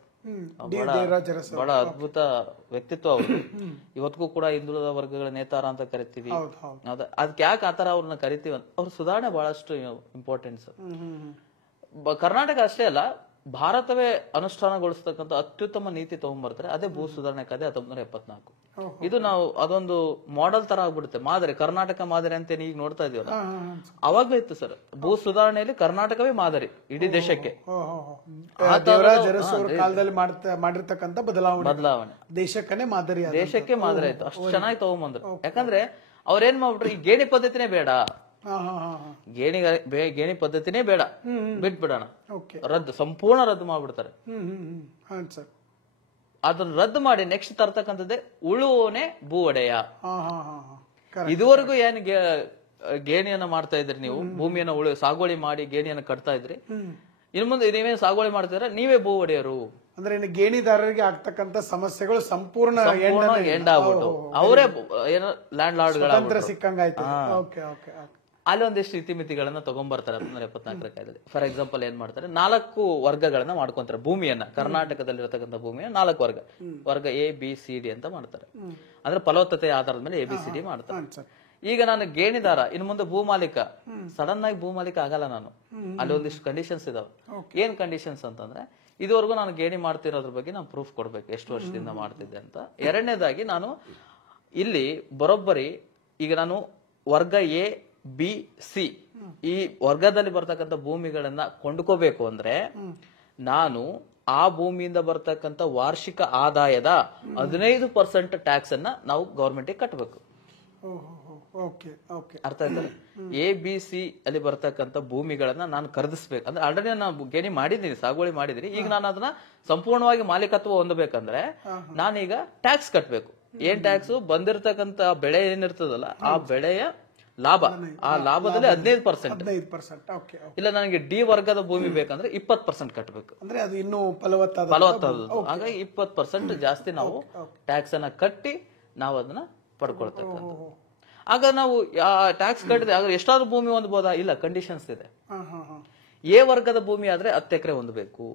ಬಹಳ ಅದ್ಭುತ ವ್ಯಕ್ತಿತ್ವ ಅವರು. ಇವತ್ತಿಗೂ ಕೂಡ ಹಿಂದುಳಿದ ವರ್ಗಗಳ ನೇತಾರ ಅಂತ ಕರಿತೀವಿ. ಅದಕ್ಕೆ ಯಾಕೆ ಆತರ ಅವ್ರನ್ನ ಕರಿತೀವಿ ಅಂತ, ಅವ್ರ ಸುಧಾರಣೆ ಬಹಳಷ್ಟು ಇಂಪಾರ್ಟೆನ್ಸ್. ಕರ್ನಾಟಕ ಅಷ್ಟೇ ಅಲ್ಲ, ಭಾರತವೇ ಅನುಷ್ಠಾನಗೊಳಿಸ್ತಕ್ಕಂಥ ಅತ್ಯುತ್ತಮ ನೀತಿ ತಗೊಂಡ್ಬರ್ತಾರೆ, ಅದೇ ಭೂ ಸುಧಾರಣೆ ಕಾಯ್ದೆ 1974. ಇದು ನಾವು ಅದೊಂದು ಮಾಡೆಲ್ ತರ ಆಗ್ಬಿಡುತ್ತೆ, ಮಾದರಿ, ಕರ್ನಾಟಕ ಮಾದರಿ ಅಂತ ಈಗ ನೋಡ್ತಾ ಇದೀವಲ್ಲ, ಅವಾಗ್ಲೂ ಇತ್ತು ಸರ್. ಭೂ ಸುಧಾರಣೆಯಲ್ಲಿ ಕರ್ನಾಟಕವೇ ಮಾದರಿ ಇಡೀ ದೇಶಕ್ಕೆ. ಕಾಲದಲ್ಲಿ ಮಾಡಿರ್ತಕ್ಕಂಥ ಬದಲಾವಣೆ ದೇಶಕ್ಕೆ ಮಾದರಿ ಆಯ್ತು. ಅಷ್ಟು ಚೆನ್ನಾಗಿ ತಗೊಂಡ್ಬಂದ್ರು. ಯಾಕಂದ್ರೆ ಅವ್ರೇನ್ ಮಾಡ್ಬಿಟ್ರು, ಈ ಗೇಣಿ ಪದ್ಧತಿನೇ ಬೇಡ, ಗೇಣಿ ಪದ್ಧತಿನೇ ಬೇಡ, ಬಿಟ್ಬಿಡೋಣ, ಸಂಪೂರ್ಣ ರದ್ದು ಮಾಡ್ಬಿಡ್ತಾರೆ. ಅದನ್ನ ರದ್ದು ಮಾಡಿ ನೆಕ್ಸ್ಟ್ ತರ್ತಕ್ಕಂಥದ್ದೇ ಉಳುವನೆ ಭೂ ಒಡೆಯ. ಇದುವರೆಗೂ ಏನ್ ಗೇಣಿಯನ್ನ ಮಾಡ್ತಾ ಇದ್ರಿ ನೀವು, ಭೂಮಿಯನ್ನ ಸಾಗುವಳಿ ಮಾಡಿ ಗೇಣಿಯನ್ನ ಕಟ್ತಾ ಇದ್ರಿ, ಇನ್ನು ಮುಂದೆ ನೀವೇ ಸಾಗುವಳಿ ಮಾಡ್ತಿದ್ರೆ ನೀವೇ ಭೂ ಒಡೆಯರು. ಅಂದ್ರೆ ಇನ್ನು ಗೇಣಿದಾರರಿಗೆ ಆಗ್ತಕ್ಕಂತ ಸಮಸ್ಯೆಗಳು ಸಂಪೂರ್ಣ ಎಂಡ್ ಆಗ್ಬಿಟ್ಟು ಅವರೇ ಏನೋ ಲ್ಯಾಂಡ್ ಲಾರ್ಡ್ ಸಿಕ್ಕಂಗಾಯ್ತು. ಅಲ್ಲಿ ಒಂದಿಷ್ಟು ಇತಿಮಿತಿಗಳನ್ನ ತಗೊಂಡ್ಬರ್ತಾರೆ 1974 ಕಾಯ್ದೆ. ಫಾರ್ ಎಕ್ಸಾಂಪಲ್ ಏನ್ ಮಾಡ್ತಾರೆ, 4 ವರ್ಗಗಳನ್ನ ಮಾಡ್ಕೊಂತಾರೆ ಭೂಮಿಯನ್ನ. ಕರ್ನಾಟಕದಲ್ಲಿರತಕ್ಕಂಥ ಭೂಮಿಯ 4 ವರ್ಗ ಎ ಬಿ ಸಿ ಡಿ ಅಂತ ಮಾಡ್ತಾರೆ. ಅಂದ್ರೆ ಫಲವತ್ತತೆ ಆಧಾರದ ಮೇಲೆ ಎ ಬಿ ಸಿ ಡಿ ಮಾಡ್ತಾರೆ. ಈಗ ನಾನು ಗೇಣಿದಾರ, ಇನ್ನು ಮುಂದೆ ಭೂ ಮಾಲೀಕ, ಸಡನ್ ಆಗಿ ಭೂ ಮಾಲೀಕ ಆಗಲ್ಲ ನಾನು. ಅಲ್ಲಿ ಒಂದಿಷ್ಟು ಕಂಡೀಷನ್ಸ್ ಇದಾವೆ. ಏನ್ ಕಂಡೀಷನ್ಸ್ ಅಂತಂದ್ರೆ, ಇದುವರೆಗೂ ನಾನು ಗೇಣಿ ಮಾಡ್ತಿರೋದ್ರ ಬಗ್ಗೆ ನಾನು ಪ್ರೂಫ್ ಕೊಡ್ಬೇಕು, ಎಷ್ಟು ವರ್ಷದಿಂದ ಮಾಡ್ತಿದ್ದೆ ಅಂತ. ಎರಡನೇದಾಗಿ ನಾನು ಇಲ್ಲಿ ಬರೋಬ್ಬರಿ, ಈಗ ನಾನು ವರ್ಗ ಎ ಬಿ ಸಿ ಈ ವರ್ಗದಲ್ಲಿ ಬರ್ತಕ್ಕಂಥ ಭೂಮಿಗಳನ್ನ ಕೊಂಡ್ಕೋಬೇಕು ಅಂದ್ರೆ ನಾನು ಆ ಭೂಮಿಯಿಂದ ಬರ್ತಕ್ಕಂಥ ವಾರ್ಷಿಕ ಆದಾಯದ 15% ಟ್ಯಾಕ್ಸ್ ಅನ್ನ ನಾವು ಗವರ್ಮೆಂಟ್ ಕಟ್ಟಬೇಕು. ಅರ್ಥ ಆಯ್ತಲ್ಲ? ಎ ಬಿ ಸಿ ಅಲ್ಲಿ ಬರ್ತಕ್ಕಂಥ ಭೂಮಿಗಳನ್ನ ನಾನು ಖರೀದಿಸ್ಬೇಕು ಅಂದ್ರೆ, ಆಲ್ರೆಡಿ ನಾನು ಗೇಣಿ ಮಾಡಿದ್ದೀನಿ, ಸಾಗುವಳಿ ಮಾಡಿದೀನಿ, ಈಗ ನಾನು ಅದನ್ನ ಸಂಪೂರ್ಣವಾಗಿ ಮಾಲೀಕತ್ವ ಹೊಂದಬೇಕಂದ್ರೆ ನಾನೀಗ ಟ್ಯಾಕ್ಸ್ ಕಟ್ಟಬೇಕು. ಏನ್ ಟ್ಯಾಕ್ಸ್? ಬಂದಿರತಕ್ಕಂತ ಬೆಳೆ ಏನಿರ್ತದಲ್ಲ, ಆ ಬೆಳೆಯ ಲಾಭ, ಆ ಲಾಭದಲ್ಲಿ 15%. ಇಲ್ಲ ನನಗೆ ಡಿ ವರ್ಗದ ಭೂಮಿ ಬೇಕಂದ್ರೆ 20% ಕಟ್ಟಬೇಕು. ಅಂದ್ರೆ ಅದು ಇನ್ನೂ ಫಲವತ್ತಾದ. ಹಾಗಾಗಿ 20% ಜಾಸ್ತಿ ನಾವು ಟ್ಯಾಕ್ಸ್ ಅನ್ನ ಕಟ್ಟಿ ನಾವು ಅದನ್ನ ಪಡ್ಕೊಳ್ತಕ್ಕಂಥ. ಆಗ ನಾವು ಟ್ಯಾಕ್ಸ್ ಕಟ್ಟಿದೆ ಆಗ ಎಷ್ಟಾದ್ರೂ ಭೂಮಿ ಹೊಂದಬಹುದಾ? ಇಲ್ಲ, ಕಂಡೀಷನ್ಸ್ ಇದೆ. ಎ ವರ್ಗದ ಭೂಮಿ ಆದ್ರೆ 10 ಎಕರೆ ಹೊಂದಬೇಕು,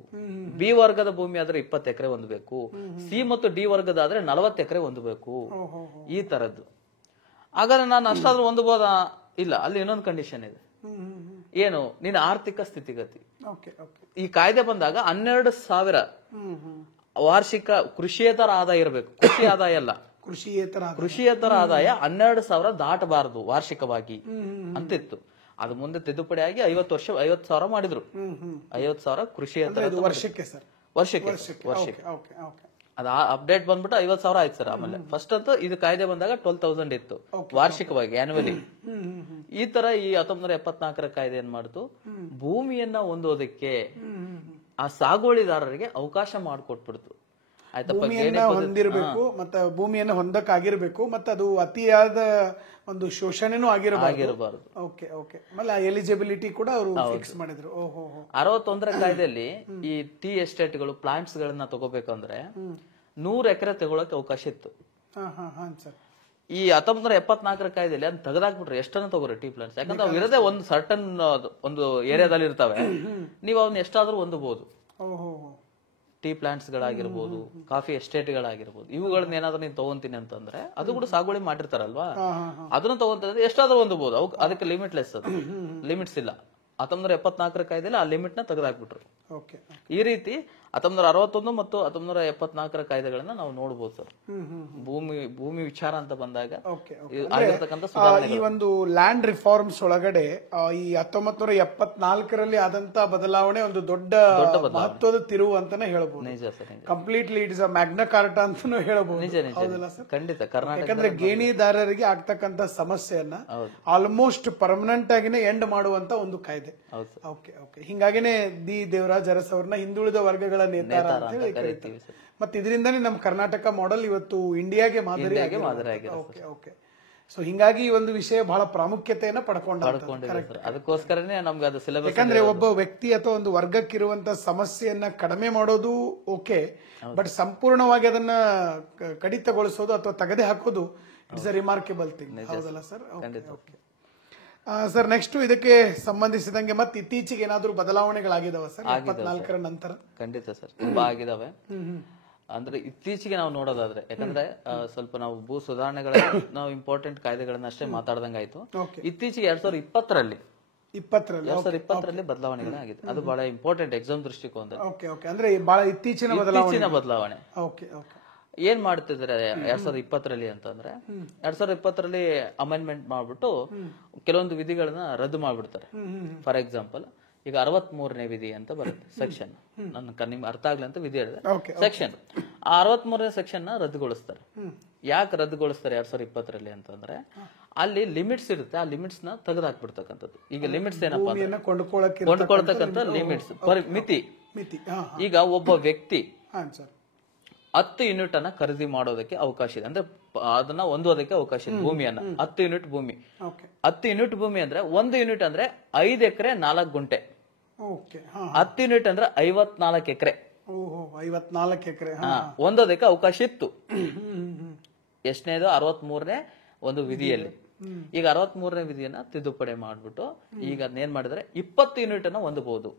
ಬಿ ವರ್ಗದ ಭೂಮಿ ಆದ್ರೆ 20 ಎಕರೆ ಹೊಂದಬೇಕು, ಸಿ ಮತ್ತು ಡಿ ವರ್ಗದ ಆದ್ರೆ 40 ಎಕರೆ ಹೊಂದಬೇಕು, ಈ ತರದ್ದು. ಹಾಗಾದ್ರೆ ನಾನು ಅಷ್ಟಾದ್ರೂ ಹೊಂದಬಹುದಾ? ಇಲ್ಲ, ಅಲ್ಲಿ ಇನ್ನೊಂದು ಕಂಡೀಷನ್ ಇದೆ. ಏನು? ನಿನ್ನ ಆರ್ಥಿಕ ಸ್ಥಿತಿಗತಿ. ಈ ಕಾಯ್ದೆ ಬಂದಾಗ 12,000 ವಾರ್ಷಿಕ ಕೃಷಿಯೇತರ ಆದಾಯ ಇರಬೇಕು. ಕೃಷಿ ಆದಾಯ ಅಲ್ಲ, ಕೃಷಿಯೇತರ ಆದಾಯ 12,000 ದಾಟಬಾರದು ವಾರ್ಷಿಕವಾಗಿ ಅಂತಿತ್ತು. ಅದು ಮುಂದೆ ತಿದ್ದುಪಡಿ ಆಗಿ 50,000 ಮಾಡಿದ್ರು. 50,000 ಕೃಷಿಯೇತರ ವರ್ಷಕ್ಕೆ. ಅದ ಅಪ್ಡೇಟ್ ಬಂದ್ಬಿಟ್ಟು 50,000 ಆಯ್ತು ಸರ್. ಆಮೇಲೆ ಫಸ್ಟ್ ಅಂತೂ ಇದು ಕಾಯ್ದೆ ಬಂದಾಗ 12,000 ಇತ್ತು ವಾರ್ಷಿಕವಾಗಿ, ಆನ್ಯುವಲಿ. ಈ ತರ ಈ 1974 ಕಾಯ್ದೆ ಏನ್ ಮಾಡ್ತು, ಭೂಮಿಯನ್ನ ಹೊಂದೋದಕ್ಕೆ ಆ ಸಾಗುವಳಿದಾರರಿಗೆ ಅವಕಾಶ ಮಾಡಿಕೊಟ್ಬಿಡ್ತು. ಭೂಮಿಯನ್ನ ಹೊಂದಿರಬೇಕು, ಮತ್ತೆ ಭೂಮಿಯನ್ನ ಹೊಂದಕ್ಕಾಗಿರ್ಬೇಕು, ಮತ್ತೆ ಅದು ಅತಿಯಾದ ಒಂದು ಶೋಷಣೆನೂ ಆಗಿರಬಾರದು. ಆಮೇಲೆ ಎಲಿಜಿಬಿಲಿಟಿ ಕೂಡ ಅವರು ಫಿಕ್ಸ್ ಮಾಡಿದ್ರು. 61 ಕಾಯ್ದೆಯಲ್ಲಿ ಈ ಟೀ ಎಸ್ಟೇಟ್ಗಳು, ಪ್ಲಾಂಟ್ಸ್ ಗಳನ್ನ ತಗೋಬೇಕಂದ್ರೆ 100 ಎಕರೆ ತಗೊಳಕ್ಕೆ ಅವಕಾಶ ಇತ್ತು. ಈ 1974 ಕಾಯ್ದೆಯಲ್ಲಿ ಅದನ್ನ ತೆಗೆದಾಕ್ಬಿಟ್ರೆ ಎಷ್ಟನ್ನ ತಗೋರಿ ಟೀ ಪ್ಲಾಂಟ್ಸ್. ಯಾಕಂದ್ರೆ ಅವು ಇರೋದೇ ಒಂದು ಸರ್ಟನ್ ಒಂದು ಏರಿಯಾದಲ್ಲಿ ಇರ್ತವೆ, ನೀವು ಅವನ್ನ ಎಷ್ಟಾದ್ರೂ ಹೊಂದಬಹುದು. ಟೀ ಪ್ಲಾಂಟ್ಸ್ ಗಳಾಗಿರ್ಬೋದು, ಕಾಫಿ ಎಸ್ಟೇಟ್ ಗಳಾಗಿರ್ಬೋದು, ಇವುಗಳನ್ನ ಏನಾದ್ರೂ ನೀನ್ ತಗೊಂತೀನಿ ಅಂತಂದ್ರೆ ಅದು ಕೂಡ ಸಾಗುವಳಿ ಮಾಡಿರ್ತಾರಲ್ವಾ, ಅದನ್ನ ತಗೊಂತಂದ್ರೆ ಎಷ್ಟಾದ್ರೂ ಹೊಂದಬಹುದು. ಅದಕ್ಕೆ ಲಿಮಿಟ್ಲೆಸ್, ಅದು ಲಿಮಿಟ್ಸ್ ಇಲ್ಲ. 1974 ಕಾಯ್ದೆಯಲ್ಲಿ ಆ ಲಿಮಿಟ್ ನ ತೆಗೆದಾಕ್ಬಿಟ್ರು. ಈ ರೀತಿ 1961 ಮತ್ತು 1974 ಕಾಯ್ದೆಗಳನ್ನ ನಾವು ನೋಡಬಹುದು ಸರ್. ಭೂಮಿ ವಿಚಾರ ಅಂತ ಬಂದಾಗ ಈ ಒಂದು ಲ್ಯಾಂಡ್ ರಿಫಾರ್ಮ್ಸ್ ಒಳಗಡೆ ಈ 1974ರಲ್ಲಿ ಆದಂತ ಬದಲಾವಣೆ ಒಂದು ದೊಡ್ಡ ಮಹತ್ವದ ತಿರುವು ಅಂತಾನೆ ಹೇಳ್ಬೋದು. Completely it is a Magna Carta ಅಂತಾನು ಹೇಳ್ಬೋದು. ಖಂಡಿತ. ಕರ್ನಾಟಕ ಯಾಕಂದ್ರೆ ಗೇಣಿದಾರರಿಗೆ ಆಗ್ತಕ್ಕಂತ ಸಮಸ್ಯೆಯನ್ನ ಆಲ್ಮೋಸ್ಟ್ ಪರ್ಮನೆಂಟ್ ಆಗಿನೇ ಎಂಡ್ ಮಾಡುವಂತ ಒಂದು ಕಾಯ್ದೆ. ಹಿಂಗಾಗಿನೇ ದಿ ದೇವರಾಜ್ ಅರಸ್ ಅವ್ರನ್ನ ಹಿಂದುಳಿದ ವರ್ಗಗಳ ನೇತಾರ ಅಂತ ಹೇಳಿ ಕರೀತೀವಿ. ಮತ್ತೆ ಇದರಿಂದಾನೇ ನಮ್ಮ ಕರ್ನಾಟಕ ಮಾಡೆಲ್ ಇವತ್ತು ಇಂಡಿಯಾಗೆ ಮಾದರಿ. ಸೊ ಹಿಂಗಾಗಿ ಈ ಒಂದು ವಿಷಯ ಬಹಳ ಪ್ರಾಮುಖ್ಯತೆಯನ್ನ ಪಡ್ಕೊಂಡಿದೆ ಸರ್. ಅದಕ್ಕೋಸ್ಕರನೇ ನಮ್ಗೆ ಅದು ಸಿಲೆಬಸ್. ಯಾಕಂದ್ರೆ ಒಬ್ಬ ವ್ಯಕ್ತಿ ಅಥವಾ ಒಂದು ವರ್ಗಕ್ಕಿರುವಂತ ಸಮಸ್ಯೆಯನ್ನ ಕಡಿಮೆ ಮಾಡೋದು ಓಕೆ, ಬಟ್ ಸಂಪೂರ್ಣವಾಗಿ ಅದನ್ನ ಕಡಿತಗೊಳಿಸೋದು ಅಥವಾ ತೆಗೆದೇ ಹಾಕೋದು ಇಟ್ಸ್ ಅ ರಿಮಾರ್ಕೆಬಲ್ ಥಿಂಗ್. ಹೌದಲ್ಲ ಸರ್? ಸರ್, ನೆಕ್ಸ್ಟ್ ಇದಕ್ಕೆ ಸಂಬಂಧಿಸಿದಂಗೆ ಮತ್ತೆ ಇತ್ತೀಚೆಗೆ ಏನಾದ್ರೂ ಬದಲಾವಣೆಗಳಾಗಿದಾವ ಸರ್ 24ರ ನಂತರ? ಖಂಡಿತ ಸರ್, ತುಂಬಾ ಆಗಿದಾವೆ. ಅಂದ್ರೆ ಇತ್ತೀಚೆಗೆ ನಾವು ನೋಡೋದಾದ್ರೆ, ಯಾಕಂದ್ರೆ ಸ್ವಲ್ಪ ನಾವು ಭೂ ಸುಧಾರಣೆಗಳ ನಾವು ಇಂಪಾರ್ಟೆಂಟ್ ಕಾಯ್ದೆಗಳನ್ನ ಅಷ್ಟೇ ಮಾತಾಡ್ದಂಗಾಯ್ತು. ಇತ್ತೀಚೆಗೆ 2020ರಲ್ಲಿ ಬದಲಾವಣೆಗಳಾಗಿದೆ. ಅದು ಬಹಳ ಇಂಪಾರ್ಟೆಂಟ್ ಎಕ್ಸಾಮ್ ದೃಷ್ಟಿಕೋನದಲ್ಲಿ. ಅಂದ್ರೆ ಬಹಳ ಇತ್ತೀಚಿನ ಬದಲಾವಣೆ. ಏನ್ ಮಾಡ್ತಿದ್ರೆ 2020ರಲ್ಲಿ ಅಂತಂದ್ರೆ, 2020ರಲ್ಲಿ ಅಮೆಂಡ್ಮೆಂಟ್ ಮಾಡ್ಬಿಟ್ಟು ಕೆಲವೊಂದು ವಿಧಿಗಳನ್ನ ರದ್ದು ಮಾಡ್ಬಿಡ್ತಾರೆ. ಫಾರ್ ಎಕ್ಸಾಂಪಲ್, ಈಗ 63ನೇ ವಿಧಿ ಅಂತ ಬರುತ್ತೆ ಸೆಕ್ಷನ್. ನಿಮ್ಗೆ ಅರ್ಥ ಆಗ್ಲಿ ಅಂತ ವಿಧಿ ಹೇಳಿದೆ ಸೆಕ್ಷನ್. ಆ 63ನೇ ಸೆಕ್ಷನ್ ನ ರದ್ದುಗೊಳಿಸ್ತಾರೆ. ಯಾಕೆ ರದ್ದುಗೊಳಿಸ್ತಾರೆ 2020ರಲ್ಲಿ ಅಂತಂದ್ರೆ, ಅಲ್ಲಿ ಲಿಮಿಟ್ಸ್ ಇರುತ್ತೆ, ಆ ಲಿಮಿಟ್ಸ್ ನ ತೆಗೆದಾಕ್ಬಿಡ್ತಕ್ಕಂಥದ್ದು. ಈಗ ಲಿಮಿಟ್ಸ್ ಏನಪ್ಪಾ ಅಂದ್ರೆ, ಕೊಂಡ್ಕೊಳ್ತಕ್ಕಂಥ ಲಿಮಿಟ್ಸ್, ಮಿತಿ. ಈಗ ಒಬ್ಬ ವ್ಯಕ್ತಿ 10 ಯೂನಿಟ್ ಅನ್ನ ಖರೀದಿ ಮಾಡೋದಕ್ಕೆ ಅವಕಾಶ ಇದೆ, ಅಂದ್ರೆ ಅದನ್ನ ಹೊಂದೋದಕ್ಕೆ ಅವಕಾಶ ಇದೆ. ಭೂಮಿಯನ್ನ 10 ಯೂನಿಟ್ ಭೂಮಿ, 10 ಯೂನಿಟ್ ಭೂಮಿ ಅಂದ್ರೆ 1 ಯೂನಿಟ್ ಅಂದ್ರೆ 5 ಎಕರೆ 4 ಗುಂಟೆ. 10 ಯೂನಿಟ್ ಅಂದ್ರೆ 54 ಎಕರೆ. 54 ಎಕರೆ ಹೊಂದೋದಕ್ಕೆ ಅವಕಾಶ ಇತ್ತು. ಎಷ್ಟನೇದು? 63ನೇ ಒಂದು ವಿಧಿಯಲ್ಲಿ. ಈಗ 63ನೇ ವಿಧಿಯನ್ನ ತಿದ್ದುಪಡಿ ಮಾಡ್ಬಿಟ್ಟು ಈಗ ಅದನ್ನೇನ್ ಮಾಡಿದ್ರೆ 20 ಯೂನಿಟ್ ಅನ್ನ ಹೊಂದಬಹುದು.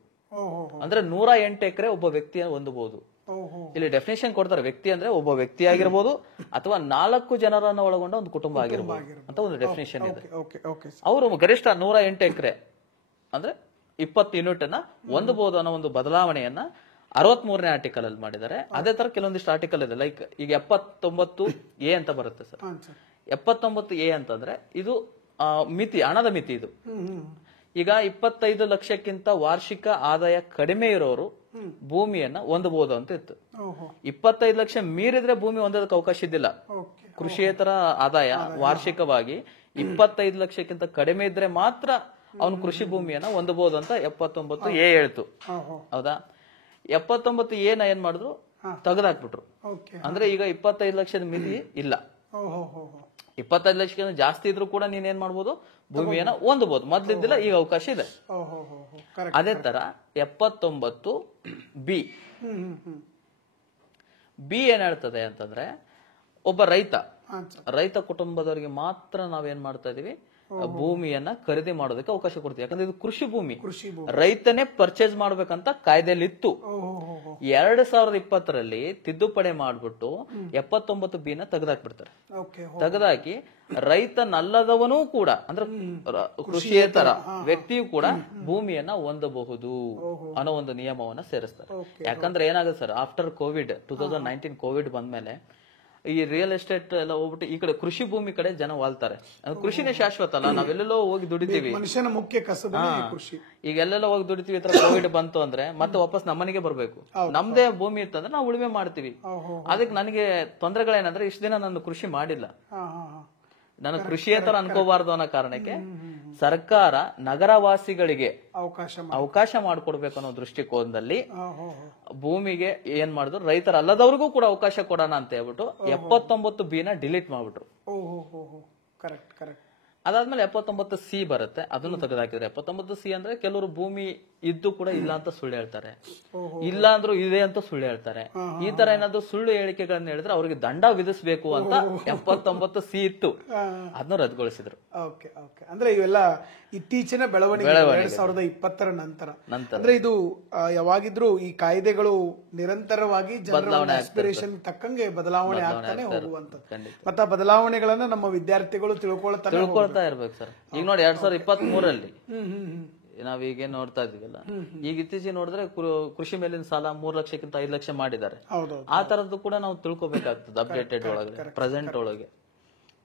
ಅಂದ್ರೆ 108 ಎಕರೆ ಒಬ್ಬ ವ್ಯಕ್ತಿಯ ಹೊಂದಬಹುದು. ಇಲ್ಲಿ ಡೆಫಿನೇಷನ್ ಕೊಡ್ತಾರೆ. ವ್ಯಕ್ತಿ ಅಂದ್ರೆ ಒಬ್ಬ ವ್ಯಕ್ತಿ ಆಗಿರ್ಬೋದು ಅಥವಾ 4 ಜನರನ್ನ ಒಳಗೊಂಡ ಒಂದು ಕುಟುಂಬ ಆಗಿರ್ಬೋದು ಅಂತ ಒಂದು ಡೆಫಿನೇಷನ್ ಇದೆ. ಅವರು ಗರಿಷ್ಠ 108 ಎಕರೆ ಅಂದ್ರೆ 20 ಯೂನಿಟ್ ಅನ್ನ ಹೊಂದಬಹುದು ಅನ್ನೋ ಒಂದು ಬದಲಾವಣೆಯನ್ನ 63ನೇ ಆರ್ಟಿಕಲ್ ಅಲ್ಲಿ ಮಾಡಿದ್ದಾರೆ. ಅದೇ ತರ ಕೆಲವೊಂದಿಷ್ಟು ಆರ್ಟಿಕಲ್ ಇದೆ. ಲೈಕ್ ಈಗ 79A ಅಂತ ಬರುತ್ತೆ ಸರ್. 79A ಅಂತಂದ್ರೆ ಇದು ಮಿತಿ, ಹಣದ ಮಿತಿ. ಇದು ಈಗ 25 ಲಕ್ಷಕ್ಕಿಂತ ವಾರ್ಷಿಕ ಆದಾಯ ಕಡಿಮೆ ಇರೋರು ಭೂಮಿಯನ್ನ ಹೊಂದಬಹುದು ಅಂತ ಇತ್ತು. 25 ಲಕ್ಷ ಮೀರಿದ್ರೆ ಭೂಮಿ ಹೊಂದೋದಕ್ಕೆ ಅವಕಾಶ ಇದ್ದಿಲ್ಲ. ಕೃಷಿಯೇತರ ಆದಾಯ ವಾರ್ಷಿಕವಾಗಿ 25 ಲಕ್ಷಕ್ಕಿಂತ ಕಡಿಮೆ ಇದ್ರೆ ಮಾತ್ರ ಅವನು ಕೃಷಿ ಭೂಮಿಯನ್ನ ಹೊಂದಬಹುದು ಅಂತ 79A ಹೇಳ್ತು. ಹೌದಾ? 79A ನ ಏನ್ ಮಾಡಿದ್ರು? ತೆಗೆದಾಕ್ಬಿಟ್ರು. ಅಂದ್ರೆ ಈಗ 25 ಲಕ್ಷದ ಮಿತಿ ಇಲ್ಲ. 25 ಲಕ್ಷಕ್ಕಿಂತ ಜಾಸ್ತಿ ಇದ್ರೂ ಕೂಡ ನೀನ್ ಏನ್ ಮಾಡ್ಬೋದು? ಭೂಮಿಯನ್ನ ಹೊಂದಬಹುದು. ಮೊದ್ಲಿದ್ದಿಲ್ಲ, ಈಗ ಅವಕಾಶ ಇದೆ. ಅದೇ ತರ 79B ಏನ್ ಹೇಳ್ತದೆ ಅಂತಂದ್ರೆ, ಒಬ್ಬ ರೈತ ಕುಟುಂಬದವರಿಗೆ ಮಾತ್ರ ನಾವೇನ್ ಮಾಡ್ತಾ ಇದೀವಿ? ಭೂಮಿಯನ್ನ ಖರೀದಿ ಮಾಡೋದಕ್ಕೆ ಅವಕಾಶ ಕೊಡ್ತೀವಿ. ಯಾಕಂದ್ರೆ ಇದು ಕೃಷಿ ಭೂಮಿ, ರೈತನೇ ಪರ್ಚೇಸ್ ಮಾಡ್ಬೇಕಂತ ಕಾಯ್ದೆಯಲ್ಲಿ ಇತ್ತು. 2020ರಲ್ಲಿ ತಿದ್ದುಪಡಿ ಮಾಡ್ಬಿಟ್ಟು 79B ನ ತೆಗೆದಾಕ್ಬಿಡ್ತಾರೆ. ತೆಗೆದಾಕಿ ರೈತನಲ್ಲದವನೂ ಕೂಡ, ಅಂದ್ರೆ ಕೃಷಿಯೇತರ ವ್ಯಕ್ತಿಯು ಕೂಡ ಭೂಮಿಯನ್ನ ಹೊಂದಬಹುದು ಅನ್ನೋ ಒಂದು ನಿಯಮವನ್ನ ಸೇರಿಸ್ತಾರೆ. ಯಾಕಂದ್ರೆ ಏನಾಗುತ್ತೆ ಸರ್, ಆಫ್ಟರ್ ಕೋವಿಡ್ 2019 ಕೋವಿಡ್ ಬಂದ್ಮೇಲೆ ಈ ರಿಯಲ್ ಎಸ್ಟೇಟ್ ಎಲ್ಲ ಹೋಗ್ಬಿಟ್ಟು ಈ ಕಡೆ ಕೃಷಿ ಭೂಮಿ ಕಡೆ ಜನ ವಾಲ್ತಾರೆ. ಕೃಷಿನೇ ಶಾಶ್ವತ ಅಲ್ಲ, ನಾವೆಲ್ಲೆಲ್ಲೋ ಹೋಗಿ ದುಡಿತೀವಿ. ಮನುಷ್ಯನ ಮುಖ್ಯ ಕಸುಬು ಕೃಷಿ. ಈಗ ಎಲ್ಲೆಲ್ಲ ಹೋಗಿ ದುಡಿತೀವಿ. ಈ ತರ ಕೋವಿಡ್ ಬಂತು ಅಂದ್ರೆ ಮತ್ತೆ ವಾಪಸ್ ನಮ್ಮನೆಗೆ ಬರ್ಬೇಕು. ನಮ್ದೇ ಭೂಮಿ ಇತ್ತಂದ್ರೆ ನಾವು ಉಳುಮೆ ಮಾಡ್ತೀವಿ. ಅದಕ್ಕೆ ನನಗೆ ತೊಂದರೆಗಳೇನಂದ್ರೆ, ಇಷ್ಟ ದಿನ ನಾನು ಕೃಷಿ ಮಾಡಿಲ್ಲ, ನಾನು ಕೃಷಿಯೇತರ ಅನ್ಕೋಬಾರ್ದು ಅನ್ನೋ ಕಾರಣಕ್ಕೆ ಸರ್ಕಾರ ನಗರವಾಸಿಗಳಿಗೆ ಅವಕಾಶ ಮಾಡಿಕೊಡ್ಬೇಕು ಅನ್ನೋ ದೃಷ್ಟಿಕೋನದಲ್ಲಿ ಭೂಮಿಗೆ ಏನ್ ಮಾಡಿದ್ರು, ರೈತರಲ್ಲದವ್ರಿಗೂ ಕೂಡ ಅವಕಾಶ ಕೊಡೋಣ ಅಂತ ಹೇಳ್ಬಿಟ್ಟು 79B ನ ಡಿಲೀಟ್ ಮಾಡ್ಬಿಟ್ರು. ಅದಾದ್ಮೇಲೆ 79C ಬರುತ್ತೆ, ಅದನ್ನು ತೆಗೆದಾಕಿದ್ರೆ 79C ಅಂದ್ರೆ ಕೆಲವರು ಭೂಮಿ ಇದ್ದು ಕೂಡ ಇಲ್ಲ ಅಂತ ಸುಳ್ಳು ಹೇಳ್ತಾರೆ, ಇಲ್ಲ ಅಂದ್ರೂ ಇದೆ ಅಂತ ಸುಳ್ಳು ಹೇಳ್ತಾರೆ. ಈ ತರ ಏನಾದ್ರು ಸುಳ್ಳು ಹೇಳಿಕೆಗಳನ್ನ ಹೇಳಿದ್ರೆ ಅವ್ರಿಗೆ ದಂಡ ವಿಧಿಸಬೇಕು ಅಂತ 79C ಇತ್ತು, ಅದನ್ನ ರದ್ದುಗೊಳಿಸಿದ್ರು. ಅಂದ್ರೆ ಇವೆಲ್ಲ ಇತ್ತೀಚಿನ ಬೆಳವಣಿಗೆ 2020ರ ನಂತರ. ಅಂದ್ರೆ ಇದು ಯಾವಾಗಿದ್ರು ಈ ಕಾಯ್ದೆಗಳು ನಿರಂತರವಾಗಿ ಜನರ ಆಸ್ಪಿರೇಷನ್ ತಕ್ಕಂಗೆ ಬದಲಾವಣೆ ಆಗ್ತಾನೆ ಹೋಗುವಂತದ್ದು. ಮತ್ತೆ ಆ ಬದಲಾವಣೆಗಳನ್ನ ನಮ್ಮ ವಿದ್ಯಾರ್ಥಿಗಳು ತಿಳ್ಕೊಳ್ತಾ ಇರ್ಬೇಕು ಸರ್. ಈಗ ನೋಡಿ 2023ರಲ್ಲಿ ನಾವೀಗೇನ್ ನೋಡ್ತಾ ಇದೀವಲ್ಲ, ಈಗ ಇತ್ತೀಚೆಗೆ ನೋಡಿದ್ರೆ ಕೃಷಿ ಮೇಲಿನ ಸಾಲ 3 ಲಕ್ಷಕ್ಕಿಂತ 5 ಲಕ್ಷ ಮಾಡಿದ್ದಾರೆ. ಆ ತರದ್ದು ಕೂಡ ನಾವು ತಿಳ್ಕೊಬೇಕಾಗ್ತದೆ. ಅಪ್ಡೇಟೆಡ್ ಒಳಗೆ, ಪ್ರೆಸೆಂಟ್ ಒಳಗೆ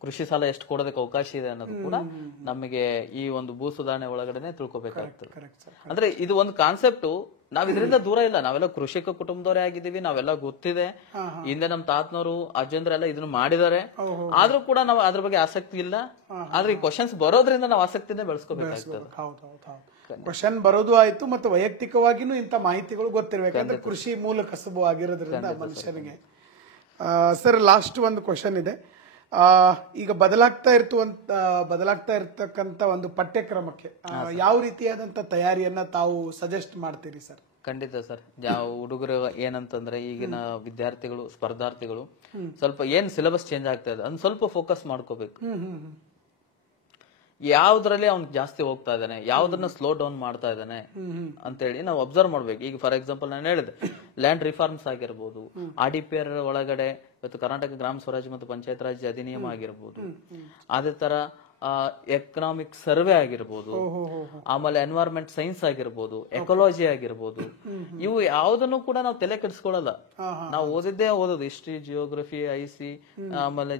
ಕೃಷಿ ಸಾಲ ಎಷ್ಟು ಕೊಡೋದಕ್ಕೆ ಅವಕಾಶ ಇದೆ ಅನ್ನೋದು ಕೂಡ ನಮಗೆ ಈ ಒಂದು ಭೂ ಸುಧಾರಣೆ ಒಳಗಡೆ ತಿಳ್ಕೊಬೇಕಾಗ್ತದೆ. ಅಂದ್ರೆ ಇದು ಒಂದು ಕಾನ್ಸೆಪ್ಟ್, ನಾವ್ ಇದರಿಂದ ದೂರ ಇಲ್ಲ. ನಾವೆಲ್ಲ ಕೃಷಿಕ ಕುಟುಂಬದವರೇ ಆಗಿದ್ದೀವಿ, ನಾವೆಲ್ಲ ಗೊತ್ತಿದೆ. ಹಿಂದೆ ನಮ್ ತಾತನವರು ಅಜ್ಜಂದ್ರೆಲ್ಲ ಇದನ್ನ ಮಾಡಿದ್ದಾರೆ. ಆದ್ರೂ ಕೂಡ ನಾವು ಅದ್ರ ಬಗ್ಗೆ ಆಸಕ್ತಿ ಇಲ್ಲ. ಆದ್ರೆ ಈ ಕ್ವಶನ್ಸ್ ಬರೋದ್ರಿಂದ ನಾವು ಆಸಕ್ತಿಯಿಂದ ಬೆಳೆಸ್ಕೋಬೇಕಾಗ್ತದೆ. ಕ್ವಶನ್ ಬರೋದು ಆಯ್ತು, ಮತ್ತೆ ವೈಯಕ್ತಿಕವಾಗಿನೂ ಇಂತ ಮಾಹಿತಿಗಳು ಗೊತ್ತಿರ್ಬೇಕಂದ್ರೆ ಕೃಷಿ ಮೂಲ ಕಸಬು ಆಗಿರೋದ್ರಿಂದ ಮನುಷ್ಯನಿಗೆ. ಸರ್, ಲಾಸ್ಟ್ ಒಂದು ಕ್ವಶನ್ ಇದೆ. ಈಗ ಬದಲಾಗ್ತಾ ಇರ್ತಕ್ಕಂಥ ಒಂದು ಪಠ್ಯಕ್ರಮಕ್ಕೆ ಯಾವ ರೀತಿಯಾದಂತ ತಯಾರಿಯನ್ನ ತಾವು ಸಜೆಸ್ಟ್ ಮಾಡ್ತೀರಿ ಸರ್? ಖಂಡಿತ ಸರ್. ಯಾವ ಹುಡುಗರು ಏನಂತಂದ್ರೆ ಈಗಿನ ವಿದ್ಯಾರ್ಥಿಗಳು ಸ್ಪರ್ಧಾರ್ಥಿಗಳು ಸ್ವಲ್ಪ ಏನ್ ಸಿಲೆಬಸ್ ಚೇಂಜ್ ಆಗ್ತಾ ಇದೆ ಅದನ್ನ ಸ್ವಲ್ಪ ಫೋಕಸ್ ಮಾಡ್ಕೋಬೇಕು. ಯಾವ್ದ್ರಲ್ಲಿ ಅವ್ನ್ ಜಾಸ್ತಿ ಹೋಗ್ತಾ ಇದ್ದಾನೆ, ಯಾವ್ದನ್ನ ಸ್ಲೋ ಡೌನ್ ಮಾಡ್ತಾ ಇದ್ದಾನೆ ಅಂತೇಳಿ ನಾವು ಅಬ್ಸರ್ವ್ ಮಾಡ್ಬೇಕು. ಈಗ ಫಾರ್ ಎಕ್ಸಾಂಪಲ್ ನಾನು ಹೇಳಿದೆ, ಲ್ಯಾಂಡ್ ರಿಫಾರ್ಮ್ಸ್ ಆಗಿರ್ಬೋದು, RDPR ಒಳಗಡೆ ಇವತ್ತು ಕರ್ನಾಟಕ ಗ್ರಾಮ ಸ್ವರಾಜ್ ಮತ್ತು ಪಂಚಾಯತ್ ರಾಜ್ ಅಧಿನಿಯಮ ಆಗಿರ್ಬೋದು, ಅದೇ ತರ ಎಕನಾಮಿಕ್ ಸರ್ವೆ ಆಗಿರ್ಬೋದು, ಆಮೇಲೆ ಎನ್ವೈರನ್ಮೆಂಟ್ ಸೈನ್ಸ್ ಆಗಿರ್ಬೋದು, ಎಕಾಲಜಿ ಆಗಿರ್ಬೋದು, ಇವು ಯಾವ್ದನ್ನು ಕೂಡ ನಾವು ತಲೆ ಕೆಡಿಸ್ಕೊಳ್ಳಲ್ಲ. ನಾವು ಓದಿದ್ದೇ ಓದೋದು, ಹಿಸ್ಟ್ರಿ, ಜಿಯೋಗ್ರಫಿ, IC, ಆಮೇಲೆ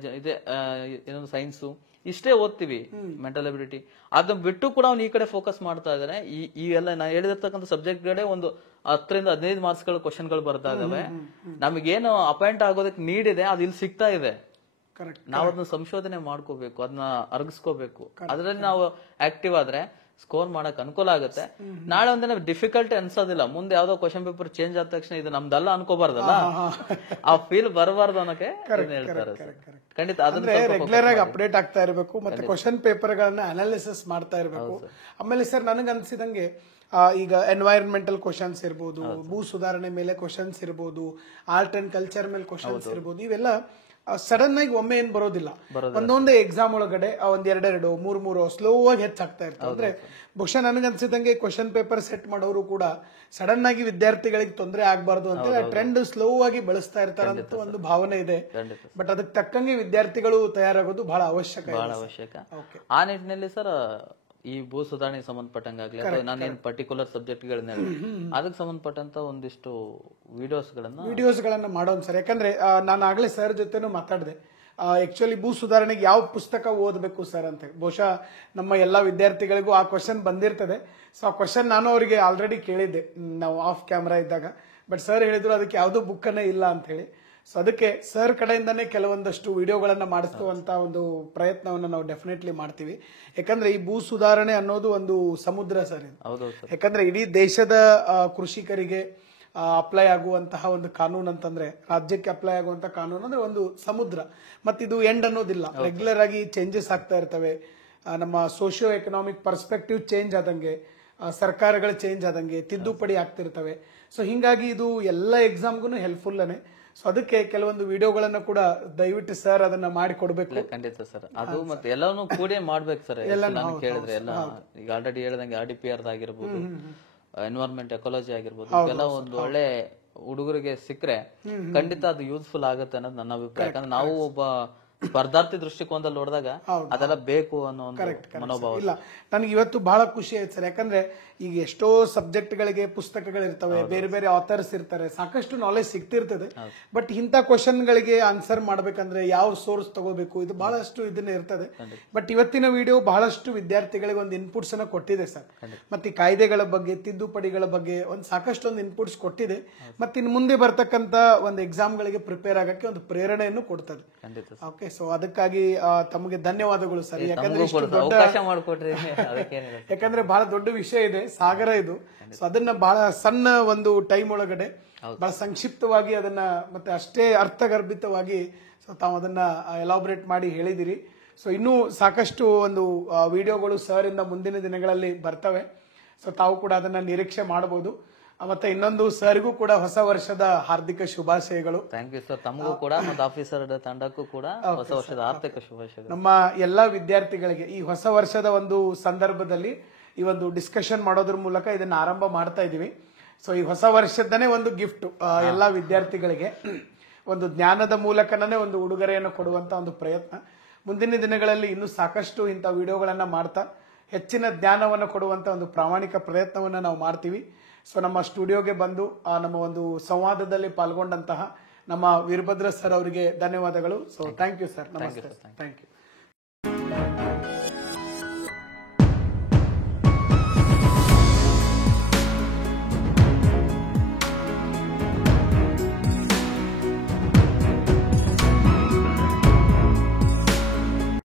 ಇನ್ನೊಂದು ಸೈನ್ಸು, ಇಷ್ಟೇ ಓದ್ತೀವಿ. ಮೆಂಟಲ್ ಎಬಿಲಿಟಿ ಅದನ್ನ ಬಿಟ್ಟು ಕೂಡ ಅವ್ನು ಈ ಕಡೆ ಫೋಕಸ್ ಮಾಡ್ತಾ ಇದ್ದಾನೆ. ಇವೆಲ್ಲ ನಾ ಹೇಳಿದಿರ್ತಕ್ಕಂಥ ಸಬ್ಜೆಕ್ಟ್ ಗಳೇ ಒಂದು 10 ರಿಂದ 15 ಮಾರ್ಕ್ಸ್ಗಳ ಕ್ವಶನ್ಗಳು ಬರ್ತಾ ಇದಾವೆ. ನಮಗೇನು ಅಪಾಯಿಂಟ್ ಆಗೋದಕ್ಕೆ ನೀಡ್ ಇದೆ, ಅದು ಇಲ್ಲಿ ಸಿಗ್ತಾ ಇದೆ. ನಾವು ಅದನ್ನ ಸಂಶೋಧನೆ ಮಾಡ್ಕೋಬೇಕು, ಅದನ್ನ ಅರಗಿಸ್ಕೋಬೇಕು. ಅದರಲ್ಲಿ ನಾವು ಆಕ್ಟಿವ್ ಆದ್ರೆ ಸ್ಕೋರ್ ಮಾಡಕ್ ಅನುಕೂಲ ಆಗುತ್ತೆ. ನಾಳೆ ಒಂದಿನ ಡಿಫಿಕಲ್ಟಿ ಅನ್ಸೋದಿಲ್ಲ. ಮುಂದೆ ಯಾವ್ದೋ ಕ್ವಶನ್ ಪೇಪರ್ ಚೇಂಜ್ ಆದ ತಕ್ಷಣ ಇದು ನಮ್ದಲ್ಲ ಅನ್ಕೋಬಾರ್ದಲ್ಲ, ಆ ಫೀಲ್ ಬರಬಾರ್ದು ಅನ್ನೋಕೆ ಹೇಳ್ತಾರೆ. ಖಂಡಿತ ಅದನ್ನ ರೆಗ್ಯುಲರ್ ಆಗಿ ಅಪ್ಡೇಟ್ ಆಗ್ತಾ ಇರಬೇಕು, ಮತ್ತೆ ಕ್ವಶನ್ ಪೇಪರ್ ಗಳನ್ನ ಅನಾಲಿಸಿಸ್ ಮಾಡ್ತಾ ಇರಬೇಕು. ಆಮೇಲೆ ಸರ್ ನನಗೆ ಅನ್ಸಿದಂಗೆ ಈಗ ಎನ್ವೈರನ್ಮೆಂಟಲ್ ಕ್ವಶನ್ಸ್ ಇರ್ಬೋದು, ಭೂ ಸುಧಾರಣೆ ಮೇಲೆ ಕ್ವಶನ್ಸ್ ಇರ್ಬೋದು, ಆರ್ಟ್ ಅಂಡ್ ಕಲ್ಚರ್ ಮೇಲೆ ಕ್ವಶನ್ಸ್ ಇರ್ಬೋದು, ಇವೆಲ್ಲ ಸಡನ್ ಆಗಿ ಒಮ್ಮೆ ಏನ್ ಬರೋದಿಲ್ಲ. ಒಂದೊಂದೇ ಎಕ್ಸಾಮ್ ಒಳಗಡೆ ಒಂದ್ 2 3 ಸ್ಲೋ ಆಗಿ ಹೆಚ್ಚಾಗ್ತಾ ಇರ್ತವೆ. ಅಂದ್ರೆ ಬಹುಶಃ ನನಗನ್ಸಿದಂಗೆ ಕ್ವಶನ್ ಪೇಪರ್ ಸೆಟ್ ಮಾಡೋರು ಕೂಡ ಸಡನ್ ಆಗಿ ವಿದ್ಯಾರ್ಥಿಗಳಿಗೆ ತೊಂದರೆ ಆಗ್ಬಾರ್ದು ಅಂತ ಟ್ರೆಂಡ್ ಸ್ಲೋ ಆಗಿ ಬಳಸ್ತಾ ಇರ್ತಾರೆ ಅಂತ ಒಂದು ಭಾವನೆ ಇದೆ. ಬಟ್ ಅದಕ್ಕೆ ತಕ್ಕಂಗೆ ವಿದ್ಯಾರ್ಥಿಗಳು ತಯಾರಾಗೋದು ಬಹಳ ಅವಶ್ಯಕ. ಆ ನಿಟ್ಟಿನಲ್ಲಿ ಸರ್ ಈ ಭೂ ಸುಧಾರಣೆಗೆ ಸಂಬಂಧಪಟ್ಟಂಗಾಗ್ಲಿ ಅಥವಾ ನಾನೇನ್ ಪರ್ಟಿಕ್ಯುಲರ್ ಸಬ್ಜೆಕ್ಟ್ ಗಳನ್ನ ಅದಕ್ಕೆ ಸಂಬಂಧಪಟ್ಟಂತ ಒಂದಿಷ್ಟು ವಿಡಿಯೋಸ್ಗಳನ್ನ ಮಾಡೋಣ ಸರ್. ಯಾಕಂದ್ರೆ ನಾನು ಆಗ್ಲೇ ಸರ್ ಜೊತೆನೂ ಮಾತಾಡಿದೆ. ಆಕ್ಚುಲಿ ಭೂ ಸುಧಾರಣೆಗೆ ಯಾವ ಪುಸ್ತಕ ಓದಬೇಕು ಸರ್ ಅಂತ ಹೇಳಿ. ಬಹುಶಃ ನಮ್ಮ ಎಲ್ಲಾ ವಿದ್ಯಾರ್ಥಿಗಳಿಗೂ ಆ ಕ್ವಶನ್ ಬಂದಿರ್ತದೆ. ಸೊ ಆ ಕ್ವಶನ್ ನಾನು ಅವರಿಗೆ ಆಲ್ರೆಡಿ ಕೇಳಿದ್ದೆ ನಾವು ಆಫ್ ಕ್ಯಾಮ್ರಾ ಇದ್ದಾಗ. ಬಟ್ ಸರ್ ಹೇಳಿದ್ರು ಅದಕ್ಕೆ ಯಾವುದೋ ಬುಕ್ಕನ್ನೇ ಇಲ್ಲ ಅಂತ ಹೇಳಿ. ಸೊ ಅದಕ್ಕೆ ಸರ್ ಕಡೆಯಿಂದಾನೇ ಕೆಲವೊಂದಷ್ಟು ವಿಡಿಯೋಗಳನ್ನ ಮಾಡಿಸುವಂತ ಒಂದು ಪ್ರಯತ್ನವನ್ನು ನಾವು ಡೆಫಿನೆಟ್ಲಿ ಮಾಡ್ತೀವಿ. ಯಾಕಂದ್ರೆ ಈ ಭೂ ಸುಧಾರಣೆ ಅನ್ನೋದು ಒಂದು ಸಮುದ್ರ ಸರ್ ಇದು. ಯಾಕಂದ್ರೆ ಇಡೀ ದೇಶದ ಕೃಷಿಕರಿಗೆ ಅಪ್ಲೈ ಆಗುವಂತಹ ಒಂದು ಕಾನೂನು ಅಂತಂದ್ರೆ, ರಾಜ್ಯಕ್ಕೆ ಅಪ್ಲೈ ಆಗುವಂತಹ ಕಾನೂನು ಅಂದ್ರೆ ಒಂದು ಸಮುದ್ರ. ಮತ್ತಿದು ಎಂಡ್ ಅನ್ನೋದಿಲ್ಲ, ರೆಗ್ಯುಲರ್ ಆಗಿ ಚೇಂಜಸ್ ಆಗ್ತಾ ಇರ್ತವೆ. ನಮ್ಮ ಸೋಶಿಯೋ ಎಕನಾಮಿಕ್ ಪರ್ಸ್ಪೆಕ್ಟಿವ್ ಚೇಂಜ್ ಆದಂಗೆ, ಸರ್ಕಾರಗಳು ಚೇಂಜ್ ಆದಂಗೆ ತಿದ್ದುಪಡಿ ಆಗ್ತಿರ್ತವೆ. ಸೊ ಹಿಂಗಾಗಿ ಇದು ಎಲ್ಲ ಎಕ್ಸಾಮ್ಗೂ ಹೆಲ್ಪ್ಫುಲ್ ಅನೇ. ಸೊ ಅದಕ್ಕೆ ಕೆಲವೊಂದು ವಿಡಿಯೋಗಳನ್ನ ಕೂಡ ದಯವಿಟ್ಟು ಸರ್ ಅದನ್ನ ಮಾಡಿ ಕೊಡ್ಬೇಕು. ಖಂಡಿತ ಸರ್, ಅದು ಮತ್ತೆ ಎಲ್ಲಾನು ಕೂಡೇ ಮಾಡ್ಬೇಕು ಸರ್. ನಾನು ಕೇಳಿದ್ರೆ ಎಲ್ಲ ಈಗ ಆಲ್ರೆಡಿ ಹೇಳ್ದಂಗೆ RDPR ಆಗಿರ್ಬೋದು, ಎನ್ವೈರನ್ಮೆಂಟ್ ಎಕಾಲಜಿ ಆಗಿರ್ಬೋದು, ಎಲ್ಲ ಒಂದು ಒಳ್ಳೆ ಹುಡುಗರಿಗೆ ಸಿಕ್ಕರೆ ಖಂಡಿತ ಅದು ಯೂಸ್ಫುಲ್ ಆಗುತ್ತೆ ಅನ್ನೋದು ನನ್ನ ಅಭಿಪ್ರಾಯ. ಯಾಕಂದ್ರೆ ನಾವು ಒಬ್ಬ ಸ್ಪರ್ಧಾರ್ಥಿ ದೃಷ್ಟಿಕೋನದಲ್ಲಿ ನೋಡಿದಾಗ ಅದೆಲ್ಲ ಬೇಕು ಅನ್ನೋ ಒಂದು ಮನೋಭಾವ. ಇಲ್ಲ, ನನಗೆ ಇವತ್ತು ಬಹಳ ಖುಷಿ ಆಯ್ತು ಸರ್. ಯಾಕಂದ್ರೆ ಈಗ ಎಷ್ಟೋ ಸಬ್ಜೆಕ್ಟ್ ಗಳಿಗೆ ಪುಸ್ತಕಗಳಿರ್ತವೆ, ಬೇರೆ ಬೇರೆ ಆಥರ್ಸ್ ಇರ್ತಾರೆ, ಸಾಕಷ್ಟು ನಾಲೆಜ್ ಸಿಗ್ತಿರ್ತದೆ. ಬಟ್ ಇಂಥ ಕ್ವಶನ್ ಗಳಿಗೆ ಆನ್ಸರ್ ಮಾಡ್ಬೇಕಂದ್ರೆ ಯಾವ ಸೋರ್ಸ್ ತಗೋಬೇಕು, ಇದು ಬಹಳಷ್ಟು ಇದನ್ನ ಇರ್ತದೆ. ಬಟ್ ಇವತ್ತಿನ ವಿಡಿಯೋ ಬಹಳಷ್ಟು ವಿದ್ಯಾರ್ಥಿಗಳಿಗೆ ಒಂದು ಇನ್ಪುಟ್ಸ್ ಅನ್ನ ಕೊಟ್ಟಿದೆ ಸರ್. ಮತ್ತೆ ಈ ಕಾಯ್ದೆಗಳ ಬಗ್ಗೆ, ತಿದ್ದುಪಡಿಗಳ ಬಗ್ಗೆ ಒಂದು ಸಾಕಷ್ಟು ಒಂದು ಇನ್ಪುಟ್ಸ್ ಕೊಟ್ಟಿದೆ. ಮತ್ತೆ ಇನ್ನು ಮುಂದೆ ಬರ್ತಕ್ಕಂತ ಒಂದು ಎಕ್ಸಾಮ್ ಗಳಿಗೆ ಪ್ರಿಪೇರ್ ಆಗಕ್ಕೆ ಒಂದು ಪ್ರೇರಣೆಯನ್ನು ಕೊಡ್ತದೆ. ಓಕೆ, ಸೊ ಅದಕ್ಕಾಗಿ ತಮಗೆ ಧನ್ಯವಾದಗಳು ಸರ್. ಯಾಕಂದ್ರೆ ಬಹಳ ದೊಡ್ಡ ವಿಷಯ ಇದೆ, ಸಾಗರ ಇದು. ಸೊ ಅದನ್ನ ಬಹಳ ಸಣ್ಣ ಒಂದು ಟೈಮ್ ಒಳಗಡೆ ಬಹಳ ಸಂಕ್ಷಿಪ್ತವಾಗಿ ಅದನ್ನ ಮತ್ತೆ ಅಷ್ಟೇ ಅರ್ಥಗರ್ಭಿತವಾಗಿ ತಾವು ಅದನ್ನ ಎಲಾಬ್ರೇಟ್ ಮಾಡಿ ಹೇಳಿದಿರಿ. ಸೊ ಇನ್ನೂ ಸಾಕಷ್ಟು ಒಂದು ವಿಡಿಯೋಗಳು ಸರ್ ಇಂದ ಮುಂದಿನ ದಿನಗಳಲ್ಲಿ ಬರ್ತವೆ. ಸೊ ತಾವು ಕೂಡ ಅದನ್ನ ನಿರೀಕ್ಷೆ ಮಾಡಬಹುದು. ಮತ್ತೆ ಇನ್ನೊಂದು ಸರ್ಗೂ ಕೂಡ ಹೊಸ ವರ್ಷದ ಹಾರ್ದಿಕ ಶುಭಾಶಯಗಳು. Thank you sir. ತಮಗೂ ಕೂಡ ಮತ್ತು ಆಫೀಸರ್ ತಂಡಕ್ಕೂ ಕೂಡ ಹೊಸ ವರ್ಷದ ಹಾರ್ದಿಕ ಶುಭಾಶಯಗಳು. ನಮ್ಮ ಎಲ್ಲಾ ವಿದ್ಯಾರ್ಥಿಗಳಿಗೆ ಈ ಹೊಸ ವರ್ಷದ ಒಂದು ಸಂದರ್ಭದಲ್ಲಿ ಈ ಒಂದು ಡಿಸ್ಕಷನ್ ಮಾಡೋದ್ರ ಮೂಲಕ ಇದನ್ನ ಆರಂಭ ಮಾಡ್ತಾ ಇದೀವಿ. ಸೊ ಈ ಹೊಸ ವರ್ಷದನೇ ಒಂದು ಗಿಫ್ಟ್ ಎಲ್ಲಾ ವಿದ್ಯಾರ್ಥಿಗಳಿಗೆ ಒಂದು ಜ್ಞಾನದ ಮೂಲಕನೇ ಒಂದು ಉಡುಗೊರೆಯನ್ನು ಕೊಡುವಂತ ಒಂದು ಪ್ರಯತ್ನ. ಮುಂದಿನ ದಿನಗಳಲ್ಲಿ ಇನ್ನೂ ಸಾಕಷ್ಟು ಇಂಥ ವಿಡಿಯೋಗಳನ್ನ ಮಾಡ್ತಾ ಹೆಚ್ಚಿನ ಜ್ಞಾನವನ್ನು ಕೊಡುವಂತ ಒಂದು ಪ್ರಾಮಾಣಿಕ ಪ್ರಯತ್ನವನ್ನ ನಾವು ಮಾಡ್ತೀವಿ. ಸೊ ನಮ್ಮ ಸ್ಟುಡಿಯೋಗೆ ಬಂದು ನಮ್ಮ ಒಂದು ಸಂವಾದದಲ್ಲಿ ಪಾಲ್ಗೊಂಡಂತಹ ನಮ್ಮ ವೀರಭದ್ರ ಸರ್ ಅವರಿಗೆ ಧನ್ಯವಾದಗಳು. So thank you sir. ನಮಸ್ತೆ. Thank you.